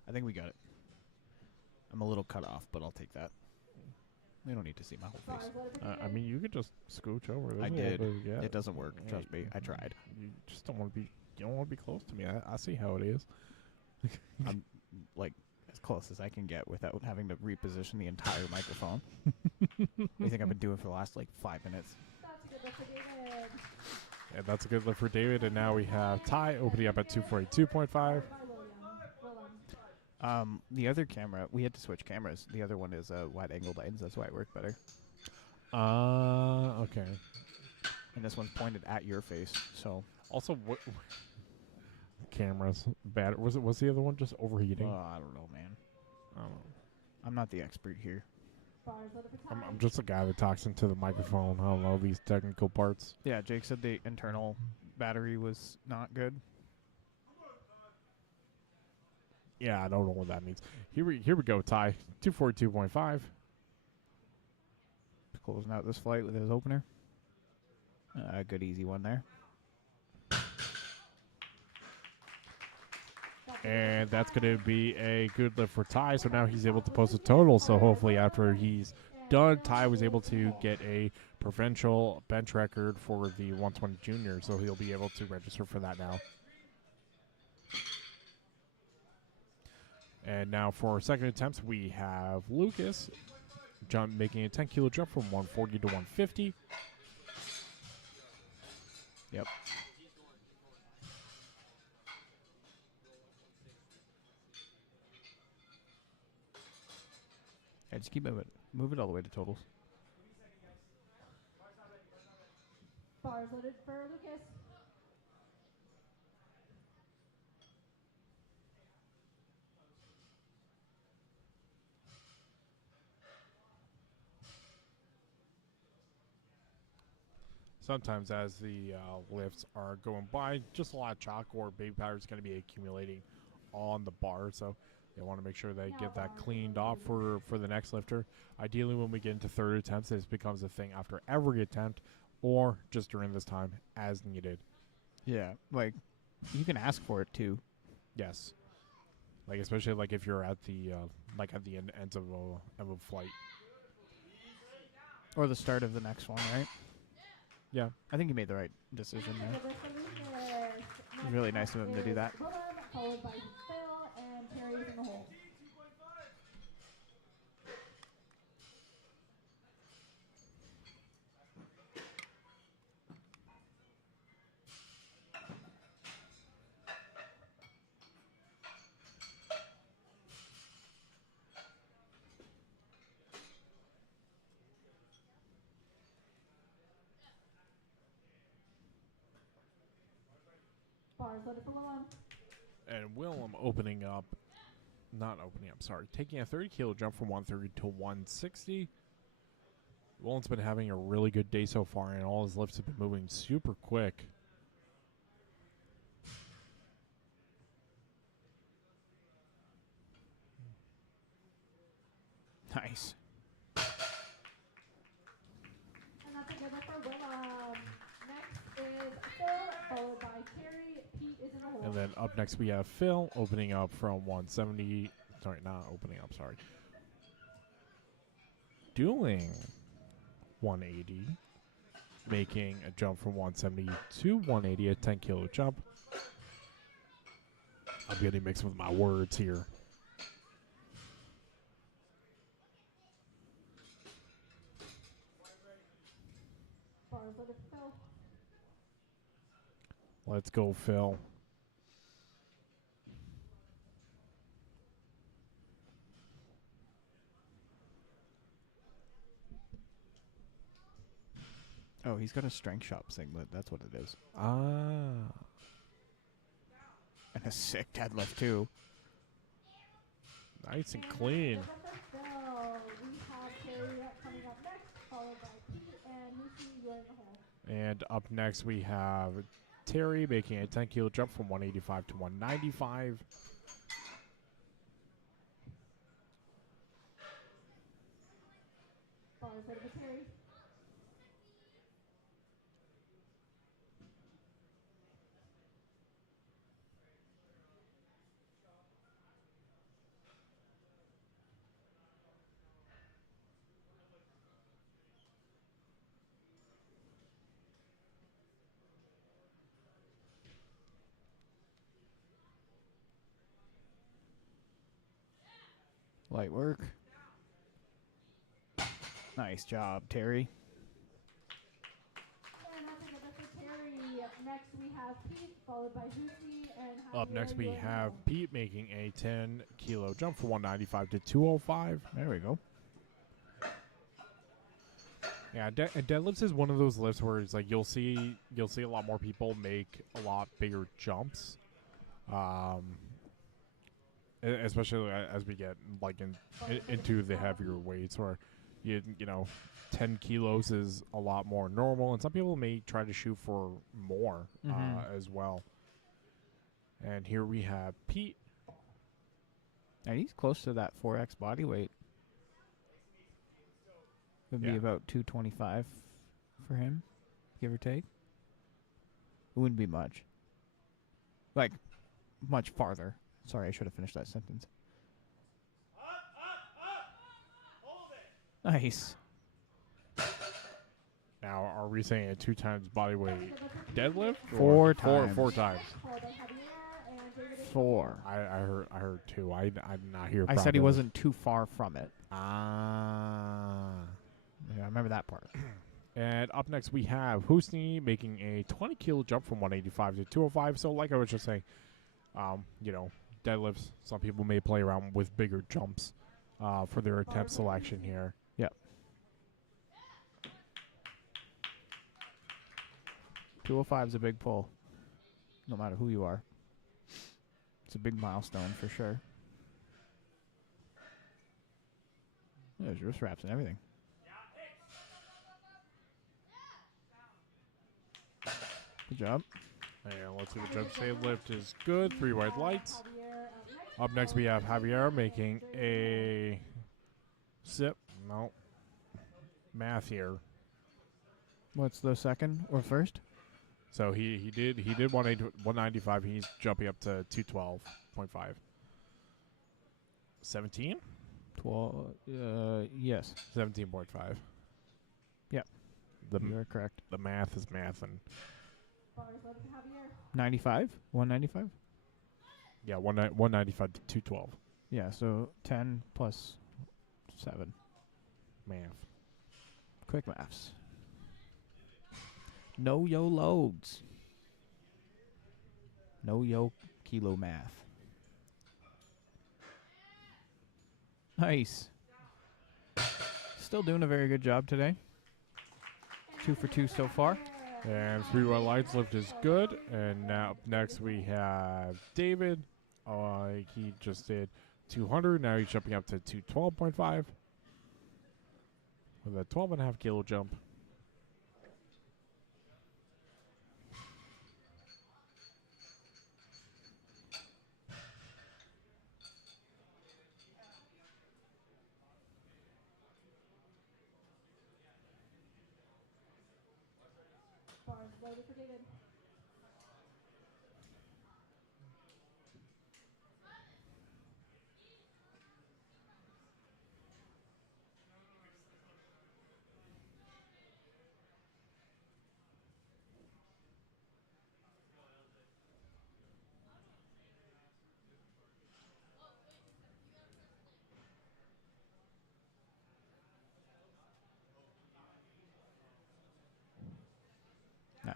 I think we got it. I'm a little cut off, but I'll take that. They don't need to see my whole face. I mean, you could just scooch over. I did. Yeah. It doesn't work. Trust me. I tried. You just don't want to be. You don't want to be close to me. I see how it is. I'm like as close as I can get without having to reposition the entire microphone. You think I've been doing for the last like 5 minutes? That's a good lift for David. And that's a good lift for David. And now we have Ty opening up at 242.5. By William. The other camera, we had to switch cameras. The other one is wide angle lens. That's why it worked better. Okay. And this one's pointed at your face. So Also, what cameras bad? Was the other one just overheating? I don't know, man. I don't know. I'm not the expert here. Bars loaded for Ty. I'm just a guy that talks into the microphone. I don't know these technical parts. Yeah, Jake said the internal battery was not good. Yeah, I don't know what that means. Here we go, Ty. 242.5. Closing out this flight with his opener. Good easy one there. That's And that's going to be a good lift for Ty. So now he's able to post a total. So hopefully after he's done, Ty was able to get a provincial bench record for the 120 junior. So he'll be able to register for that now. And now for our second attempts, we have Lucas making a 10 kilo jump from 140 to 150. Yep. Yeah, just keep moving. Move it all the way to totals. Bars loaded for Lucas. Sometimes as the lifts are going by, just a lot of chalk or baby powder is going to be accumulating on the bar. So they want to make sure they get that cleaned off for the next lifter. Ideally, when we get into third attempts, this becomes a thing after every attempt or just during this time as needed. Yeah, like you can ask for it too. Yes. Like especially like if you're at the at the ends of a flight. Or the start of the next one, right? Yeah. I think you made the right decision there. Over for Lucas. It's really nice of him to do that. Willem, followed by Phil, and Terry's in the hole. Bars loaded for Willem. And Willem taking a 30 kilo jump from 130 to 160. Willem's been having a really good day so far, and all his lifts have been moving super quick. Nice. And that's a good one for Willem. Next is Phil, followed by Terry. Pete is in the hole. And then up next we have Phil opening up from 170. Sorry, not opening up, sorry. Doing 180. Making a jump from 170 to 180, a 10 kilo jump. I'm getting mixed with my words here. Bars loaded for Phil. Let's go, Phil. Oh, he's got a strength shop singlet. That's what it is. Ah. And a sick deadlift too. Nice and clean. Good one for Phil. We have Terry coming up next, followed by Pete, and Lucy, you're in the hole. And up next we have Terry making a 10 kilo jump from 185 to 195. Bars loaded for Terry. Light work. Nice job, Terry. And that's a good one for Terry. Next we have Pete, followed by Lucy, and Up next we you're in the have hole. Pete making a 10 kilo jump from 195 to 205. There we go. Yeah, and deadlifts is one of those lifts where it's like you'll see a lot more people make a lot bigger jumps, especially as we get like into the heavier weights, where you know 10 kilos is a lot more normal, and some people may try to shoot for more as well. And here we have Pete. And he's close to that 4X body weight. Would be Yeah. about 225 for him, give or take. It wouldn't be much. Like, much farther. Sorry, I should have finished that sentence. Nice. Now, are we saying a 2 times body weight deadlift? Four Or times. 4 times. Followed by Javier and David is 4. I heard 2. I did not hear. I said he properly. wasn't too far from it. Ah. Yeah, I remember that part. And up next we have Husni making a 20 kilo jump from 185 to 205. So like I was just saying, you know, deadlifts, some people may play around with bigger jumps for their attempt selection here. Yep. 205 is a big pull, no matter who you are. It's a big milestone for sure. There's wrist wraps and everything. Good job. And let's see, the jump save lift is good. 3 white lights. Javier Up next we have Javier making a math here. What's the second or first? So he did 195. He's jumping up to 212.5. 17? 12. Yes. 17.5. Yep. You're correct. The math is math, and bars loaded to Javier. 95? 195? yeah, 195 to 212. Yeah, so 10 plus 7. Math. Quick maths. Know yo loads. Know yo kilo math. Nice. Still doing a very good job today. 2 for 2 so far. And 3 white lights lift is good. And now up next we have David. He just did 200. Now he's jumping up to 212.5 with a 12.5 kilo jump. Bars loaded for David.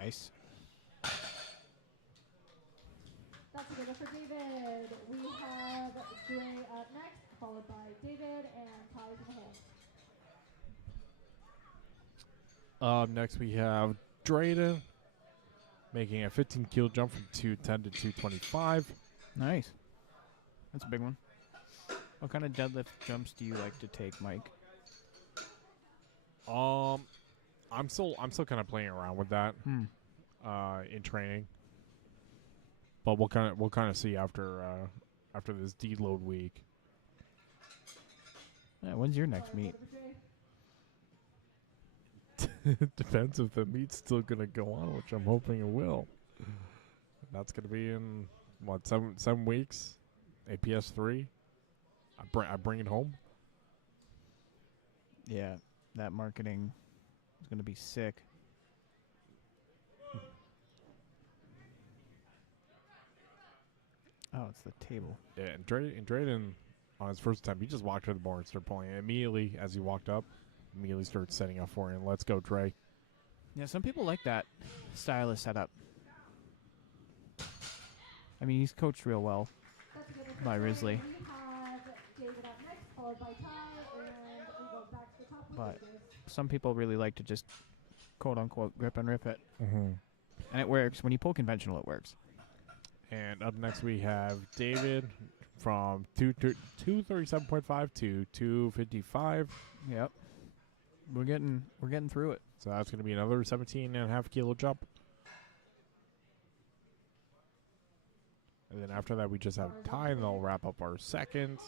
Nice. That's a good one for David. We have Dre up next, followed by David and Tyler's in the hole. Next we have Drayden making a 15 kilo jump from 210 to 225. Nice. That's a big one. What kind of deadlift jumps do you like to take, Mike? I'm still kind of playing around with that in training, but we'll kind of see after this deload week. Yeah, when's your next meet? It depends if the meet's still gonna go on, which I'm hoping it will. That's gonna be in what 7 weeks. APS 3. I bring it home. Yeah, that marketing is going to be sick. Oh, it's the table. Yeah, and Drayden on his first time, he just walked to the board and started pulling it. Immediately as he walked up, immediately started setting up for it. And let's go, Dre. Yeah, some people like that style of setup. I mean, he's coached real well That's a good one for by Dre. Risley. We have David up next, followed by Ty, and we go back to the top with But David. some people really like to just quote-unquote grip and rip it. Mm-hmm. And it works. When you pull conventional, it works. And up next we have David from 237.5 to 255. Yep. We're getting through it. So that's going to be another 17.5 kilo jump. And then after that, we just have Ty, and they'll wrap up our seconds.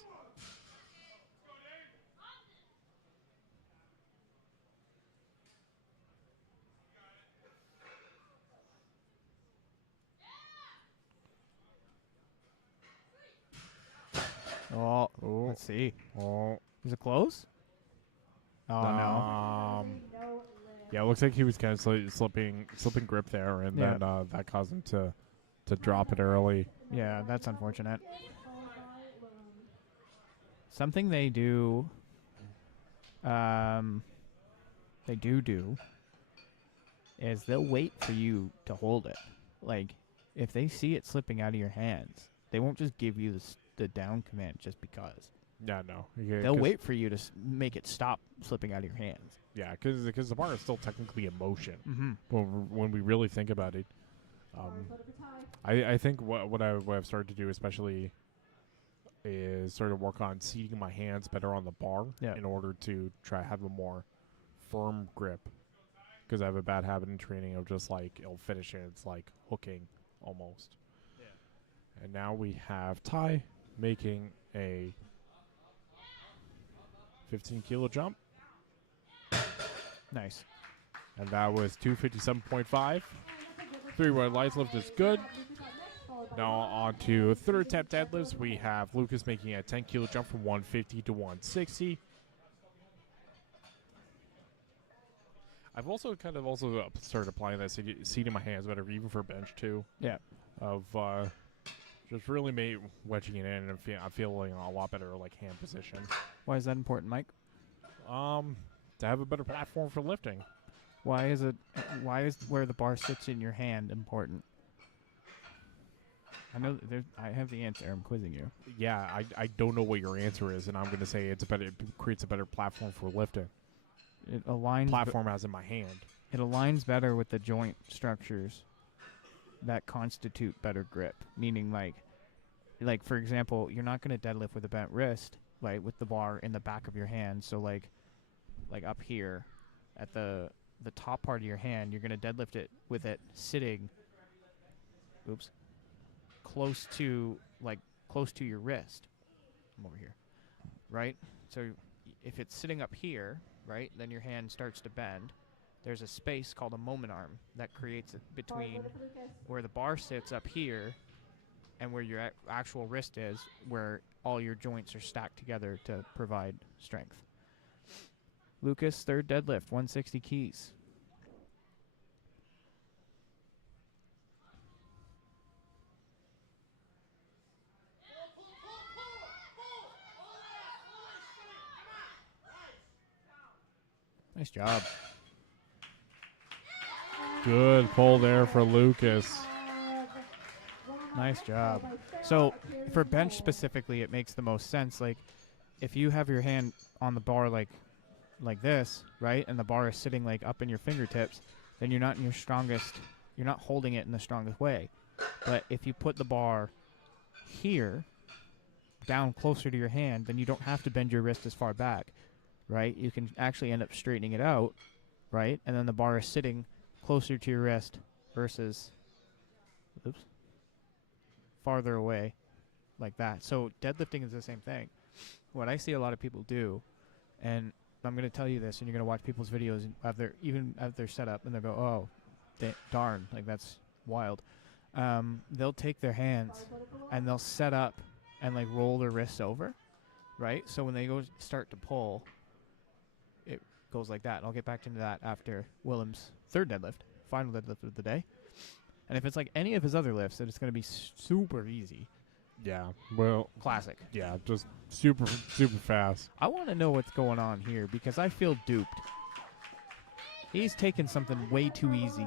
Oh, Oh, let's see. oh. Is it close? Oh, no. No lift. Yeah, it looks like he was kind of slipping grip there, and Yeah. then that caused him to drop it early. Yeah, that's unfortunate. Followed by Willem. Something they do, they do is they'll wait for you to hold it. Like, if they see it slipping out of your hands, they won't just give you the down command just because. Yeah, no. Yeah, They'll wait for you to make it stop slipping out of your hands. Yeah, because the bar is still technically in motion Mm-hmm. when we really think about it. Put up a tie. I think what I've started to do, especially, is sort of work on seating my hands better on the bar in order to try to have a more firm grip. Because I have a bad habit in training of just like it'll finish and it's like hooking almost. Yeah. And now we have Ty making a 15-kilo jump, Nice. and that was 257.5. 3 wide lights lift is good. Now on to third attempt deadlifts. We have Lucas making a 10-kilo jump from 150 to 160. I've also started applying that seating my hands better, even for bench too. Yeah. Of just really made wedging it in, and I'm feeling a lot better like hand position. Why is that important, Mike? To have a better platform for lifting. Why is where the bar sits in your hand important? I know I have the answer. I'm quizzing you. Yeah, I don't know what your answer is, and I'm going to say it creates a better platform for lifting. It aligns. Platform as in my hand. It aligns better with the joint structures that constitute better grip. Meaning, like for example, you're not going to deadlift with a bent wrist, right? With the bar in the back of your hand. So like up here, at the top part of your hand, you're going to deadlift it with it sitting. Oops. Close to your wrist. I'm over here, right? So if it's sitting up here, right, then your hand starts to bend. There's a space called a moment arm that creates it between where the bar sits up here and where your actual wrist is, where all your joints are stacked together to provide strength. Lucas, third deadlift, 160 keys. Nice job. Good pull there for Lucas. Nice job. So for bench specifically, it makes the most sense. Like if you have your hand on the bar like this, right, and the bar is sitting like up in your fingertips, then you're not in your strongest. You're not holding it in the strongest way. But if you put the bar here, down closer to your hand, then you don't have to bend your wrist as far back, right? You can actually end up straightening it out, right? And then the bar is sitting closer to your wrist versus, farther away, like that. So deadlifting is the same thing. What I see a lot of people do, and I'm going to tell you this, and you're going to watch people's videos even at their setup, and they'll go, "Oh, darn, like that's wild." They'll take their hands and they'll set up and like roll their wrists over, right? So when they go start to pull, it goes like that. And I'll get back into that after Willem's third deadlift, final deadlift of the day. And if it's like any of his other lifts, then it's going to be super easy. Yeah, well, Classic. yeah, just super fast. I want to know what's going on here because I feel duped. He's taking something way too easy.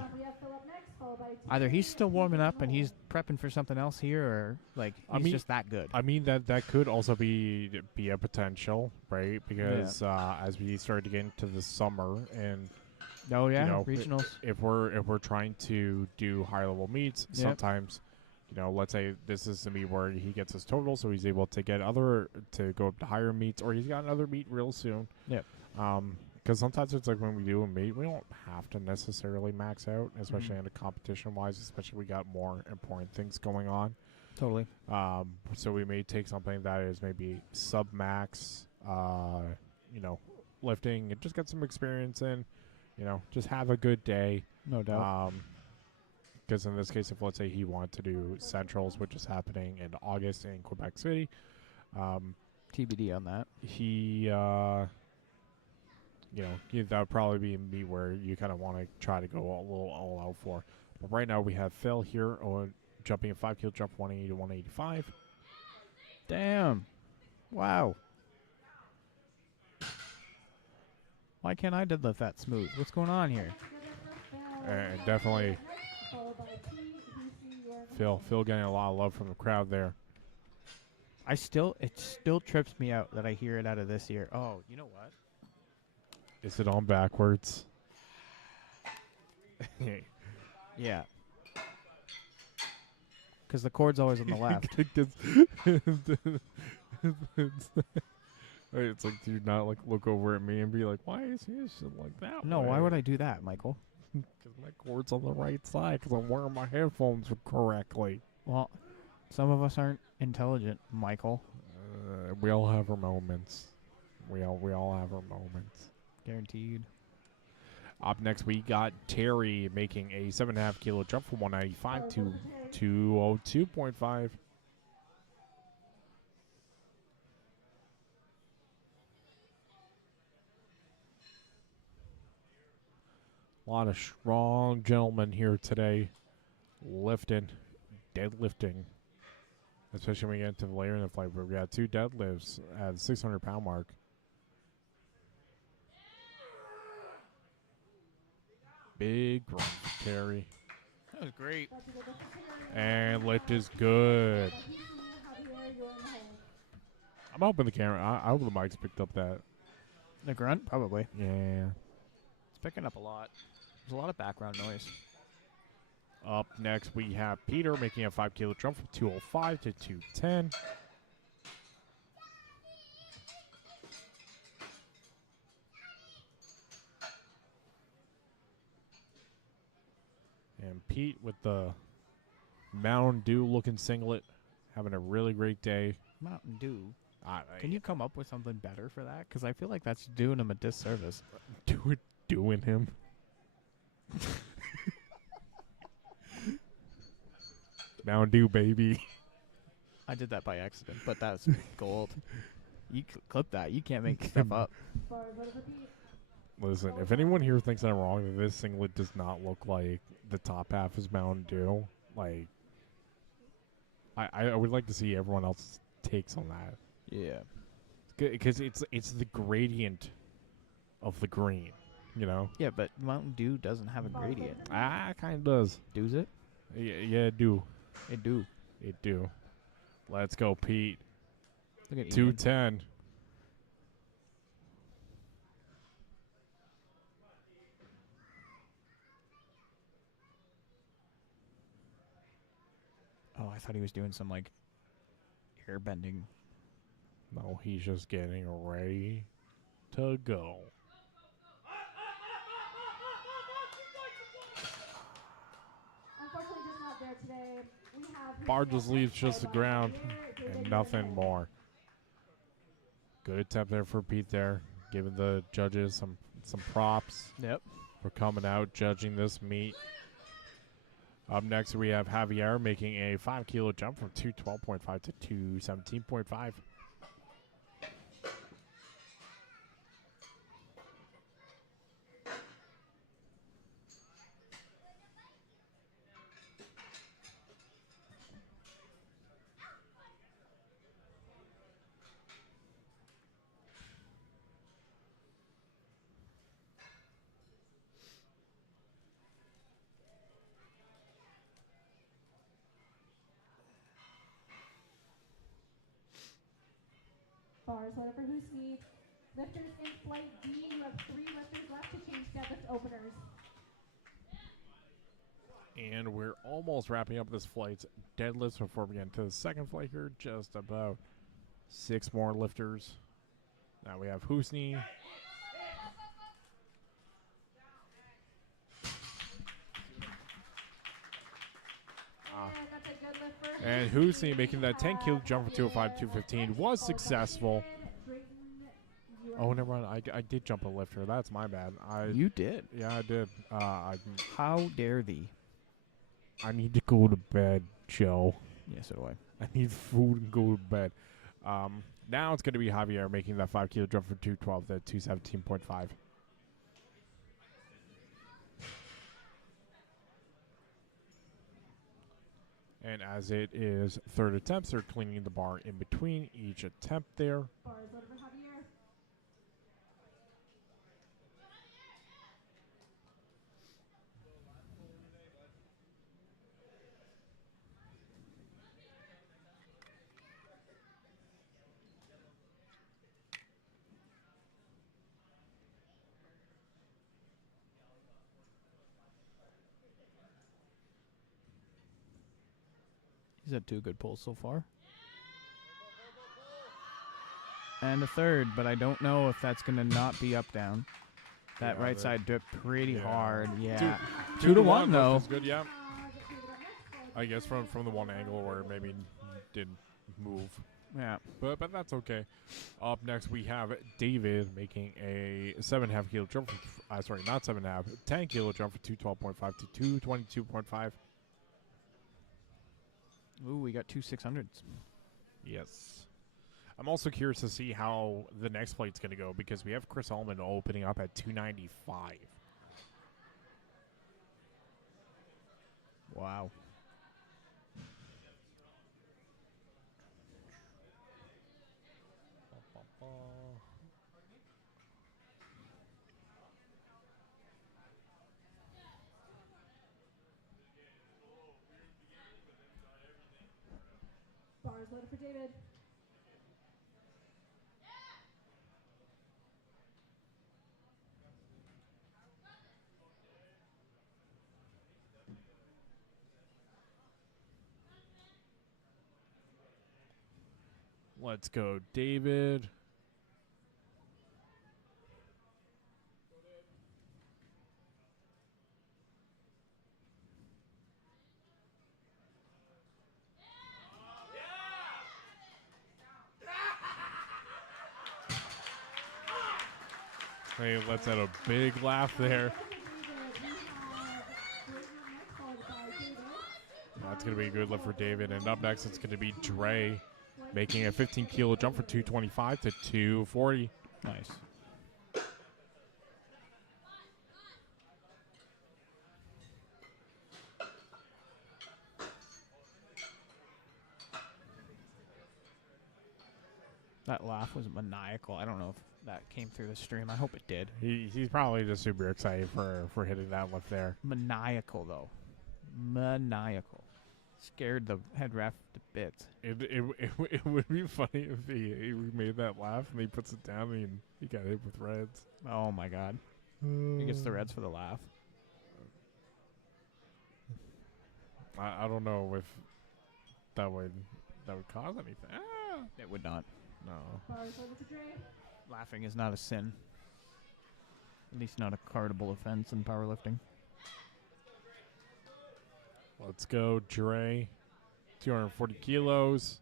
Either he's still warming up and he's prepping for something else here, or like he's just that good. I mean that could also be a potential, right? Because as we start to get into the summer and regionals. If we're trying to do higher level meets, sometimes, let's say this is the meet where he gets his total, so he's able to go up to higher meets, or he's got another meet real soon. Yep. Because sometimes it's like when we do a meet, we don't have to necessarily max out, especially in a competition-wise, especially we got more important things going on. Totally. So we may take something that is maybe sub-max, lifting and just get some experience in, just have a good day. No doubt. Because in this case, if let's say he wanted to do Centrals, which is happening in August in Quebec City, TBD on that. He, that would probably be a meet where you kind of want to try to go a little all out for. But right now we have Phil here jumping a 5 kilo jump 180 to 185. Damn. Wow. Why can't I deadlift that smooth? What's going on here? And definitely Followed by T, Lucy, you are in the Phil getting a lot of love from the crowd there. It still trips me out that I hear it out of this ear. Oh, you know what? Is it on backwards? Yeah. Because the cord's always on the left. It's like, do you not like look over at me and be like, why is his shit like that? No, why would I do that, Michael? Because my cord's on the right side because I'm wearing my headphones correctly. Well, some of us aren't intelligent, Michael. We all have our moments. We all have our moments. Guaranteed. Up next, we got Terry making a 7.5 kilo jump from 195 to 202.5. A lot of strong gentlemen here today, lifting, deadlifting. Especially when we get into the later in the flight, where we got 2 deadlifts at the 600-pound mark. Big grunt for Terry. That was great. And lift is good. Javier, you're in the hole. I'm hoping the camera, I hope the mic's picked up that. The grunt? Probably. Yeah. It's picking up a lot. There's a lot of background noise. Up next, we have Peter making a 5 kilo jump from 205 to 210. And Pete with the Mountain Dew looking singlet, having a really great day. Mountain Dew. Can you come up with something better for that? Because I feel like that's doing him a disservice. doing him? Mountain Dew, baby. I did that by accident, but that's gold. You clip that. You can't make stuff up. Bar, vote for Pete. Listen, if anyone here thinks I'm wrong, that this singlet does not look like the top half is Mountain Dew, like, I would like to see everyone else's takes on that. Yeah. Because it's the gradient of the green, you know? Yeah, but Mountain Dew doesn't have a gradient. Ah, kind of does. Does it? Yeah, it do. It do. It do. Let's go, Pete. Look at Ian. 210. Oh, I thought he was doing some, like, air bending. No, he's just getting ready to go. Unfortunately, just not there today. We have Bar just leaves just the ground and nothing more. Good attempt there for Pete there. Giving the judges some props Yep. for coming out, judging this meet. Up next, we have Javier making a 5 kilo jump from 212.5 to 217.5. Bars, vote for Husky. Lifters in flight D, you have 3 lifters left to change deadlift openers. And we're almost wrapping up this flight's deadlifts before we get into the second flight here. Just about 6 more lifters. Now we have Husni. And that's a good lift for And Husky. Husni making that 10 kilo jump from 205 to 215 was successful. Drayton, you are Oh, in never mind. I did jump a lifter. That's my bad. You did. Yeah, I did. How dare thee? I need to go to bed, Joe. Yeah, so do I. I need food and go to bed. Now it's going to be Javier making that 5 kilo jump for 212 to 217.5. And as it is third attempts, they're cleaning the bar in between each attempt there. Bar is loaded for Javier. He's had 2 good pulls so far. And a third, but I don't know if that's going to not be up down. That Yeah, right that- side dipped pretty yeah. hard. Yeah. 2 2 to to 1 though. That's good, yeah. David up next, followed I by guess from the one angle where it maybe didn't move. Yeah. But that's okay. Up next, we have David making a 7.5 kilo jump. Sorry, not 7.5, 10 kilo jump for 212.5 to 222.5. Ooh, we got 2 600s. Yes. I'm also curious to see how the next flight's going to go because we have Chris Allman opening up at 295. Wow. Bar is loaded for David. Let's go, David. Hey, let's have a big laugh there. That's going to be a good lift for David. And up next, it's going to be Dre making a 15 kilo jump for 225 to 240. Nice. That laugh was maniacal. I don't know if that came through the stream. I hope it did. He's probably just super excited for hitting that lift there. Maniacal, though. Maniacal. Scared the head ref to bits. It would be funny if he made that laugh and he puts it down and he got hit with reds. Oh, my God. He gets the reds for the laugh. I don't know if that would cause anything. Ah! It would not. No. Bar is loaded for Dre. Laughing is not a sin. At least not a cardable offense in powerlifting. Let's go, Dre. 240 kilos.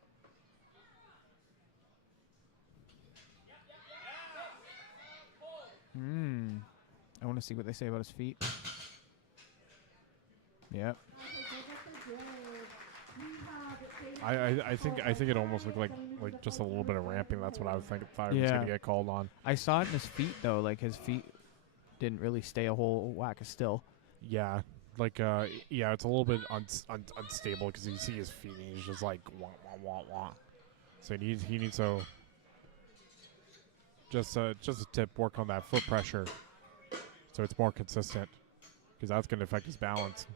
I want to see what they say about his feet. Yep. I think it almost looked like just a little bit of ramping. That's what I was thinking. Thought he was Yeah. gonna get called on. I saw it in his feet, though. Like, his feet didn't really stay a whole whack of still. Yeah, like yeah, it's a little bit unstable because you see his feet and he's just like wah wah wah wah. So he needs to just a tip, work on that foot pressure so it's more consistent because that's going to affect his balance.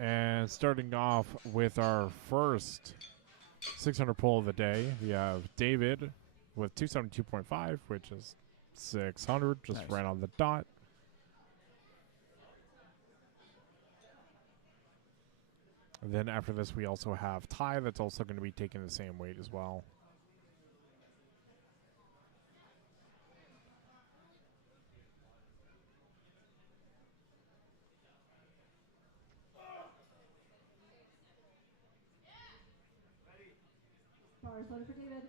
And starting off with our first 600 pull of the day, we have David with 272.5, which is 600, just Nice. right on the dot. And then after this, we also have Ty that's also going to be taking the same weight as well. Bar is loaded for David.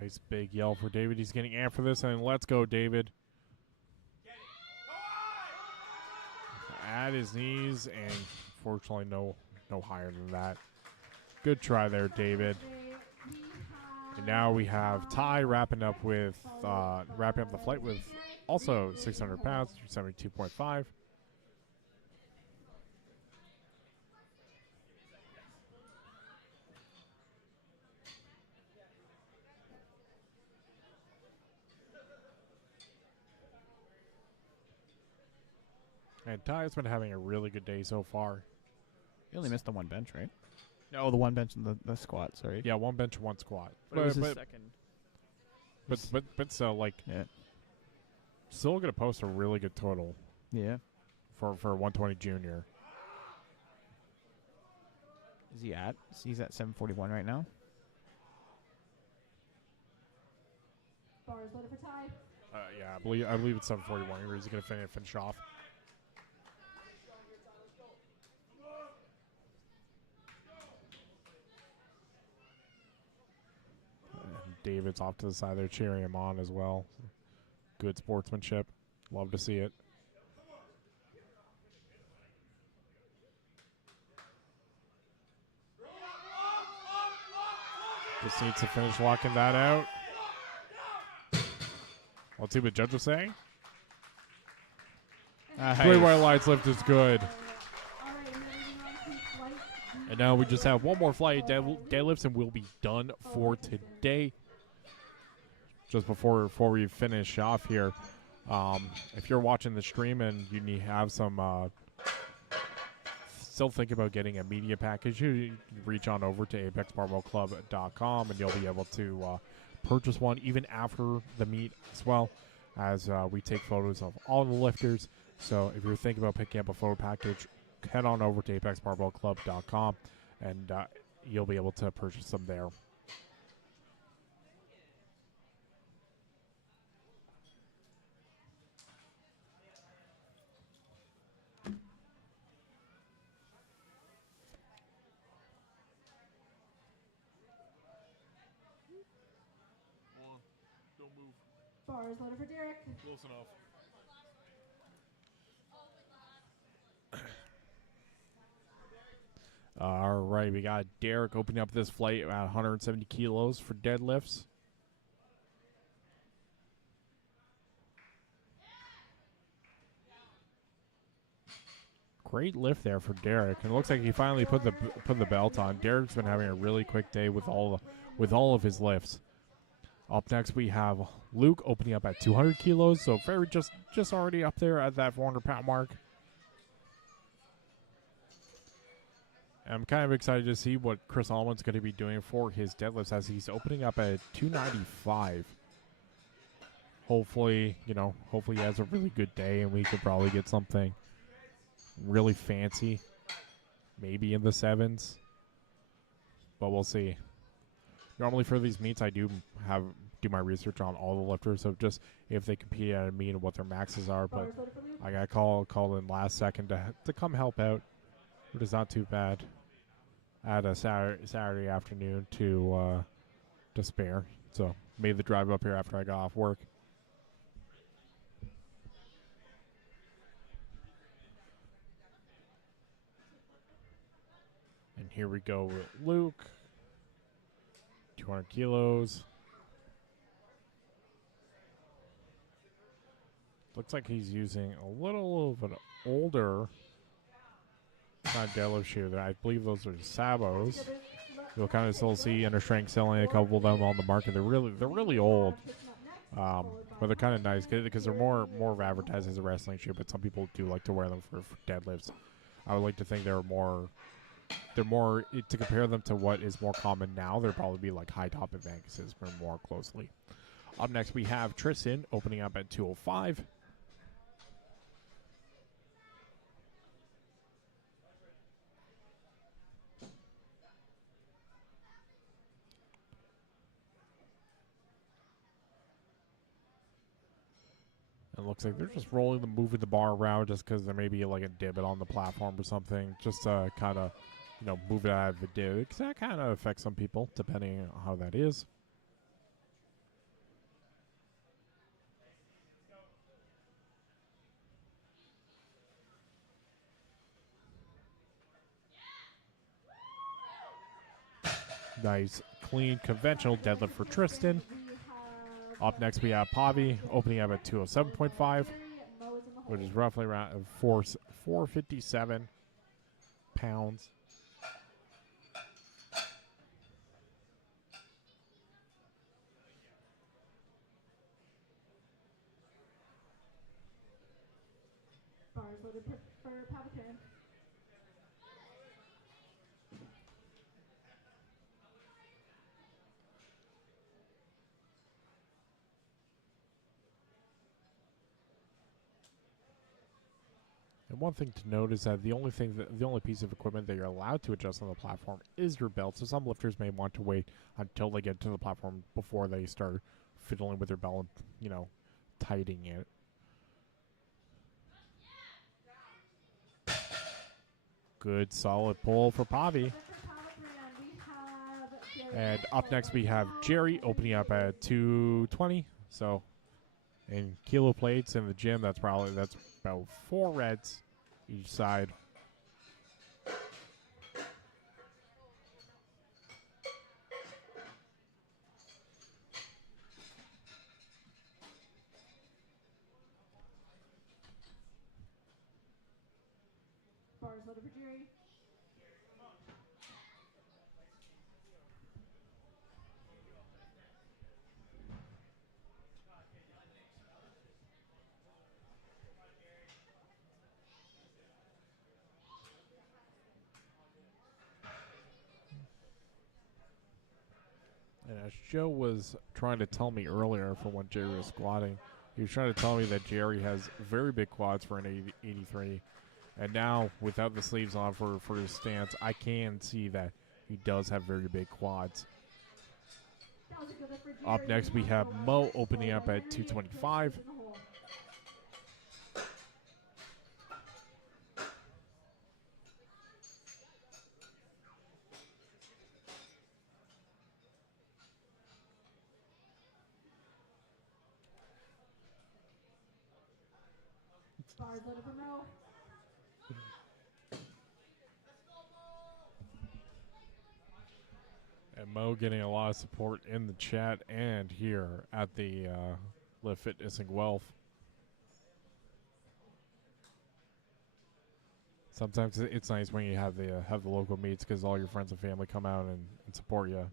Nice big yell for David. He's getting amped for this, and let's go, David. at his knees, and fortunately no higher than that. Good try there, David. And now we have Ty wrapping up the flight with also 600 pounds, 72.5. And Ty's been having a really good day so far. You only missed the one bench, right? No, the one bench and the squat. Sorry. Yeah, one bench, one squat. But it was his second. But still, like, Yeah. still gonna post a really good total Yeah. for 120 junior. Is he at? He's at 741 right now. Bars loaded for Ty. Yeah, I believe it's 741. He's gonna finish off. And David's off to the side there cheering him on as well. Good sportsmanship. Love to see it. Just needs to finish locking that out. Let's see what the judge was saying. Three white lights lift is good. And now we just have one more flight deadlifts and we'll be done for today. Just before we finish off here, if you're watching the stream and you have some still think about getting a media package, you reach on over to apexbarbellclub.com and you'll be able to purchase one even after the meet, as well as we take photos of all the lifters. So if you're thinking about picking up a photo package, head on over to apexbarbellclub.com and you'll be able to purchase them there. Bars loaded for Derek. Close enough. All right, we got Derek opening up this flight at 170 kilos for deadlifts. Great lift there for Derek, and it looks like he finally put the belt on. Derek's been having a really quick day with all of his lifts. Up next, we have Luke opening up at 200 kilos, so very just already up there at that 400-pound mark. I'm kind of excited to see what Chris Allman's going to be doing for his deadlifts as he's opening up at 295. Hopefully he has a really good day and we could probably get something really fancy, maybe in the sevens, but we'll see. Normally for these meets, I do my research on all the lifters, so just if they compete at a meet and what their maxes are. But I got called in last second to come help out, which is not too bad. I had a Saturday afternoon to spare, so made the drive up here after I got off work. And here we go with Luke. 200 kilos. Looks like he's using a little of an older deadlift shoe. I believe those are Sabos. You'll kind of still see Inner Strength selling a couple of them on the market. They're really old, but they're kind of nice because they're more advertised as a wrestling shoe. But some people do like to wear them for deadlifts. I would like to think they're more to compare them to what is more common now. They'd probably be like high top advances more closely. Up next, we have Tristan opening up at 205. It looks like they're just moving the bar around just because there may be like a divot on the platform or something, just to kind of, move it out of the divot, because that kind of affects some people depending on how that is. Nice, clean, conventional deadlift for Tristan. We have Up next, we have Pavi opening up at 207.5, Mo is in the which hole. is roughly around 457 pounds. Bars loaded for Pavitarian. And one thing to note is that the only piece of equipment that you're allowed to adjust on the platform is your belt. So some lifters may want to wait until they get to the platform before they start fiddling with their belt and, tightening it. Good solid pull for Pavi. And up next we have Jerry opening up at 220. So in kilo plates in the gym, that's about 4 reds each side. Bars loaded for Jerry. And as Joe was trying to tell me earlier from when Jerry was squatting, he was trying to tell me that Jerry has very big quads for an 83. And now, without the sleeves on for his stance, I can see that he does have very big quads. That was a good lift for Jerry. Up next, we have Mo opening up at 225. In the hole. Bars loaded for Mo. And Mo getting a lot of support in the chat and here at the Live Fitness and Guelph. Sometimes it's nice when you have the local meets because all your friends and family come out and support you.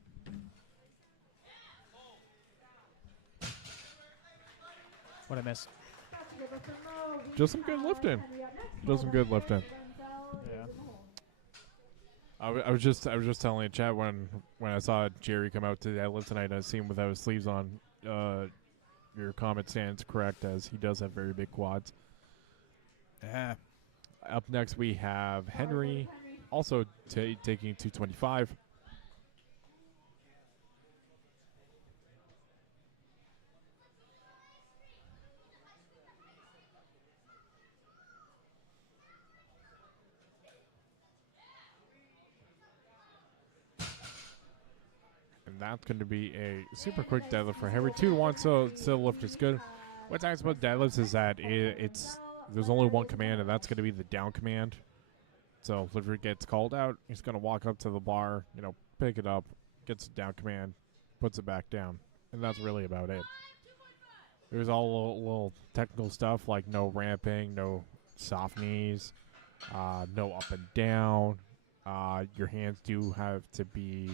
What I miss? That's a good lift for Mo. We Just some good have lifting. Henry up next. Just some good lifting. Renzel is Yeah. in the hole. I was just telling the chat when I saw Jerry come out to the deadlift tonight. I see him without his sleeves on. Your comment stands correct as he does have very big quads. Yeah. Up next we have Henry, also taking 225. And that's going to be a super quick deadlift for Henry. 2-1, so still lift is good. What's nice about deadlifts is that there's only one command, and that's going to be the down command. So if lifter gets called out, he's going to walk up to the bar, pick it up, gets the down command, puts it back down. And that's really about it. There's all little technical stuff like no ramping, no soft knees, no up and down. Your hands do have to be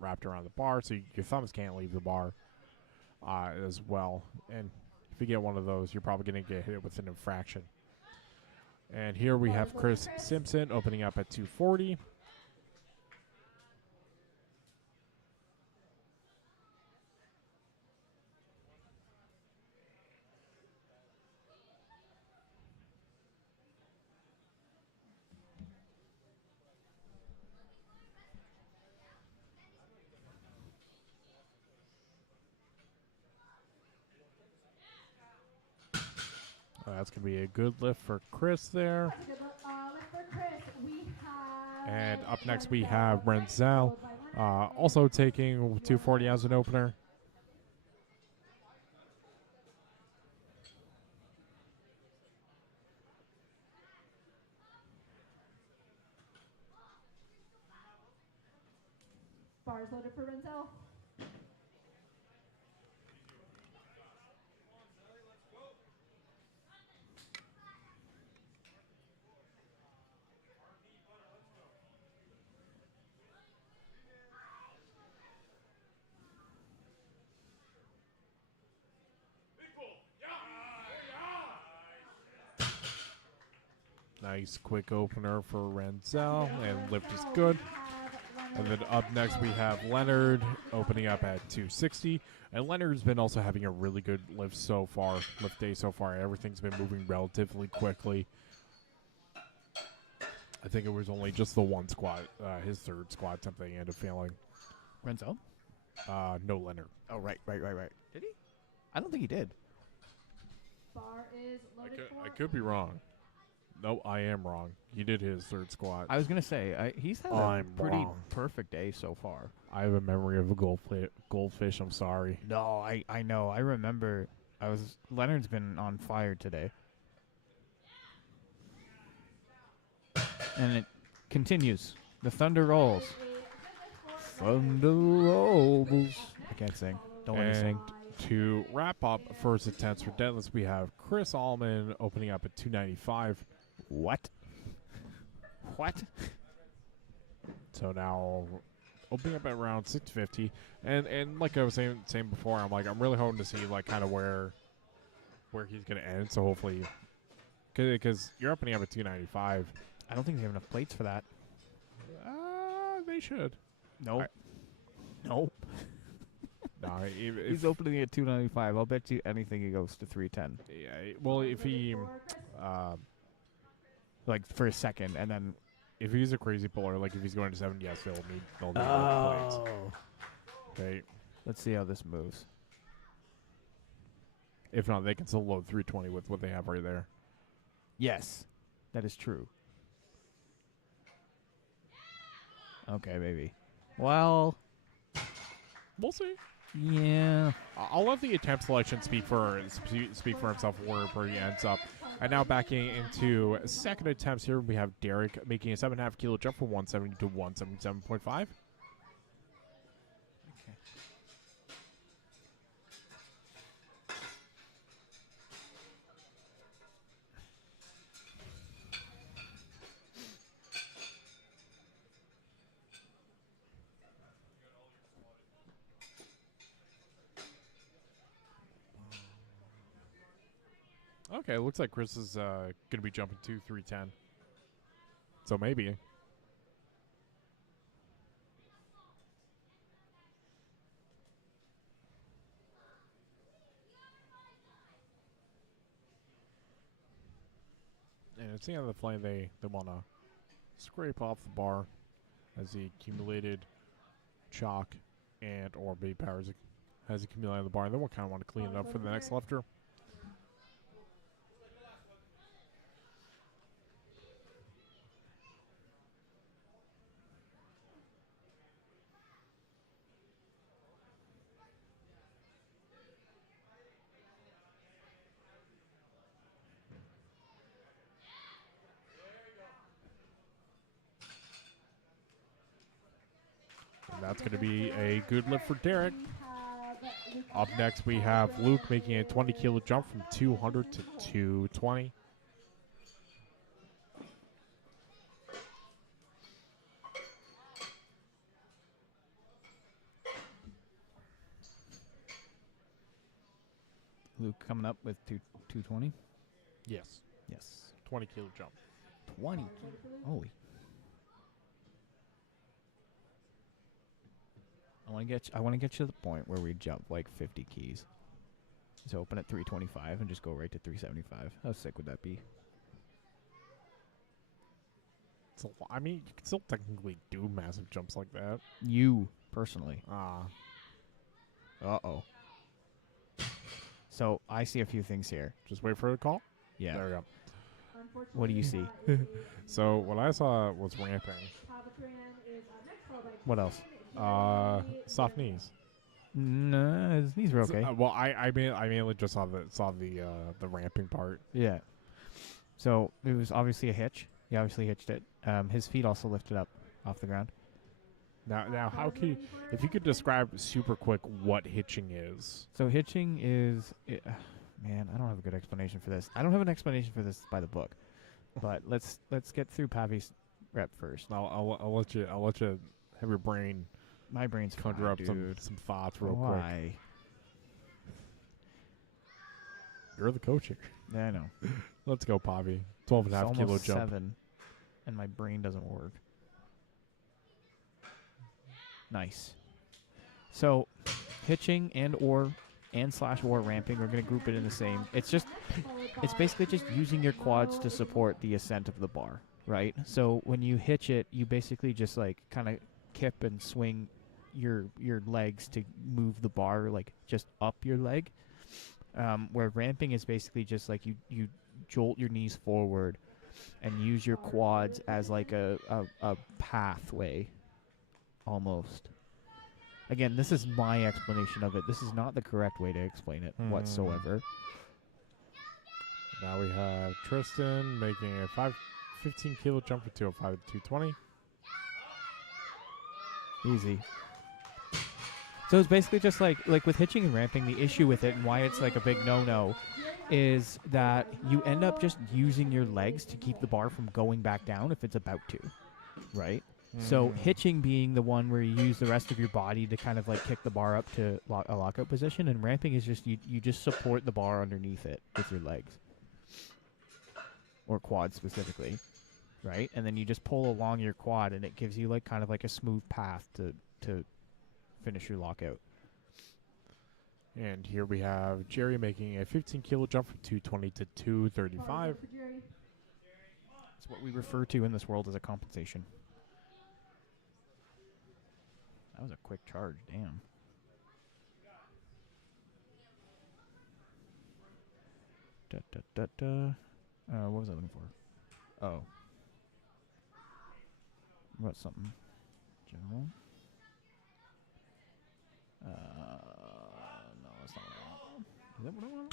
wrapped around the bar, so your thumbs can't leave the bar as well. And if you get one of those, you're probably going to get hit with an infraction. And here we have Chris Simpson opening up at 240. That's going to be a good lift for Chris there. That's a good lift for Chris. We have And up next we have Renzel, followed by Leonard, and also taking 240 as an opener. bars Bars loaded for Renzel. Nice quick opener for Renzel, and lift is good. And then up next we have Leonard opening up at 260. And Leonard's been also having a really good lift day so far. Everything's been moving relatively quickly. I think it was only just the one squat, his third squat attempt that he ended up failing. Renzo? No, Leonard. Oh, right. Did he? I don't think he did. Bar is loaded I could be wrong. No, I am wrong. He did his third squat. I was going to say, he's had I'm a pretty wrong. perfect day so far. I have a memory of a goldfish. I'm sorry. No, I know. I remember. Leonard's been on fire today. And it continues. The thunder rolls. Thunder rolls. I can't sing. Don't want to sing. To wrap up first attempts for deadlifts, we have Chris Allman opening up at 295. What? So now opening up at around 650. And like I was saying before, I'm really hoping to see like kind of where he's going to end. So hopefully, because you're opening up at 295. I don't think they have enough plates for that. They should. Nope. Nope. No, He's opening at 295. I'll bet you anything he goes to 310. Yeah. Well, if he, Like for a second, and then if he's a crazy puller, like if he's going to 7, yes, they'll need plates. Okay. Let's see how this moves. If not, they can still load 320 with what they have right there. Yes, that is true. Okay, maybe. Well, We'll see. yeah. I'll let the attempt selection speak for himself where he ends up. And now backing into second attempts here, we have Derek making a 7.5 kilo jump from 170 to 177.5. Okay, looks like Chris is going to be jumping to 310. So maybe. And it's the end of the flame. They want to scrape off the bar as the accumulated chalk and or baby powers has accumulated on the bar. And then we'll kind of want to clean it up for the next lifter. And that's going to be a good lift for Derek. Up next, we have Luke making a 20 kilo jump from 200 to 220. Luke coming up with 220. Yes. Yes. 20 kilo jump. 20. Holy. I want to get you to the point where we jump like 50 keys. So open at 325 and just go right to 375. How sick would that be? It's I mean, you can still technically do massive jumps like that. You personally. Uh-oh. So I see a few things here. Just wait for the call. Yeah. There we go. What do you see? So what I saw was ramping. What else? Soft knees. No, his knees were okay. Well, I mainly just saw the ramping part. Yeah. So it was obviously a hitch. He obviously hitched it. His feet also lifted up off the ground. Now, how can you, if you could describe super quick what hitching is? So hitching is, man, I don't have a good explanation for this. I don't have an explanation for this by the book, but let's get through Pavi's rep first. I'll let you have your brain My brain's conjure fried, up dude. some thoughts real quick. Why? You're the coach here. Yeah, I know. Let's go, Pavi. 12 and a half It's kilo almost jump. 7, and my brain doesn't work. Nice. So, hitching and/or ramping, we're gonna group it in the same. It's basically just using your quads to support the ascent of the bar, right? So when you hitch it, you basically just like kind of kip and swing your legs to move the bar like just up your leg. Where ramping is basically just like you jolt your knees forward and use your quads as like a pathway almost. Again, this is my explanation of it. This is not the correct way to explain it whatsoever. Now we have Tristan making a 15 kilo jump from 205 to 220. Easy. So it's basically just like with hitching and ramping, the issue with it and why it's like a big no-no is that you end up just using your legs to keep the bar from going back down if it's about to, right? So hitching being the one where you use the rest of your body to kind of like kick the bar up to a lockout position, and ramping is just you just support the bar underneath it with your legs or quad specifically, right? And then you just pull along your quad, and it gives you like kind of like a smooth path to finish your lockout. And here we have Jerry making a 15 kilo jump from 220 to 235. It's what we refer to in this world as a compensation. That was a quick charge, damn. What was I looking for? Oh. What, something? General? No, that's not what I want. Is that what I want?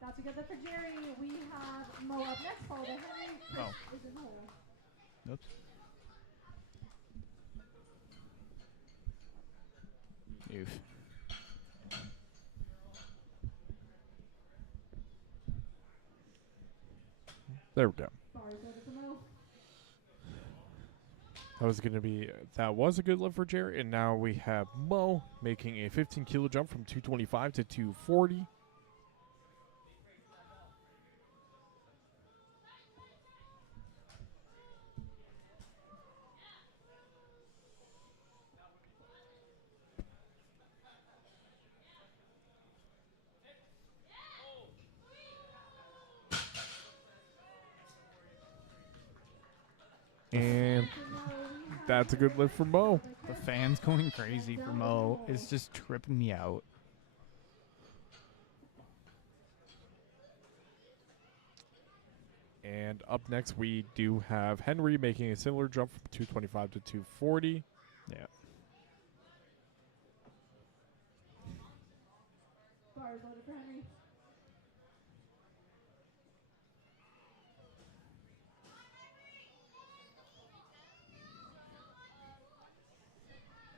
Got together for Jerry. We have Mo up next, followed by Henry. Chris Oh. is in the hole. Oops. Oof. There we go. Bars over to Mo. That was a good lift for Jerry. And now we have Mo making a 15 kilo jump from 225 to 240. And that's a good lift for Mo. The fan's going crazy for Mo. It's just tripping me out. And up next, we do have Henry making a similar jump from 225 to 240. Yeah. Bars over for Henry.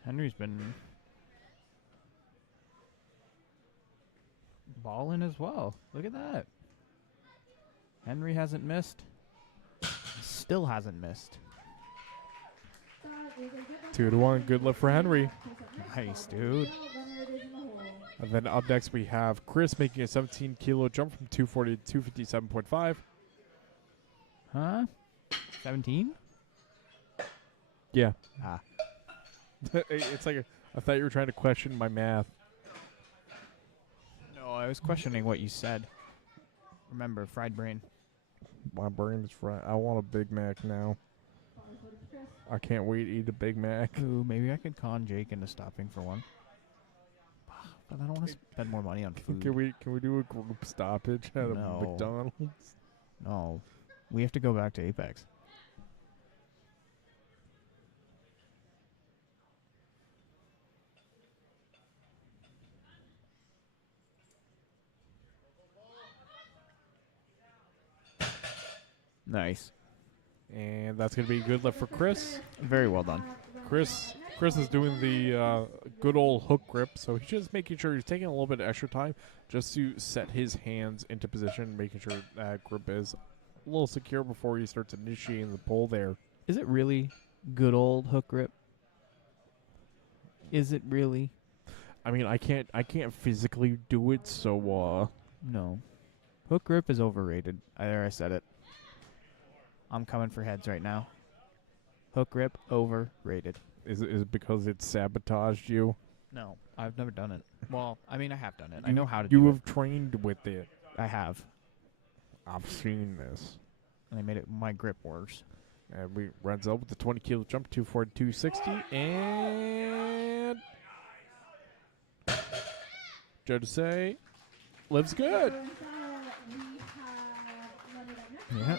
Henry's been balling as well. Look at that. Henry hasn't missed. Still hasn't missed. 2-1, good lift for Henry. Nice, dude. And then up next, we have Chris making a 17 kilo jump from 240 to 257.5. Huh? 17? Yeah. Ah. It's like I thought you were trying to question my math. No, I was questioning what you said. Remember, fried brain. My brain is fried. I want a Big Mac now. I can't wait to eat a Big Mac. Ooh, maybe I could con Jake into stopping for one. But I don't want to spend more money on food. Can we do a group stoppage at No. a McDonald's? No. We have to go back to Apex. Nice. And that's going to be a good lift for Chris. Very well done. Chris is doing the good old hook grip, so he's just making sure he's taking a little bit of extra time just to set his hands into position, making sure that grip is a little secure before he starts initiating the pull there. Is it really good old hook grip? Is it really? I mean, I can't physically do it, so No. Hook grip is overrated. I said it. I'm coming for heads right now. Hook grip, overrated. is it because it sabotaged you? No, I've never done it. Well, I mean, I have done it. I know how to You do have trained with it. it. I have. I've seen this. And I made it my grip worse. And we runs up with the 20 kilo jump, 240, 260, and judge say, lives good. Yeah.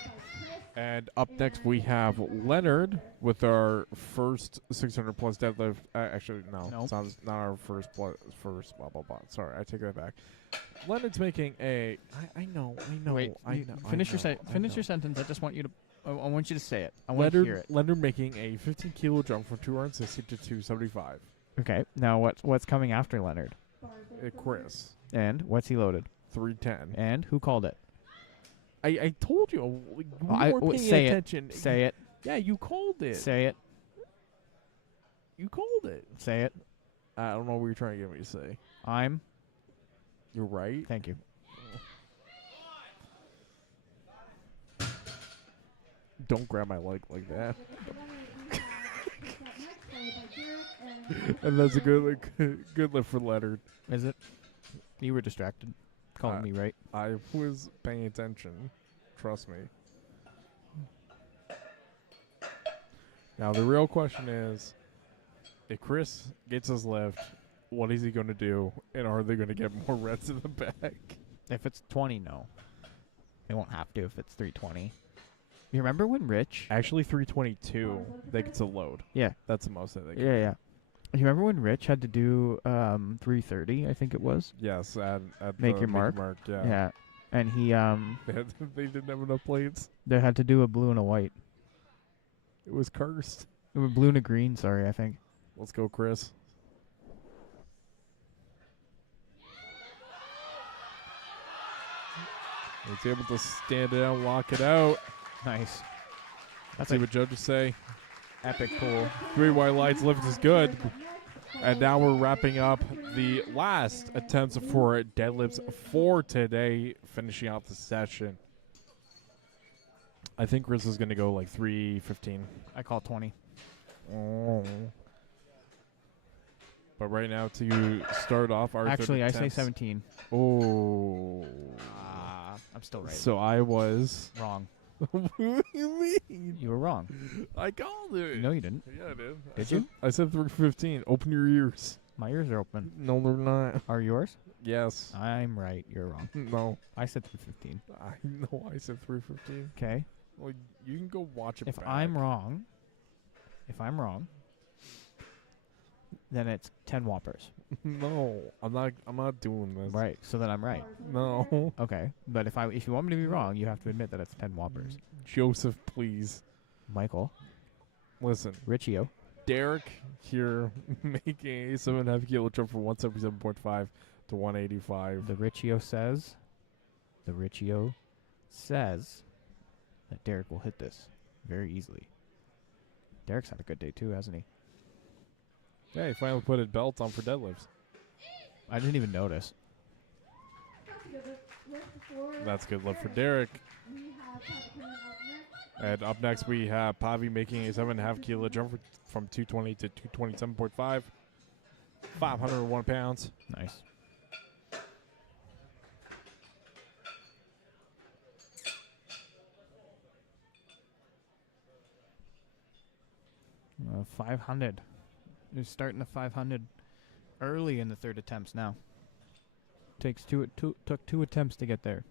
And up next we have Leonard with our first 600 plus deadlift. Actually, no, Nope. it's not our first blah blah blah. Sorry, I take that back. Leonard's making a. I know. Wait, I know. finish your I know. your sentence. I just want you to. I want you to say it. I want to hear it. Leonard making a 15 kilo jump from 260 to 275. Okay. Now what's coming after Leonard? Chris, And what's he loaded? 310. And who called it? I told you. You weren't paying say attention. it. Say it. Yeah, you called it. Say it. You called it. Say it. I don't know what you're trying to get me to say. I'm. You're right. Thank you. Don't grab my leg like that. And that's a good lift for Leonard. Is it? You were distracted. Calling me right. I was paying attention. Trust me. Now the real question is, if Chris gets his lift, what is he going to do? And are they going to get more reps in the back? If it's 20, no. They won't have to if it's 320. You remember when Rich? Actually, 322, they get to load. Yeah. That's the most that they can. Yeah. You remember when Rich had to do 330? I think it was. Yes, at Make the your mark. Yeah. Yeah. And he They didn't have enough plates. they had to do a blue and a white. It was cursed. It was blue and a green. Sorry, I think. Let's go, Chris. He's able to stand it out, lock it out. Nice. Let's see what judges say. Epic pull. 3 white lights lift is good. And now we're wrapping up the last attempts for deadlifts for today, finishing out the session. I think Chris is going to go like 315. I call 20. Oh. But right now, to start off our Actually, I say attempts- 17. Oh. I'm still right. So I was. Wrong. What do you mean? You were wrong. I called it. No, you didn't. Yeah, I did. Did you? I said 315. Open your ears. My ears are open. No, they're not. Are yours? Yes. I'm right. You're wrong. No. I said 315. I know I said 315. Okay. Well, you can go watch it If back. I'm wrong, then it's 10 whoppers. No, I'm not doing this. Right. So then I'm right. No. Okay. But if you want me to be wrong, you have to admit that it's 10 whoppers. Joseph, please. Michael, Listen. Richio. Derek here making a 7.5 kilo jump from 177.5 to 185. The Richio says that Derek will hit this very easily. Derek's had a good day too, hasn't he? Yeah, he finally put his belt on for deadlifts. I didn't even notice. That's a good lift for Derek. And up next we have Pavi making a 7.5 kilo jump from 220 to 227.5. 501 pounds. Nice. Uh, 500. You're starting the 500 early in the third attempts now. Took two attempts to get there.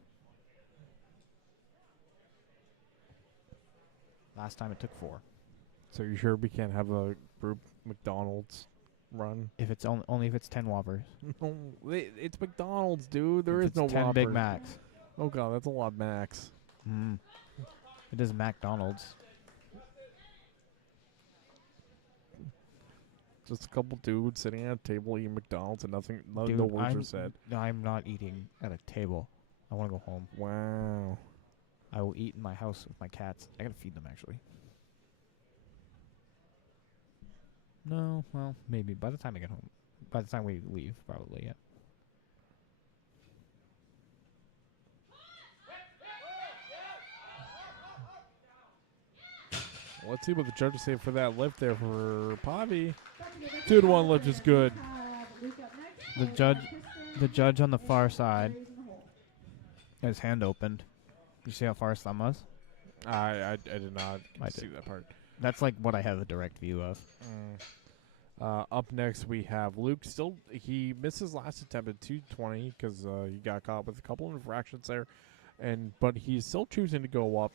Last time it took 4. So you sure we can't have a group McDonald's run? If it's only if it's 10 Whoppers. No, it's McDonald's, dude. There If is no it's 10 Whopper. Big Macs. Oh god, that's a lot, Max. It is McDonald's. Just a couple dudes sitting at a table eating McDonald's and nothing. No, Dude, no words are said. I'm not eating at a table. I want to go home. Wow. I will eat in my house with my cats. I gotta feed them, actually. No, well, maybe by the time I get home. By the time we leave, probably, yeah. Let's see what the judges say for that lift there for Pavi. 2-1 lift is good. The judge on the far side had his hand opened. You see how far his thumb was? I did not I see did. that part. That's like what I have a direct view of. Up next we have Luke. Still, he missed his last attempt at 220 because he got caught with a couple of infractions there, but he's still choosing to go up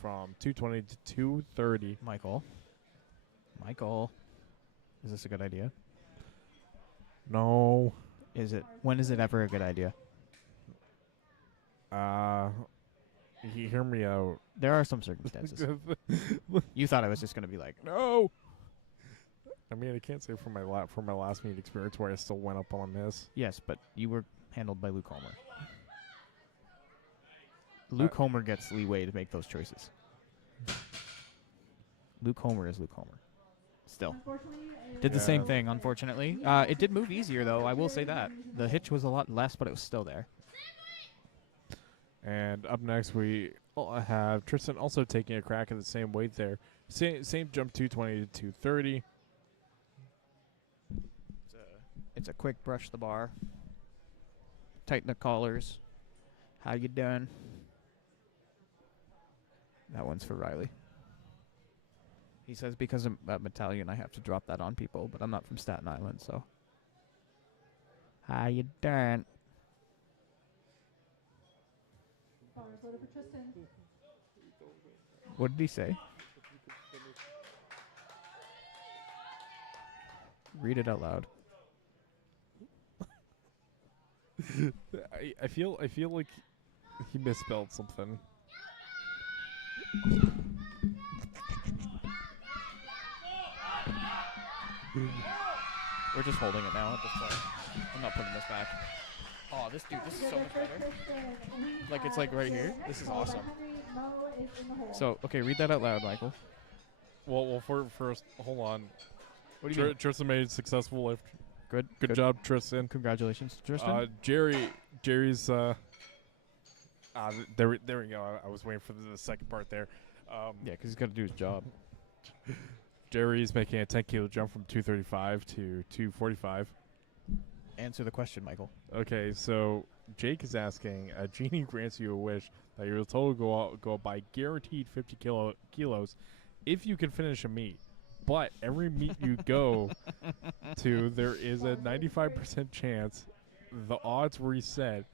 from 220 to 230. Michael, is this a good idea? No. Is it? When is it ever a good idea? You hear me out. There are some circumstances. You thought I was just gonna be like, No. I mean, I can't say for my last meet experience where I still went up on a miss. yes, but you were handled by Luke Homer. Luke Homer gets leeway to make those choices. Luke Homer is Luke Homer. Still. Did the same thing, unfortunately. It did move easier, though. I will say that. The hitch was a lot less, but it was still there. And up next, we have Tristan also taking a crack at the same weight there. Same jump, 220 to 230. It's a quick brush the bar. Tighten the collars. How you doing? That one's for Riley. He says because I'm Italian, I have to drop that on people, but I'm not from Staten Island, so. How you doing? What did he say? Read it out loud. I feel like he misspelled something. We're just holding it now at this point. I'm not putting this back. Oh, this is so much better. Like, it's like right here. This is awesome. So, okay, read that out loud, Michael. Well, first, hold on. What do you mean? Tristan made a successful lift. Good. Good job, Tristan. Congratulations, Tristan. Jerry's. There we go. I was waiting for the second part there. Yeah, because he's got to do his job. Jerry's making a 10-kilo jump from 235 to 245. Answer the question, Michael. Okay, so Jake is asking, a genie grants you a wish that your total go up by guaranteed 50 kilos if you can finish a meet. But every meet you go to, there is a 95% chance the odds reset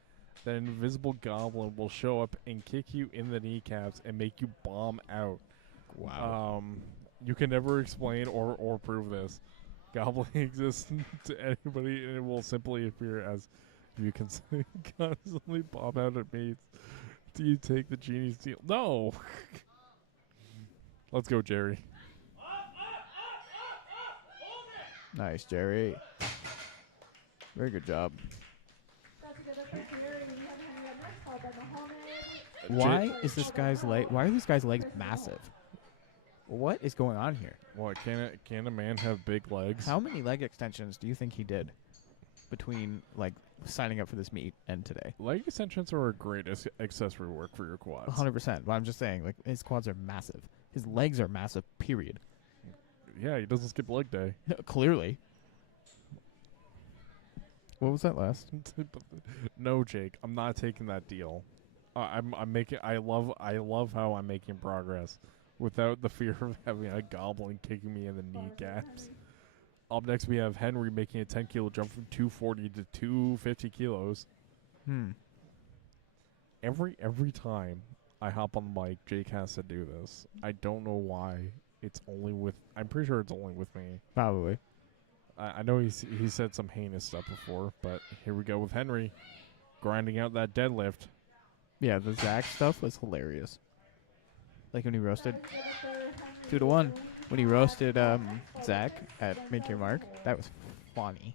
that an invisible goblin will show up and kick you in the kneecaps and make you bomb out. Wow. You can never explain or prove this. Goblin exists to anybody, and it will simply appear as you can constantly bomb out at meets. Do you take the genie's deal? No. Let's go, Jerry. Nice, Jerry. Very good job. Why are these guys' legs massive? What is going on here? What, can a man have big legs? How many leg extensions do you think he did between like signing up for this meet and today? Leg extensions are a great accessory work for your quads. 100%. But I'm just saying, like, his quads are massive. His legs are massive, period. Yeah, he doesn't skip leg day. Clearly. What was that last? No, Jake, I'm not taking that deal. I'm making. I love how I'm making progress without the fear of having a goblin kicking me in the kneecaps. Up next, we have Henry making a 10-kilo jump from 240 to 250 kilos. Every time I hop on the mic, Jake has to do this. I don't know why. I'm pretty sure it's only with me. Probably. I know he said some heinous stuff before, but here we go with Henry grinding out that deadlift. Yeah, the Zach stuff was hilarious. Like when he roasted 2-1. when he roasted Zach at Make Your Mark. That was funny.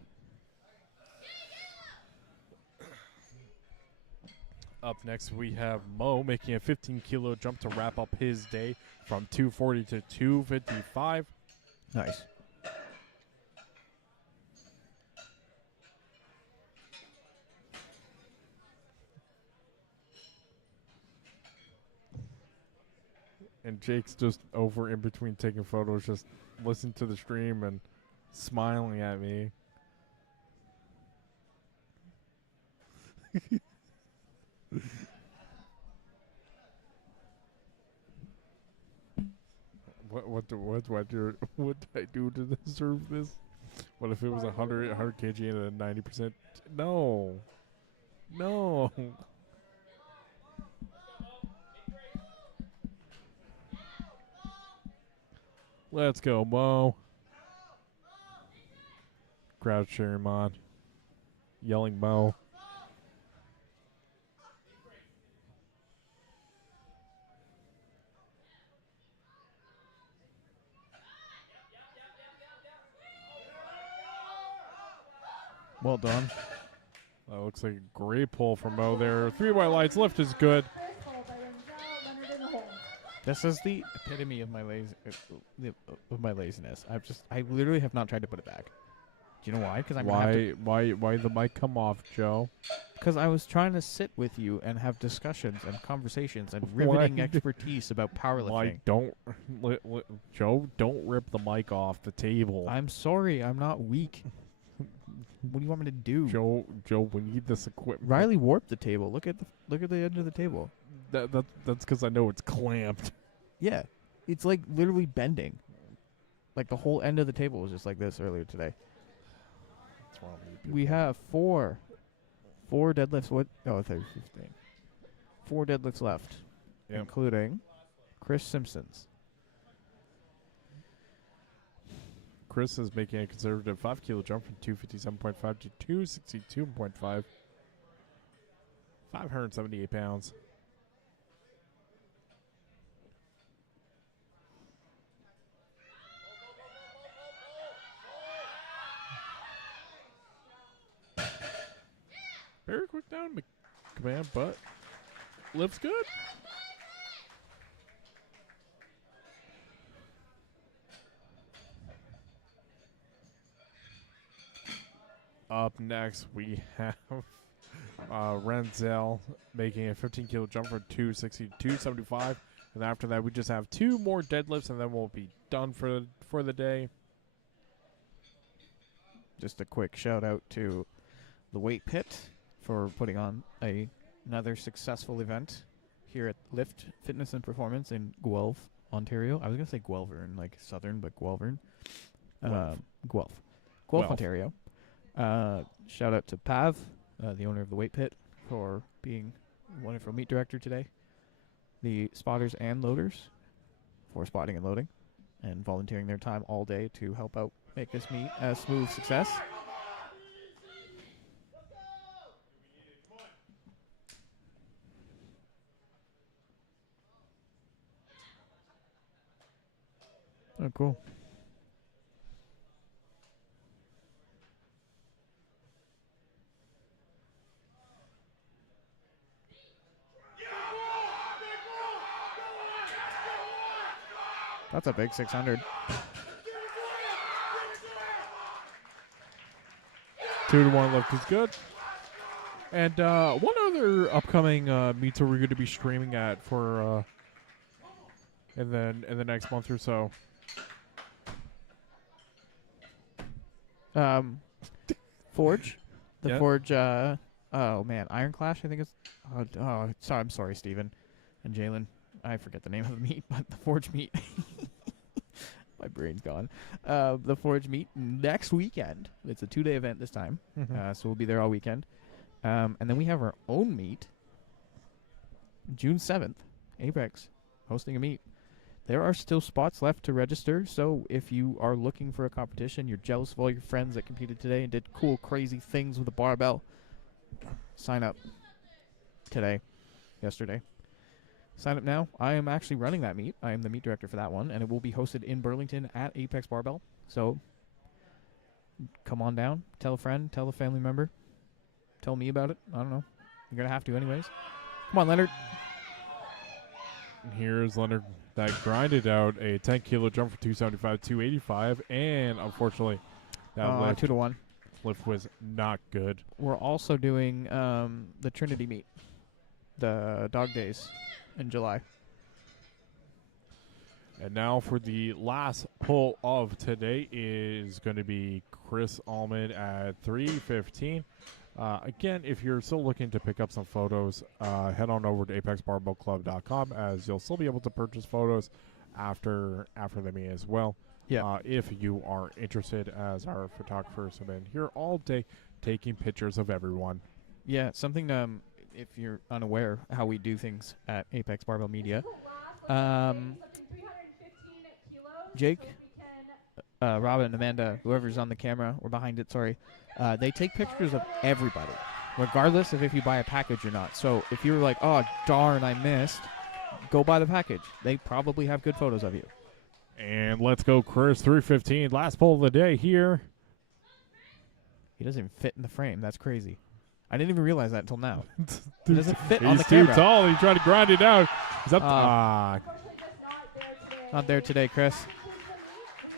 Up next, we have Mo making a 15-kilo jump to wrap up his day from 240 to 255. Nice. And Jake's just over in between taking photos, just listening to the stream and smiling at me. What do I do to deserve this? What if it was 100 kg and a 90%? No. No. Let's go, Mo. Crowd cheering on. Yelling Mo. Well done. That looks like a great pull from Mo there. 3 white lights. Lift is good. Followed by Renzel, Leonard in the hole. This is the epitome of my laziness. I literally have not tried to put it back. Do you know why? Because Why the mic come off, Joe? Because I was trying to sit with you and have discussions and conversations and riveting expertise about powerlifting. Why don't Joe? Don't rip the mic off the table. I'm sorry, I'm not weak. What do you want me to do? Joe, we need this equipment. Riley warped the table. Look at the end of the table. That's because I know it's clamped. Yeah, it's like literally bending. Like the whole end of the table was just like this earlier today. What's wrong with you We people? have four deadlifts. What? Oh, 15. 4 deadlifts left, Yep. including Chris Simpson's. Chris is making a conservative 5-kilo jump from 257.5 to 262.5. 578 pounds. Very quick down command, but lifts good. Up next, we have Renzel making a 15-kilo jump from 260 to 275. And after that, we just have 2 more deadlifts, and then we'll be done for the day. Just a quick shout out to the Weight Pit for putting on another successful event here at Lift Fitness and Performance in Guelph, Ontario. I was going to say Guelvern, like southern, but Guelvern. Guelph, Ontario. Shout out to Pav, the owner of the Weight Pit, for being wonderful meet director today. The spotters and loaders for spotting and loading and volunteering their time all day to help out make this meet a smooth success. Oh, cool. That's a big 600. 2-to-1 lift is good. And one other upcoming meets that we're going to be streaming at for in the next month or so. Forge. The Yeah. Forge, oh man, Iron Clash, I think it's, sorry, I'm sorry, Steven and Jalen. I forget the name of the meet, but the Forge meet. My brain's gone. The Forge meet next weekend. It's a 2-day event this time, so we'll be there all weekend. And then we have our own meet, June 7th, Apex, hosting a meet. There are still spots left to register, so if you are looking for a competition, you're jealous of all your friends that competed today and did cool, crazy things with a barbell, sign up yesterday. Sign up now. I am actually running that meet. I am the meet director for that one, and it will be hosted in Burlington at Apex Barbell. So come on down. Tell a friend. Tell a family member. Tell me about it. I don't know. You're going to have to anyways. Come on, Leonard. Here's Leonard that grinded out a 10-kilo jump for 275, 285, and unfortunately, that 2-1. lift was not good. We're also doing the Trinity meet, the dog days in July. And now for the last pull of today is going to be Chris Allman at 315. Again, if you're still looking to pick up some photos, head on over to apexbarbellclub.com, as you'll still be able to purchase photos after the meet as well. Yeah. If you are interested, as our photographers have been here all day taking pictures of everyone. Yeah, something if you're unaware how we do things at Apex Barbell Media. Jake, Robin, Amanda, whoever's on the camera or behind it, sorry, they take pictures of everybody, regardless of if you buy a package or not. So if you're like, oh, darn, I missed, go buy the package. They probably have good photos of you. And let's go, Chris, 315. Last pull of the day here. He doesn't even fit in the frame. That's crazy. I didn't even realize that until now. He doesn't fit on the He's camera. too tall. He's trying to grind it out. He's up. Not there today, Chris.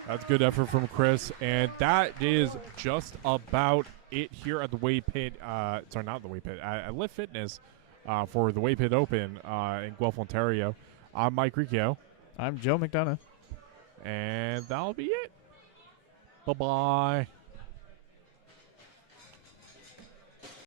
That's good effort from Chris. And that is just about it here at the Weight Pit. Sorry, not the Weight Pit. At Lift Fitness for the Weight Pit Open in Guelph, Ontario. I'm Mike Riccio. I'm Joe McDonough. And that'll be it. Bye-bye.